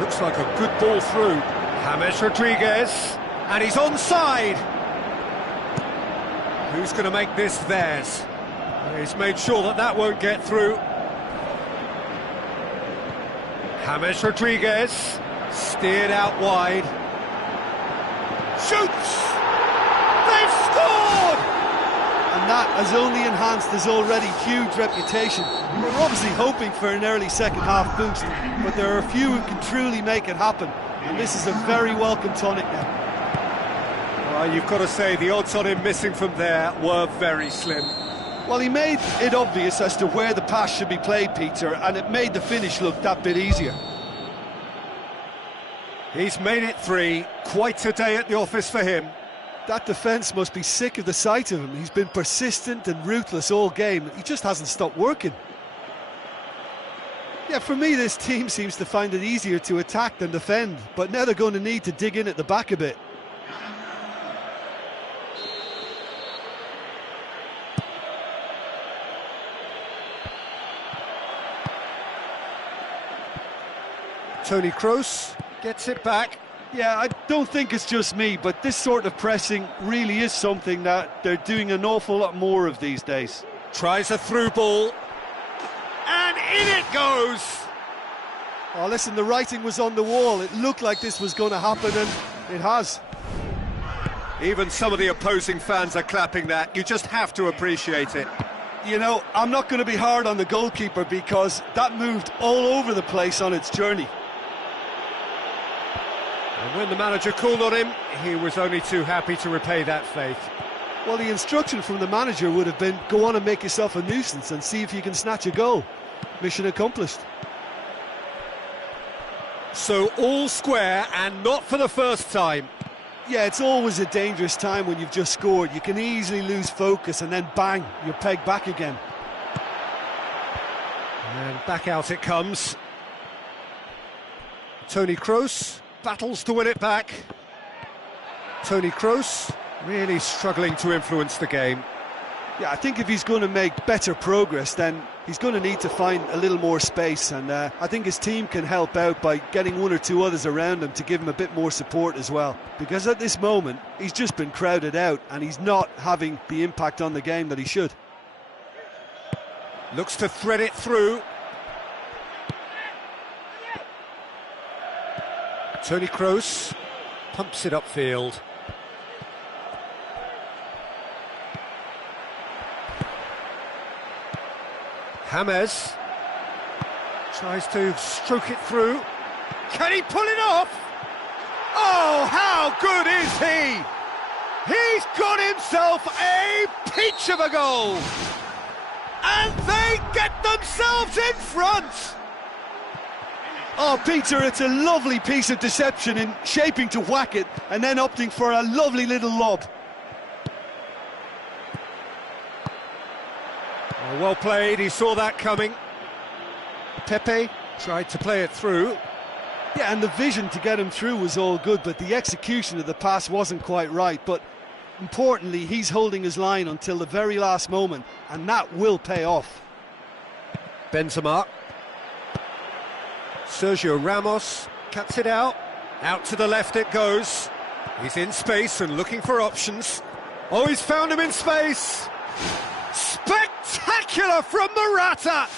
looks like a good ball through. James Rodriguez, and he's onside. Who's going to make this theirs? He's made sure that that won't get through. James Rodriguez steered out wide. Shoots! They've scored! And that has only enhanced his already huge reputation. We're obviously hoping for an early second-half boost, but there are a few who can truly make it happen, and this is a very welcome tonic now. Well, you've got to say the odds on him missing from there were very slim. Well, he made it obvious as to where the pass should be played, Peter, and it made the finish look that bit easier. He's made it three. Quite a day at the office for him. That defence must be sick of the sight of him. He's been persistent and ruthless all game. He just hasn't stopped working. Yeah, for me, this team seems to find it easier to attack than defend, but now they're going to need to dig in at the back a bit. Toni Kroos gets it back. Yeah, I don't think it's just me, but this sort of pressing really is something that they're doing an awful lot more of these days. Tries a through ball, and in it goes! Oh, listen, the writing was on the wall. It looked like this was going to happen, and it has. Even some of the opposing fans are clapping that. You just have to appreciate it. You know, I'm not going to be hard on the goalkeeper because that moved all over the place on its journey. And when the manager called on him, he was only too happy to repay that faith. Well, the instruction from the manager would have been, go on and make yourself a nuisance and see if you can snatch a goal. Mission accomplished. So all square, and not for the first time. Yeah, it's always a dangerous time when you've just scored. You can easily lose focus and then bang, you're pegged back again. And back out it comes. Toni Kroos battles to win it back. Toni Kroos really struggling to influence the game. Yeah, I think if he's going to make better progress, then he's going to need to find a little more space, and I think his team can help out by getting one or two others around him to give him a bit more support as well, because at this moment he's just been crowded out and he's not having the impact on the game that he should. Looks to thread it through. Toni Kroos pumps it upfield. James tries to stroke it through. Can he pull it off? Oh, how good is he? He's got himself a peach of a goal. And they get themselves in front. Oh, Peter, it's a lovely piece of deception in shaping to whack it and then opting for a lovely little lob. Oh, well played, he saw that coming. Pepe tried to play it through. Yeah, and the vision to get him through was all good, but the execution of the pass wasn't quite right. But importantly, he's holding his line until the very last moment, and that will pay off. Benzema. Sergio Ramos cuts it out. Out to the left it goes. He's in space and looking for options. Oh, he's found him in space. Spectacular from Morata!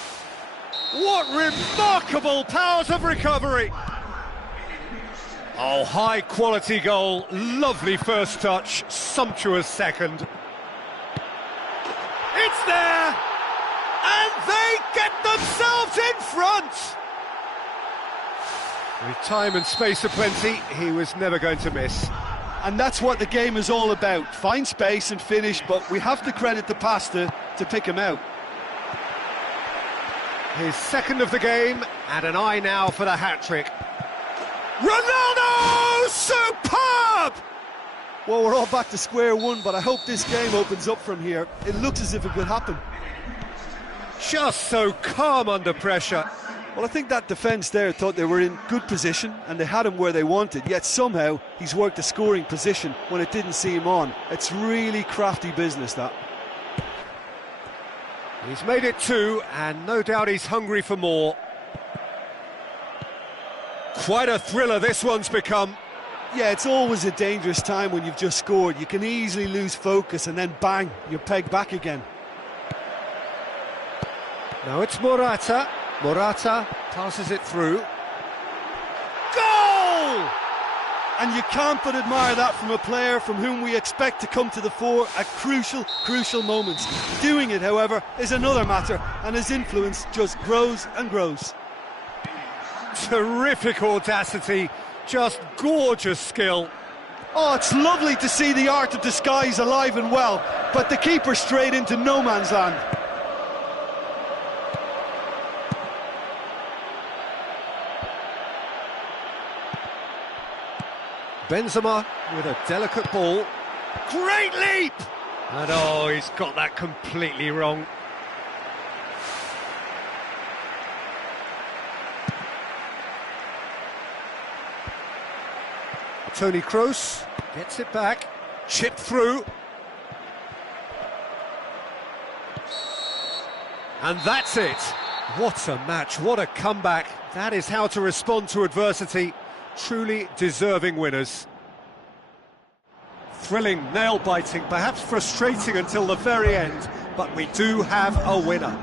What remarkable powers of recovery! Oh, high quality goal, lovely first touch, sumptuous second. It's there! And they get themselves in front! With time and space aplenty, he was never going to miss. And that's what the game is all about. Find space and finish, but we have to credit the pastor to pick him out. His second of the game, and an eye now for the hat-trick. Ronaldo! Superb! Well, we're all back to square one, but I hope this game opens up from here. It looks as if it could happen. Just so calm under pressure. Well, I think that defence there thought they were in good position and they had him where they wanted, yet somehow he's worked a scoring position when it didn't seem on. It's really crafty business, that. He's made it two, and no doubt he's hungry for more. Quite a thriller this one's become. Yeah, it's always a dangerous time when you've just scored. You can easily lose focus and then bang, you're pegged back again. Now it's Morata. Morata passes it through. Goal! And you can't but admire that from a player from whom we expect to come to the fore at crucial moments. Doing it, however, is another matter, and his influence just grows and grows. Terrific audacity, just gorgeous skill. Oh, it's lovely to see the art of disguise alive and well, but the keeper straight into no man's land. Benzema with a delicate ball. Great leap! And oh, he's got that completely wrong. Toni Kroos gets it back, chipped through. And that's it. What a match, what a comeback. That is how to respond to adversity. Truly deserving winners. Thrilling, nail-biting, perhaps frustrating until the very end, but we do have a winner.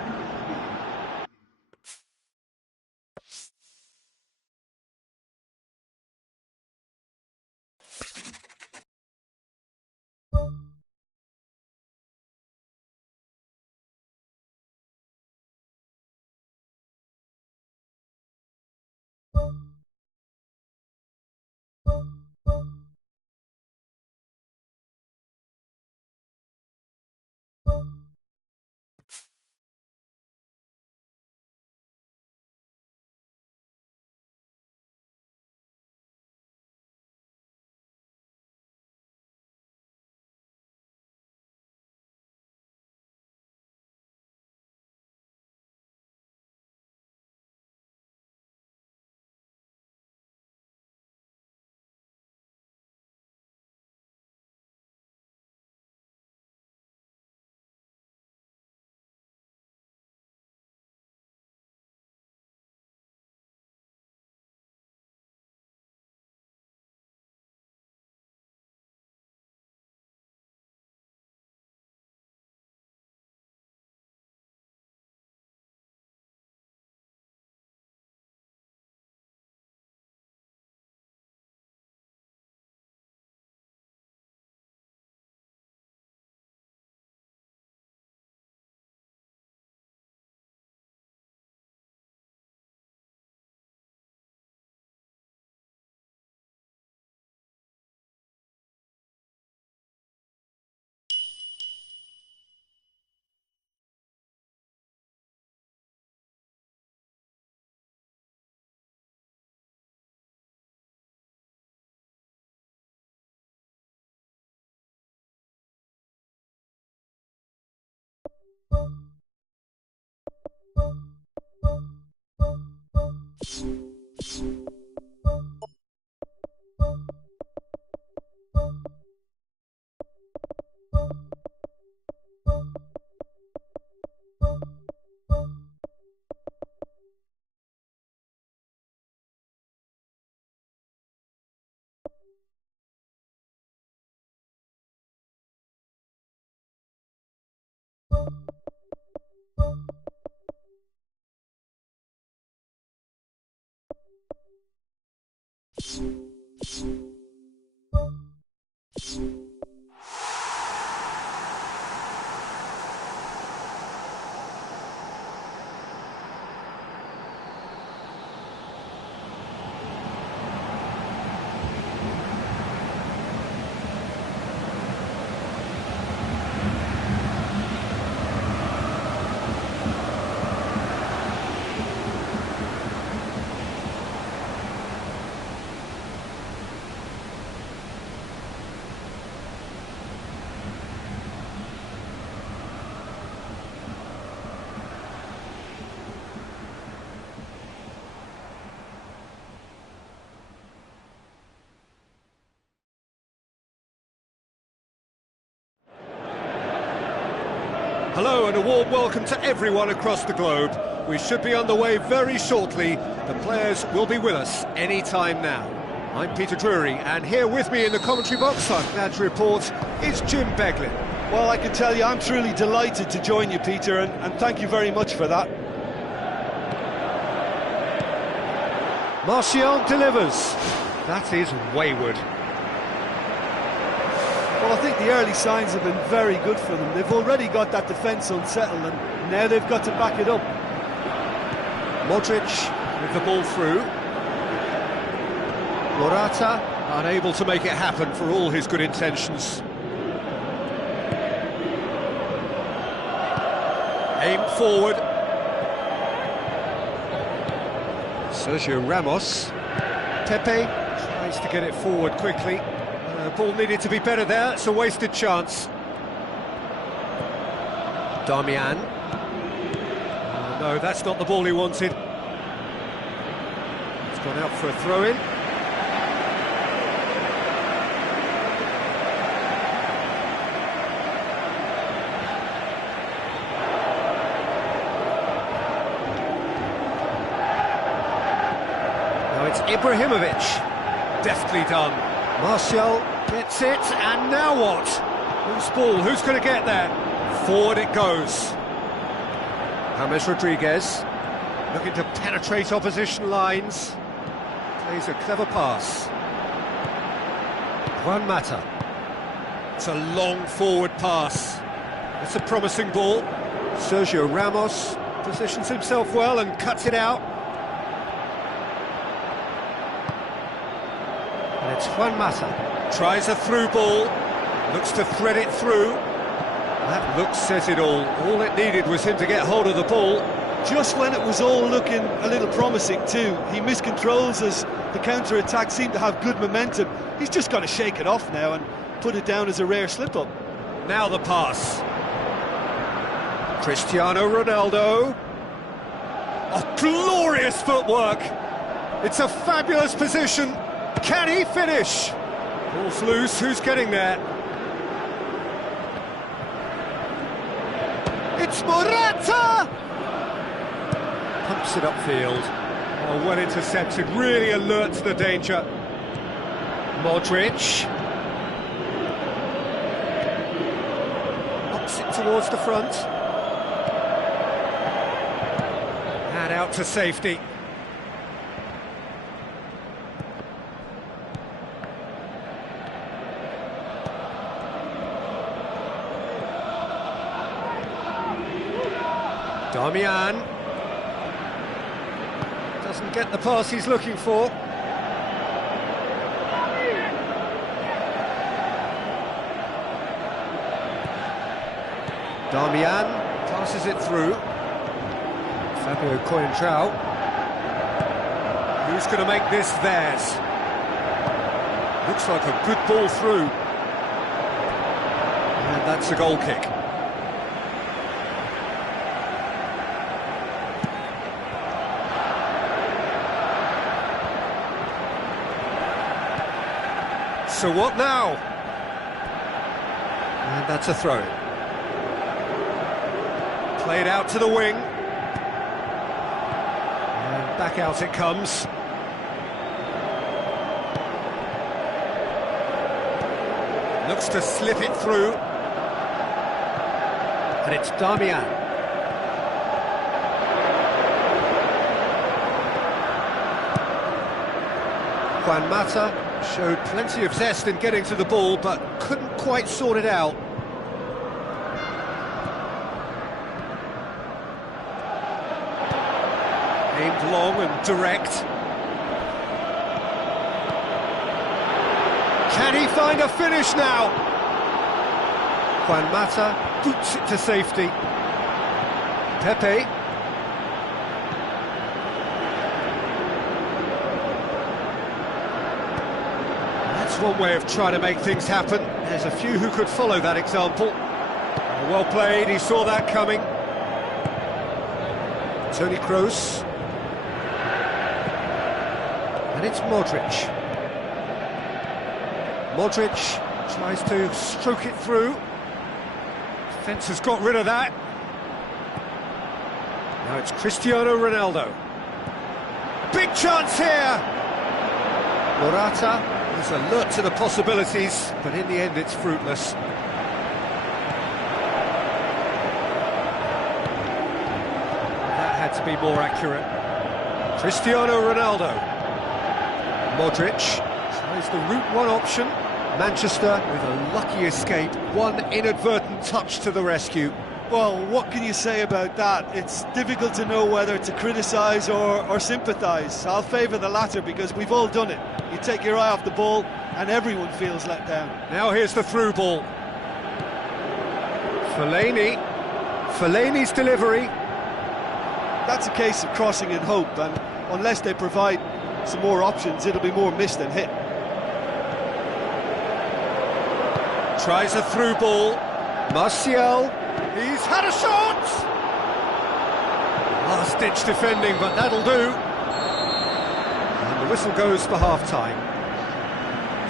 Hello and a warm welcome to everyone across the globe. We should be on the way very shortly. The players will be with us any time now. I'm Peter Drury, and here with me in the commentary box, I'm glad to report, is Jim Beglin. Well, I can tell you I'm truly delighted to join you, Peter, and thank you very much for that. Martial delivers. That is wayward. Well, I think the early signs have been very good for them. They've already got that defence unsettled, and now they've got to back it up. Modric with the ball through. Morata unable to make it happen for all his good intentions. Aim forward. Sergio Ramos. Pepe tries to get it forward quickly. The ball needed to be better there, it's a wasted chance. Darmian. No, that's not the ball he wanted. It's gone out for a throw-in. it's Ibrahimovic. Deftly done. Martial gets it, and now what? Whose ball? Who's going to get there? Forward it goes. James Rodriguez, looking to penetrate opposition lines. Plays a clever pass. Juan Mata. It's a long forward pass. It's a promising ball. Sergio Ramos positions himself well and cuts it out. And it's Juan Mata. Tries a through ball. Looks to thread it through. That look says it all. All it needed was him to get hold of the ball. Just when it was all looking a little promising too, he miscontrols as the counter-attack seemed to have good momentum. He's just got to shake it off now and put it down as a rare slip-up. Now the pass. Cristiano Ronaldo. Oh, glorious footwork. It's a fabulous position. Can he finish? Ball's loose, who's getting there? It's Morata! Pumps it upfield. Oh, well intercepted, really alert to the danger. Modric. Ups it towards the front. And out to safety. Damian doesn't get the pass he's looking for. Damian passes it through. Fabio Coentrao. Who's going to make this theirs? Looks like a good ball through. And that's a goal kick. So what now? And that's a throw. Played out to the wing. And back out it comes. Looks to slip it through. And it's Damian. Juan Mata showed plenty of zest in getting to the ball, but couldn't quite sort it out. Aimed long and direct. Can he find a finish now? Juan Mata boots it to safety. Pepe. One way of trying to make things happen. There's a few who could follow that example. Well played, he saw that coming. Toni Kroos. And it's Modric. Modric tries to stroke it through. Defence has got rid of that. Now it's Cristiano Ronaldo. Big chance here! Morata is alert to the possibilities, but in the end it's fruitless. That had to be more accurate. Cristiano Ronaldo. Modric tries the route one option. Manchester with a lucky escape, one inadvertent touch to the rescue. Well, what can you say about that? It's difficult to know whether to criticise or sympathise. I'll favour the latter because we've all done it. You take your eye off the ball and everyone feels let down. Now here's the through ball. Fellaini's delivery. That's a case of crossing in hope, and unless they provide some more options, it'll be more miss than hit. Tries a through ball. Martial. He's had a shot! Last-ditch defending, but that'll do. And the whistle goes for half-time.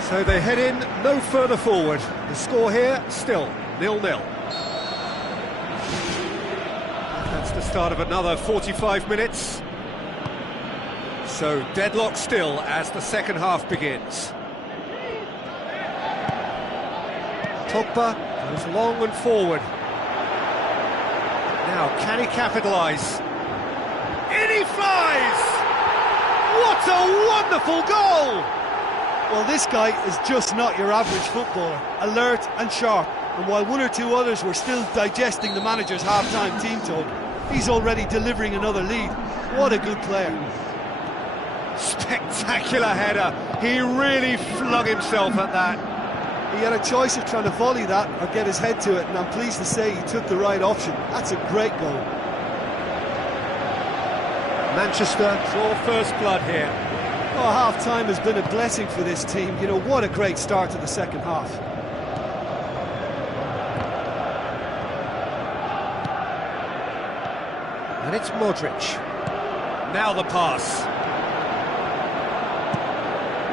So they head in no further forward. The score here, still 0-0. That's the start of another 45 minutes. So deadlock still as the second half begins. Pogba goes long and forward. Now, can he capitalise? In he flies! What a wonderful goal! Well, this guy is just not your average footballer. Alert and sharp. And while one or two others were still digesting the manager's half-time team talk, he's already delivering another lead. What a good player. Spectacular header. He really flung himself at that. He had a choice of trying to volley that or get his head to it, and I'm pleased to say he took the right option. That's a great goal. Manchester draw first blood here. Oh, half-time has been a blessing for this team. You know, what a great start to the second half. And it's Modric. Now the pass.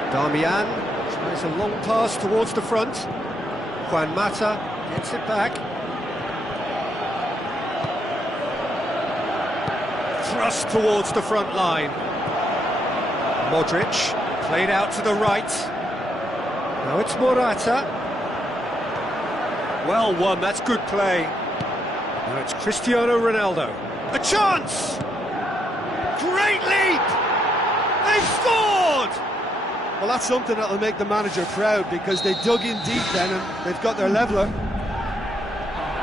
Darmian tries a long pass towards the front. Juan Mata gets it back. Thrust towards the front line. Modric played out to the right. Now it's Morata. Well won, that's good play. Now it's Cristiano Ronaldo. A chance! Great leap! They've scored! Well, that's something that'll make the manager proud, because they dug in deep then and they've got their leveller.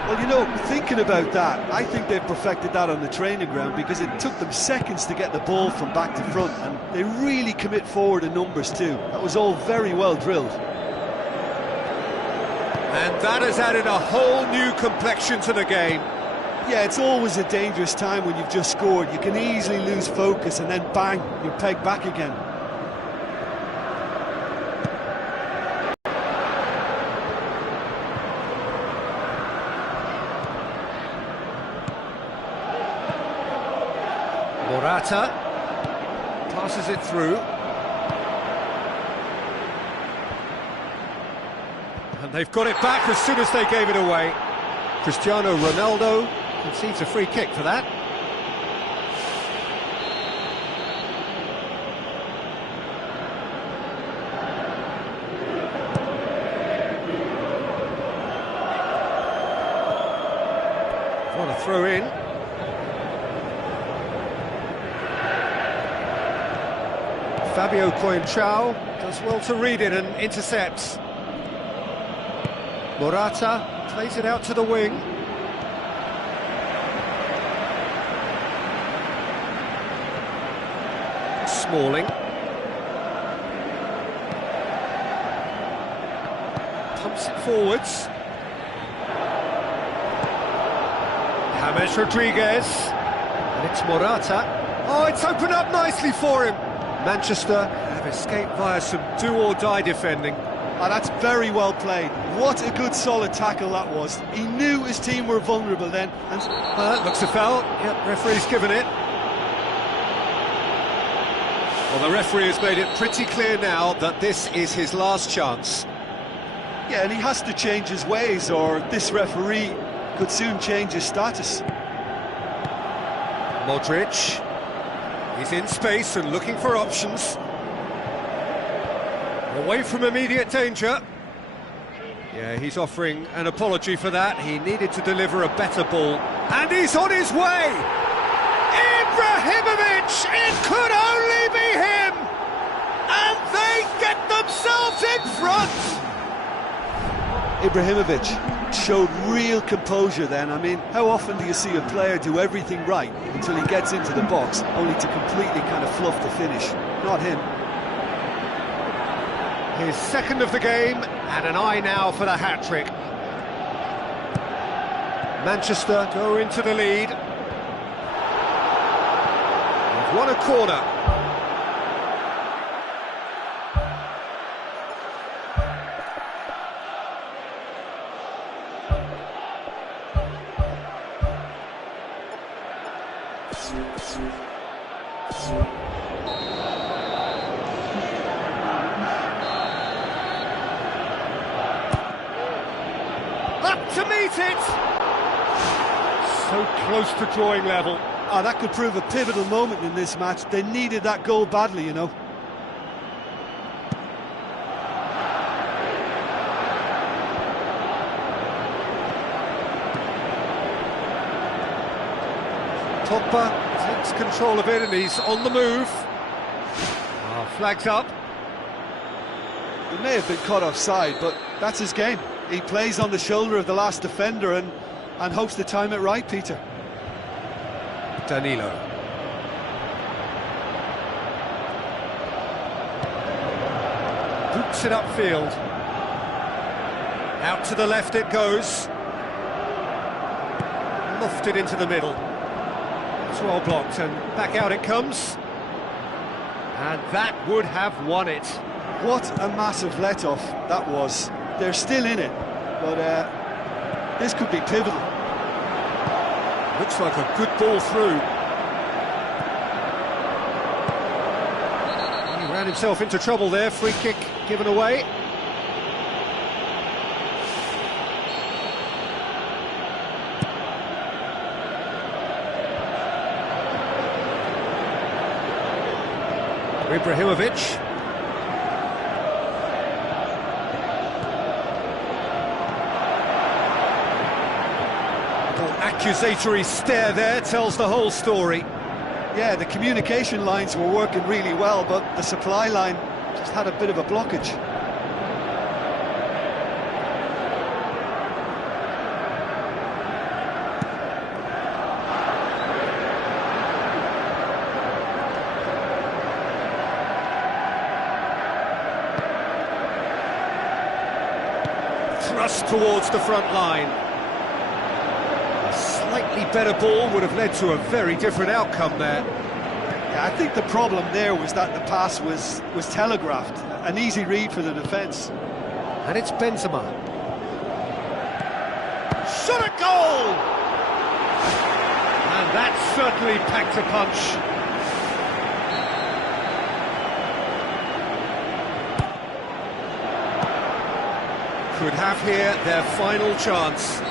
Well, you know, thinking about that, I think they've perfected that on the training ground, because it took them seconds to get the ball from back to front, and they really commit forward in numbers too. That was all very well drilled. And that has added a whole new complexion to the game. Yeah, it's always a dangerous time when you've just scored. You can easily lose focus and then bang, you're pegged back again. Morata passes it through. And they've got it back as soon as they gave it away. Cristiano Ronaldo concedes a free kick for that. What a throw in. Fabio Coentrao does well to read it and intercepts. Morata plays it out to the wing. Smalling. Pumps it forwards. James Rodriguez. And it's Morata. Oh, it's opened up nicely for him. Manchester have escaped via some do-or-die defending. Oh, that's very well played. What a good solid tackle that was. He knew his team were vulnerable then. And that looks a foul. Yep, referee's given it. Well, the referee has made it pretty clear now that this is his last chance. Yeah, and he has to change his ways, or this referee could soon change his status. Modric. He's in space and looking for options. Away from immediate danger. Yeah, he's offering an apology for that. He needed to deliver a better ball. And he's on his way! Ibrahimovic! It could only be him! And they get themselves in front! Ibrahimovic showed real composure then. I mean, how often do you see a player do everything right until he gets into the box, only to completely kind of fluff the finish? Not him. His second of the game, and an eye now for the hat-trick. Manchester go into the lead. They've won a corner. Up to meet it! So close to drawing level. Oh, that could prove a pivotal moment in this match. They needed that goal badly, you know. Pogba takes control of it and he's on the move. Flags up. He may have been caught offside, but that's his game. He plays on the shoulder of the last defender and hopes to time it right, Peter. Danilo. Boots it upfield. Out to the left it goes. Lofted into the middle. It's well blocked and back out it comes. And that would have won it. What a massive let-off that was. They're still in it, but this could be pivotal. Looks like a good ball through. He ran himself into trouble there, free kick given away. Ibrahimovic. Accusatory stare there tells the whole story. Yeah, the communication lines were working really well, but the supply line just had a bit of a blockage. Thrust towards the front line. Slightly better ball would have led to a very different outcome there. Yeah, I think the problem there was that the pass was telegraphed, an easy read for the defence. And it's Benzema. Shot a goal! And that certainly packed a punch. Could have here their final chance.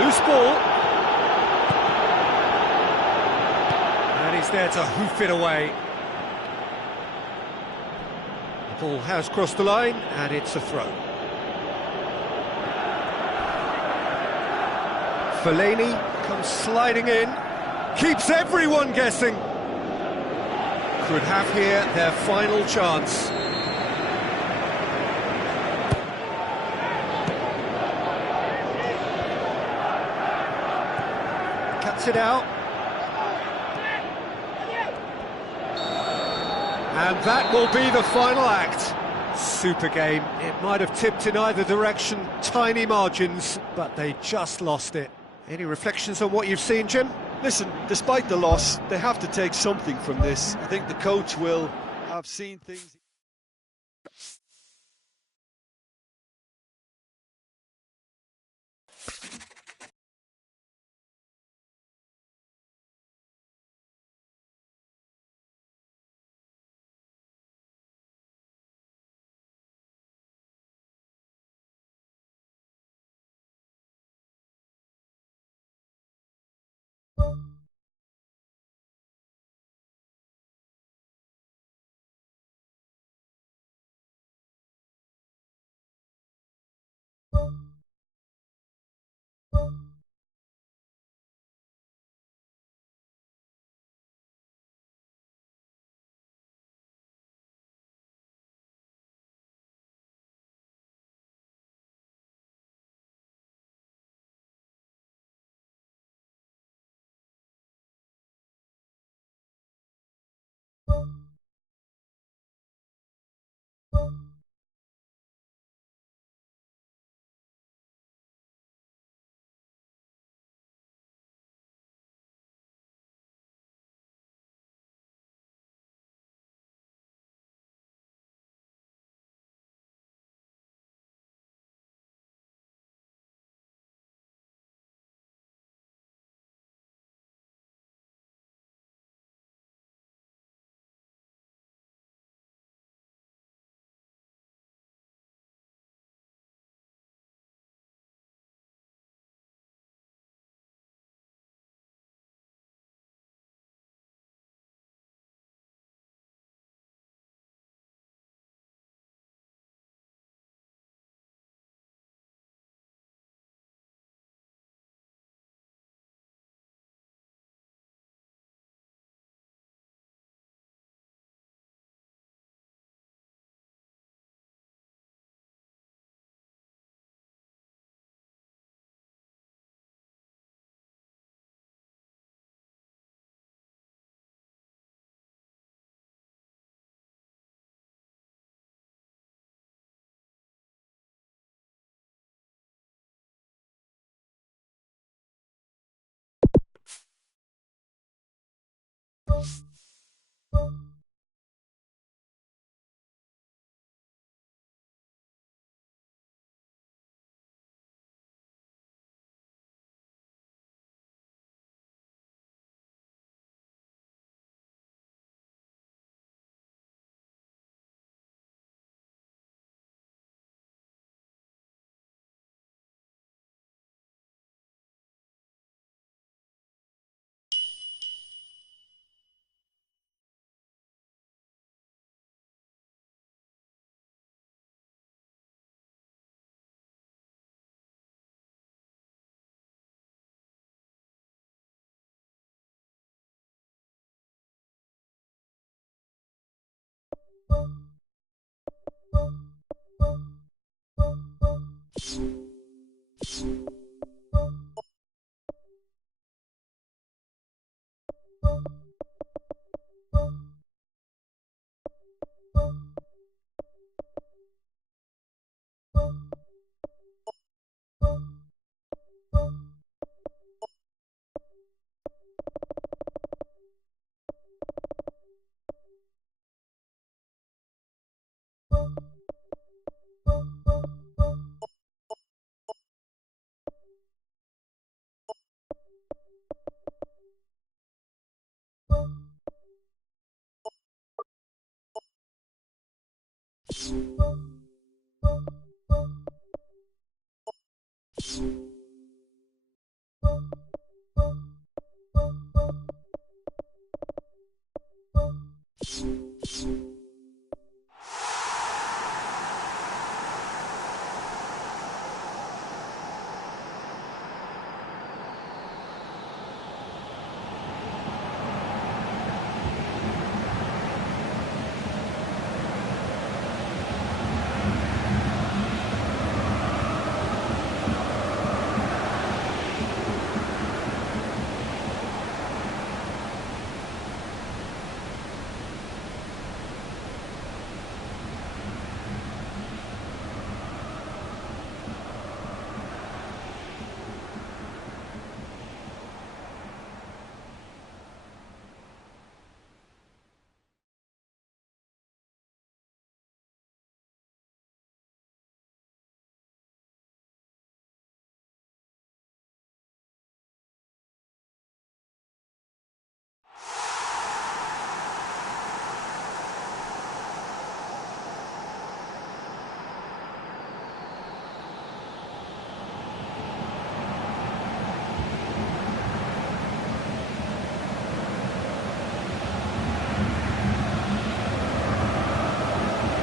Loose ball. And he's there to hoof it away. The ball has crossed the line and it's a throw. Fellaini comes sliding in. Keeps everyone guessing. Could have here their final chance. It out, and that will be the final act. Super game. It might have tipped in either direction, tiny margins, but they just lost it. Any reflections on what you've seen, Jim? Listen, despite the loss, they have to take something from this. I think the coach will have seen things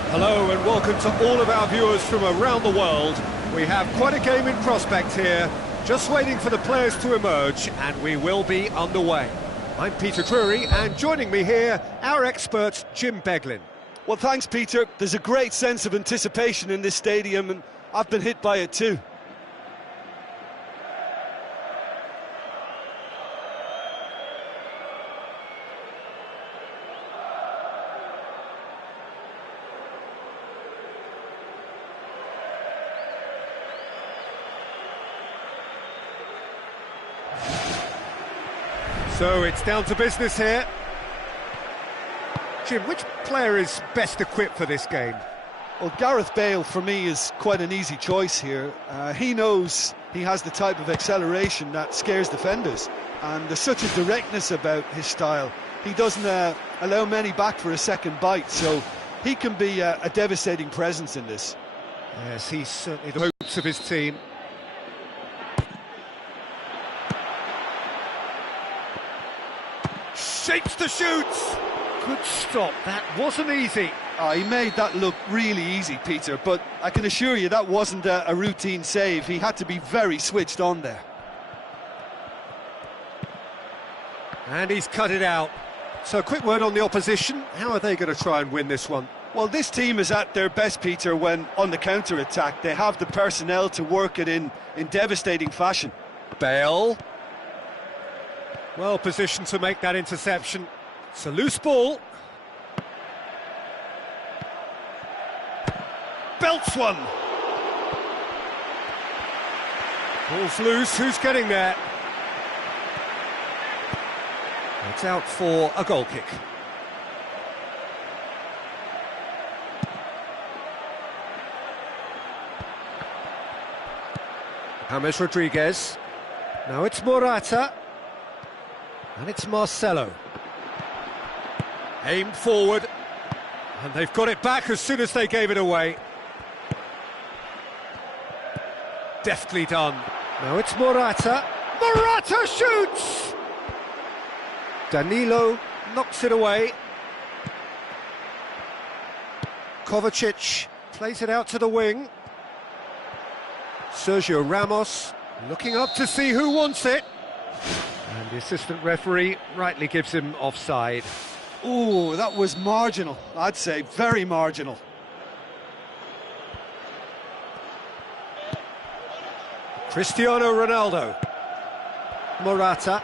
Hello and welcome to all of our viewers from around the world. We have quite a game in prospect here, just waiting for the players to emerge, and we will be underway. I'm Peter Drury, and joining me here, our expert Jim Beglin. Well, thanks, Peter. There's a great sense of anticipation in this stadium, and I've been hit by it too. So it's down to business here. Jim, which player is best equipped for this game? Well, Gareth Bale, for me, is quite an easy choice here. He knows he has the type of acceleration that scares defenders, and there's such a directness about his style. He doesn't allow many back for a second bite, so he can be a devastating presence in this. Yes, he's certainly the hopes of his team. Shapes the shoots! Good stop, that wasn't easy. Oh, he made that look really easy, Peter, but I can assure you that wasn't a routine save. He had to be very switched on there. And he's cut it out. So a quick word on the opposition. How are they going to try and win this one? Well, this team is at their best, Peter, when on the counter-attack. They have the personnel to work it in devastating fashion. Bale. Well positioned to make that interception. It's a loose ball. Belts one. Ball's loose, who's getting there? It's out for a goal kick. James Rodriguez. Now it's Morata. And it's Marcelo. Aimed forward. And they've got it back as soon as they gave it away. Deftly done. Now it's Morata. Morata shoots! Danilo knocks it away. Kovacic plays it out to the wing. Sergio Ramos looking up to see who wants it. And the assistant referee rightly gives him offside. Oh, that was marginal, I'd say, very marginal. Cristiano Ronaldo. Morata.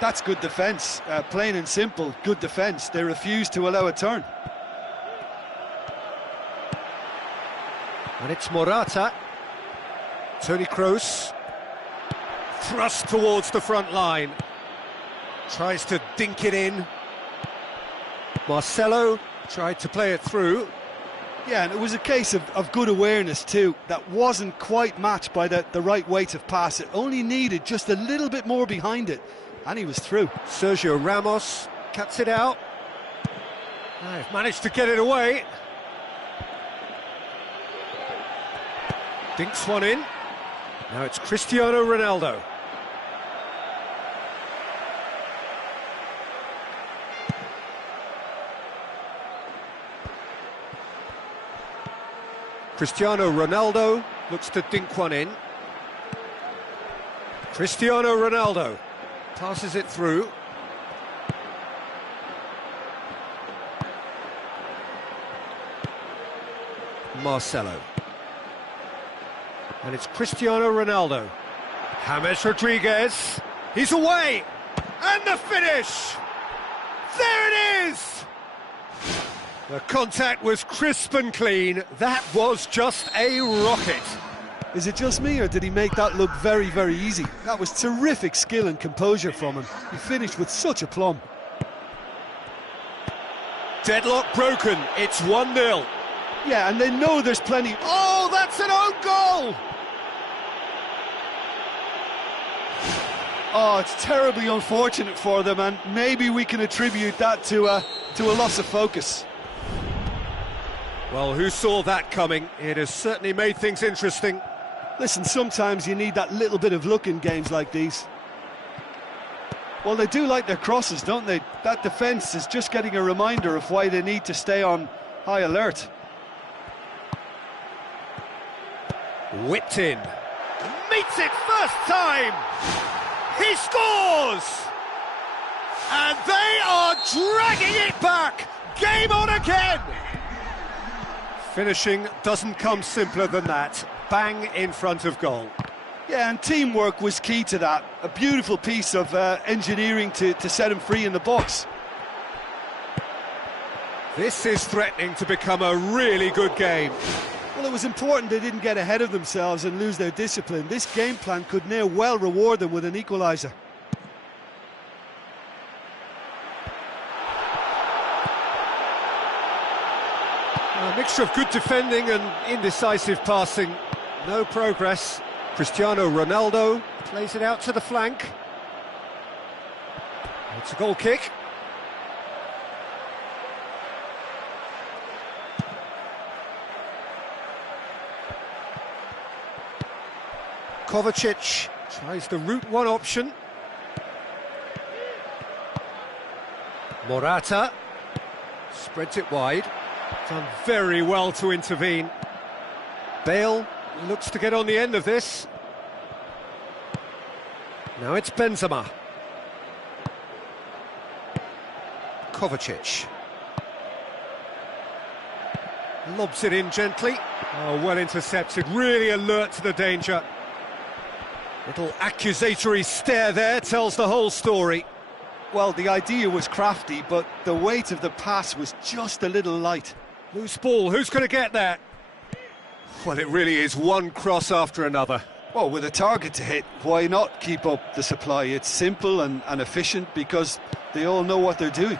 That's good defence, plain and simple, good defence. They refuse to allow a turn. And it's Morata. Toni Kroos. Thrust towards the front line. Tries to dink it in. Marcelo tried to play it through. Yeah, and it was a case of good awareness too. That wasn't quite matched by the right weight of pass. It only needed just a little bit more behind it, and he was through. Sergio Ramos cuts it out. They've managed to get it away. Dinks one in. Now it's Cristiano Ronaldo. Cristiano Ronaldo looks to dink one in. Cristiano Ronaldo passes it through. Marcelo. And it's Cristiano Ronaldo. James Rodriguez. He's away! And the finish! There it is! The contact was crisp and clean. That was just a rocket. Is it just me, or did he make that look very, very easy? That was terrific skill and composure from him. He finished with such aplomb. Deadlock broken. It's 1-0. Yeah, and they know there's plenty. Oh, that's an own goal! Oh, it's terribly unfortunate for them, and maybe we can attribute that to a loss of focus. Well, who saw that coming? It has certainly made things interesting. Listen, sometimes you need that little bit of luck in games like these. Well, they do like their crosses, don't they? That defence is just getting a reminder of why they need to stay on high alert. Whipped in. Meets it first time! He scores! And they are dragging it back! Game on again! Finishing doesn't come simpler than that. Bang in front of goal. Yeah, and teamwork was key to that. A beautiful piece of engineering to set him free in the box. This is threatening to become a really good game. Well, it was important they didn't get ahead of themselves and lose their discipline. This game plan could now well reward them with an equaliser. A mixture of good defending and indecisive passing. No progress. Cristiano Ronaldo plays it out to the flank. It's a goal kick. Kovacic tries the route one option. Morata spreads it wide. Done very well to intervene. Bale looks to get on the end of this. Now it's Benzema. Kovacic. Lobs it in gently. Oh, well intercepted, really alert to the danger. Little accusatory stare there tells the whole story. Well, the idea was crafty, but the weight of the pass was just a little light. Loose ball, who's going to get that? Well, it really is one cross after another. Well, with a target to hit, why not keep up the supply? It's simple and efficient because they all know what they're doing.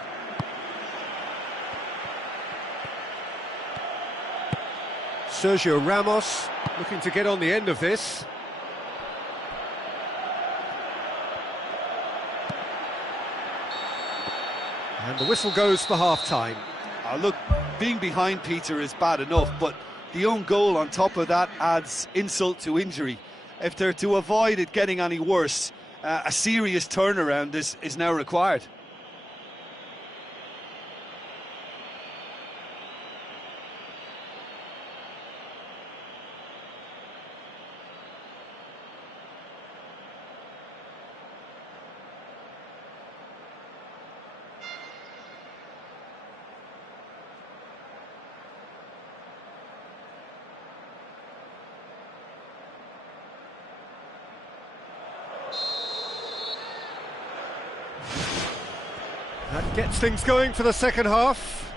Sergio Ramos looking to get on the end of this. And the whistle goes for half-time. Look, being behind Peter is bad enough, but the own goal on top of that adds insult to injury. If they're to avoid it getting any worse, a serious turnaround is now required. That gets things going for the second half.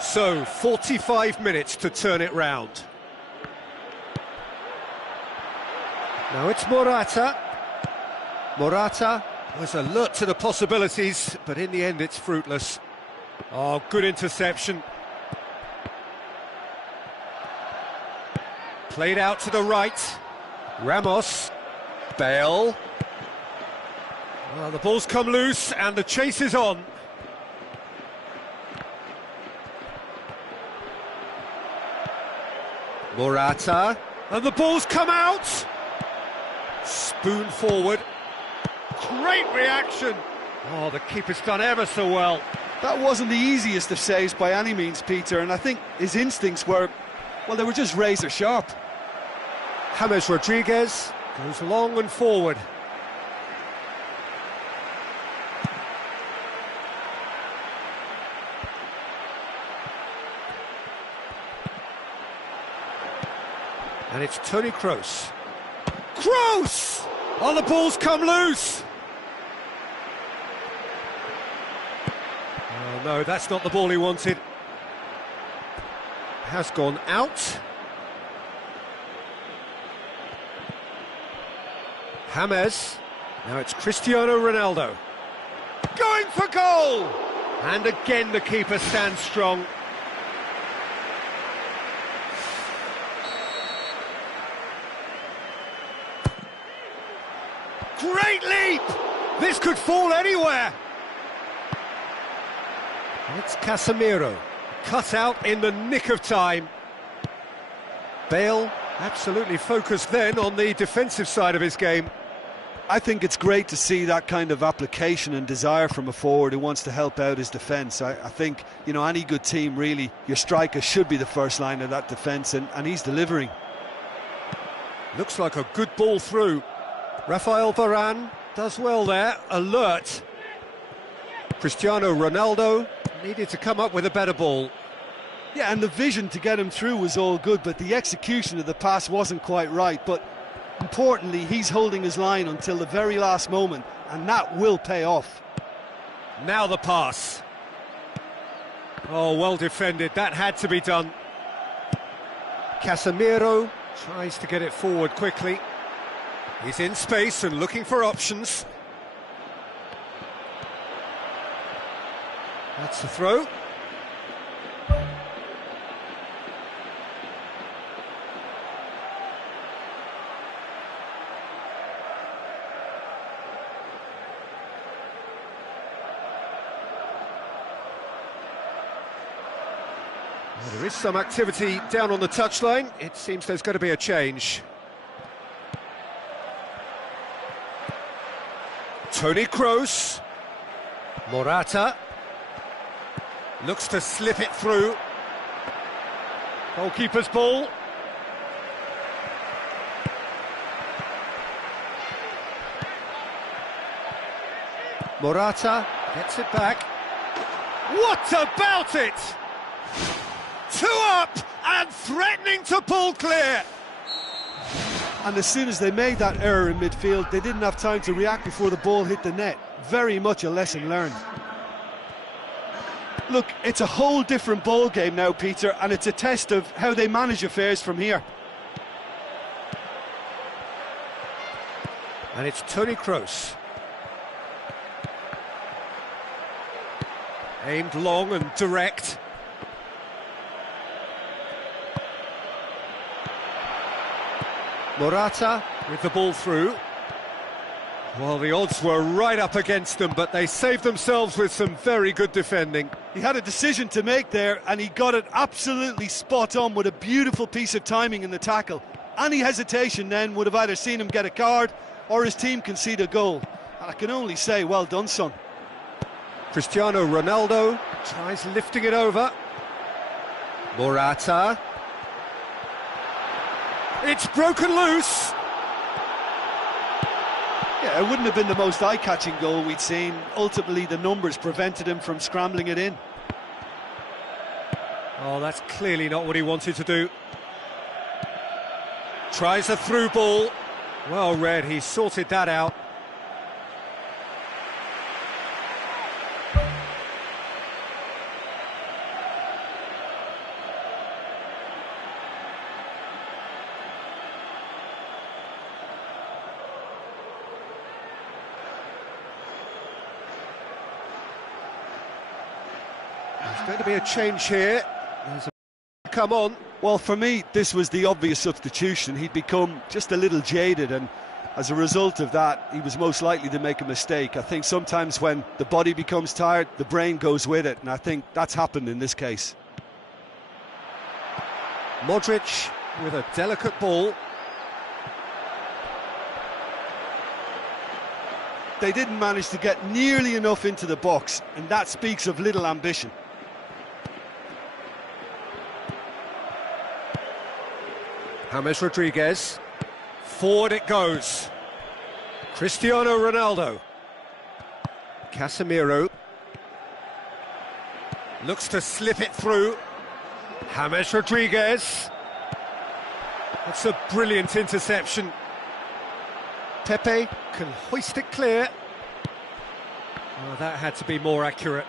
So, 45 minutes to turn it round. Now it's Morata. Morata was alert to the possibilities, but in the end it's fruitless. Oh, good interception. Played out to the right. Ramos. Bale. Well, the ball's come loose and the chase is on. Morata, and the ball's come out. Spoon forward. Great reaction. Oh, the keeper's done ever so well. That wasn't the easiest of saves by any means, Peter, and I think his instincts were, well, they were just razor sharp. James Rodriguez goes long and forward. And it's Toni Kroos. Kroos! Oh, the ball's come loose! Oh no, that's not the ball he wanted. Has gone out. James. Now it's Cristiano Ronaldo. Going for goal! And again the keeper stands strong. Great leap! This could fall anywhere! It's Casemiro, cut out in the nick of time. Bale absolutely focused then on the defensive side of his game. I think it's great to see that kind of application and desire from a forward who wants to help out his defence. I think, you know, any good team really, your striker should be the first line of that defence, and he's delivering. Looks like a good ball through. Rafael Varane does well there, alert. Cristiano Ronaldo needed to come up with a better ball. Yeah, and the vision to get him through was all good, but the execution of the pass wasn't quite right. But importantly, he's holding his line until the very last moment, and that will pay off. Now the pass. Oh, well defended, that had to be done. Casemiro tries to get it forward quickly. He's in space and looking for options. That's the throw. Well, there is some activity down on the touchline. It seems there's going to be a change. Toni Kroos. Morata. Looks to slip it through. Goalkeeper's ball. Morata gets it back. What about it? Two up and threatening to pull clear. And as soon as they made that error in midfield, they didn't have time to react before the ball hit the net. Very much a lesson learned. Look, it's a whole different ball game now, Peter, and it's a test of how they manage affairs from here. And it's Toni Kroos. Aimed long and direct. Morata with the ball through. Well, the odds were right up against them, but they saved themselves with some very good defending. He had a decision to make there, and he got it absolutely spot on with a beautiful piece of timing in the tackle. Any hesitation then would have either seen him get a card or his team concede a goal. And I can only say, well done, son. Cristiano Ronaldo tries lifting it over. Morata. It's broken loose. Yeah, it wouldn't have been the most eye-catching goal we'd seen. Ultimately, the numbers prevented him from scrambling it in. Oh, that's clearly not what he wanted to do. Tries a through ball. Well read, he sorted that out. There's going to be a change here. There's a come on. Well, for me, this was the obvious substitution. He'd become just a little jaded, and as a result of that, he was most likely to make a mistake. I think sometimes when the body becomes tired, the brain goes with it, and I think that's happened in this case. Modric with a delicate ball. They didn't manage to get nearly enough into the box, and that speaks of little ambition. James Rodriguez. Forward it goes. Cristiano Ronaldo. Casemiro. Looks to slip it through. James Rodriguez. That's a brilliant interception. Pepe can hoist it clear. Oh, that had to be more accurate.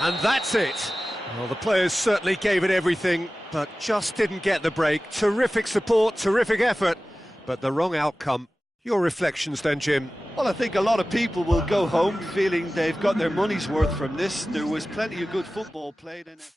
And that's it. Well, the players certainly gave it everything, but just didn't get the break. Terrific support, terrific effort, but the wrong outcome. Your reflections then, Jim? Well, I think a lot of people will go home feeling they've got their money's worth from this. There was plenty of good football played in it.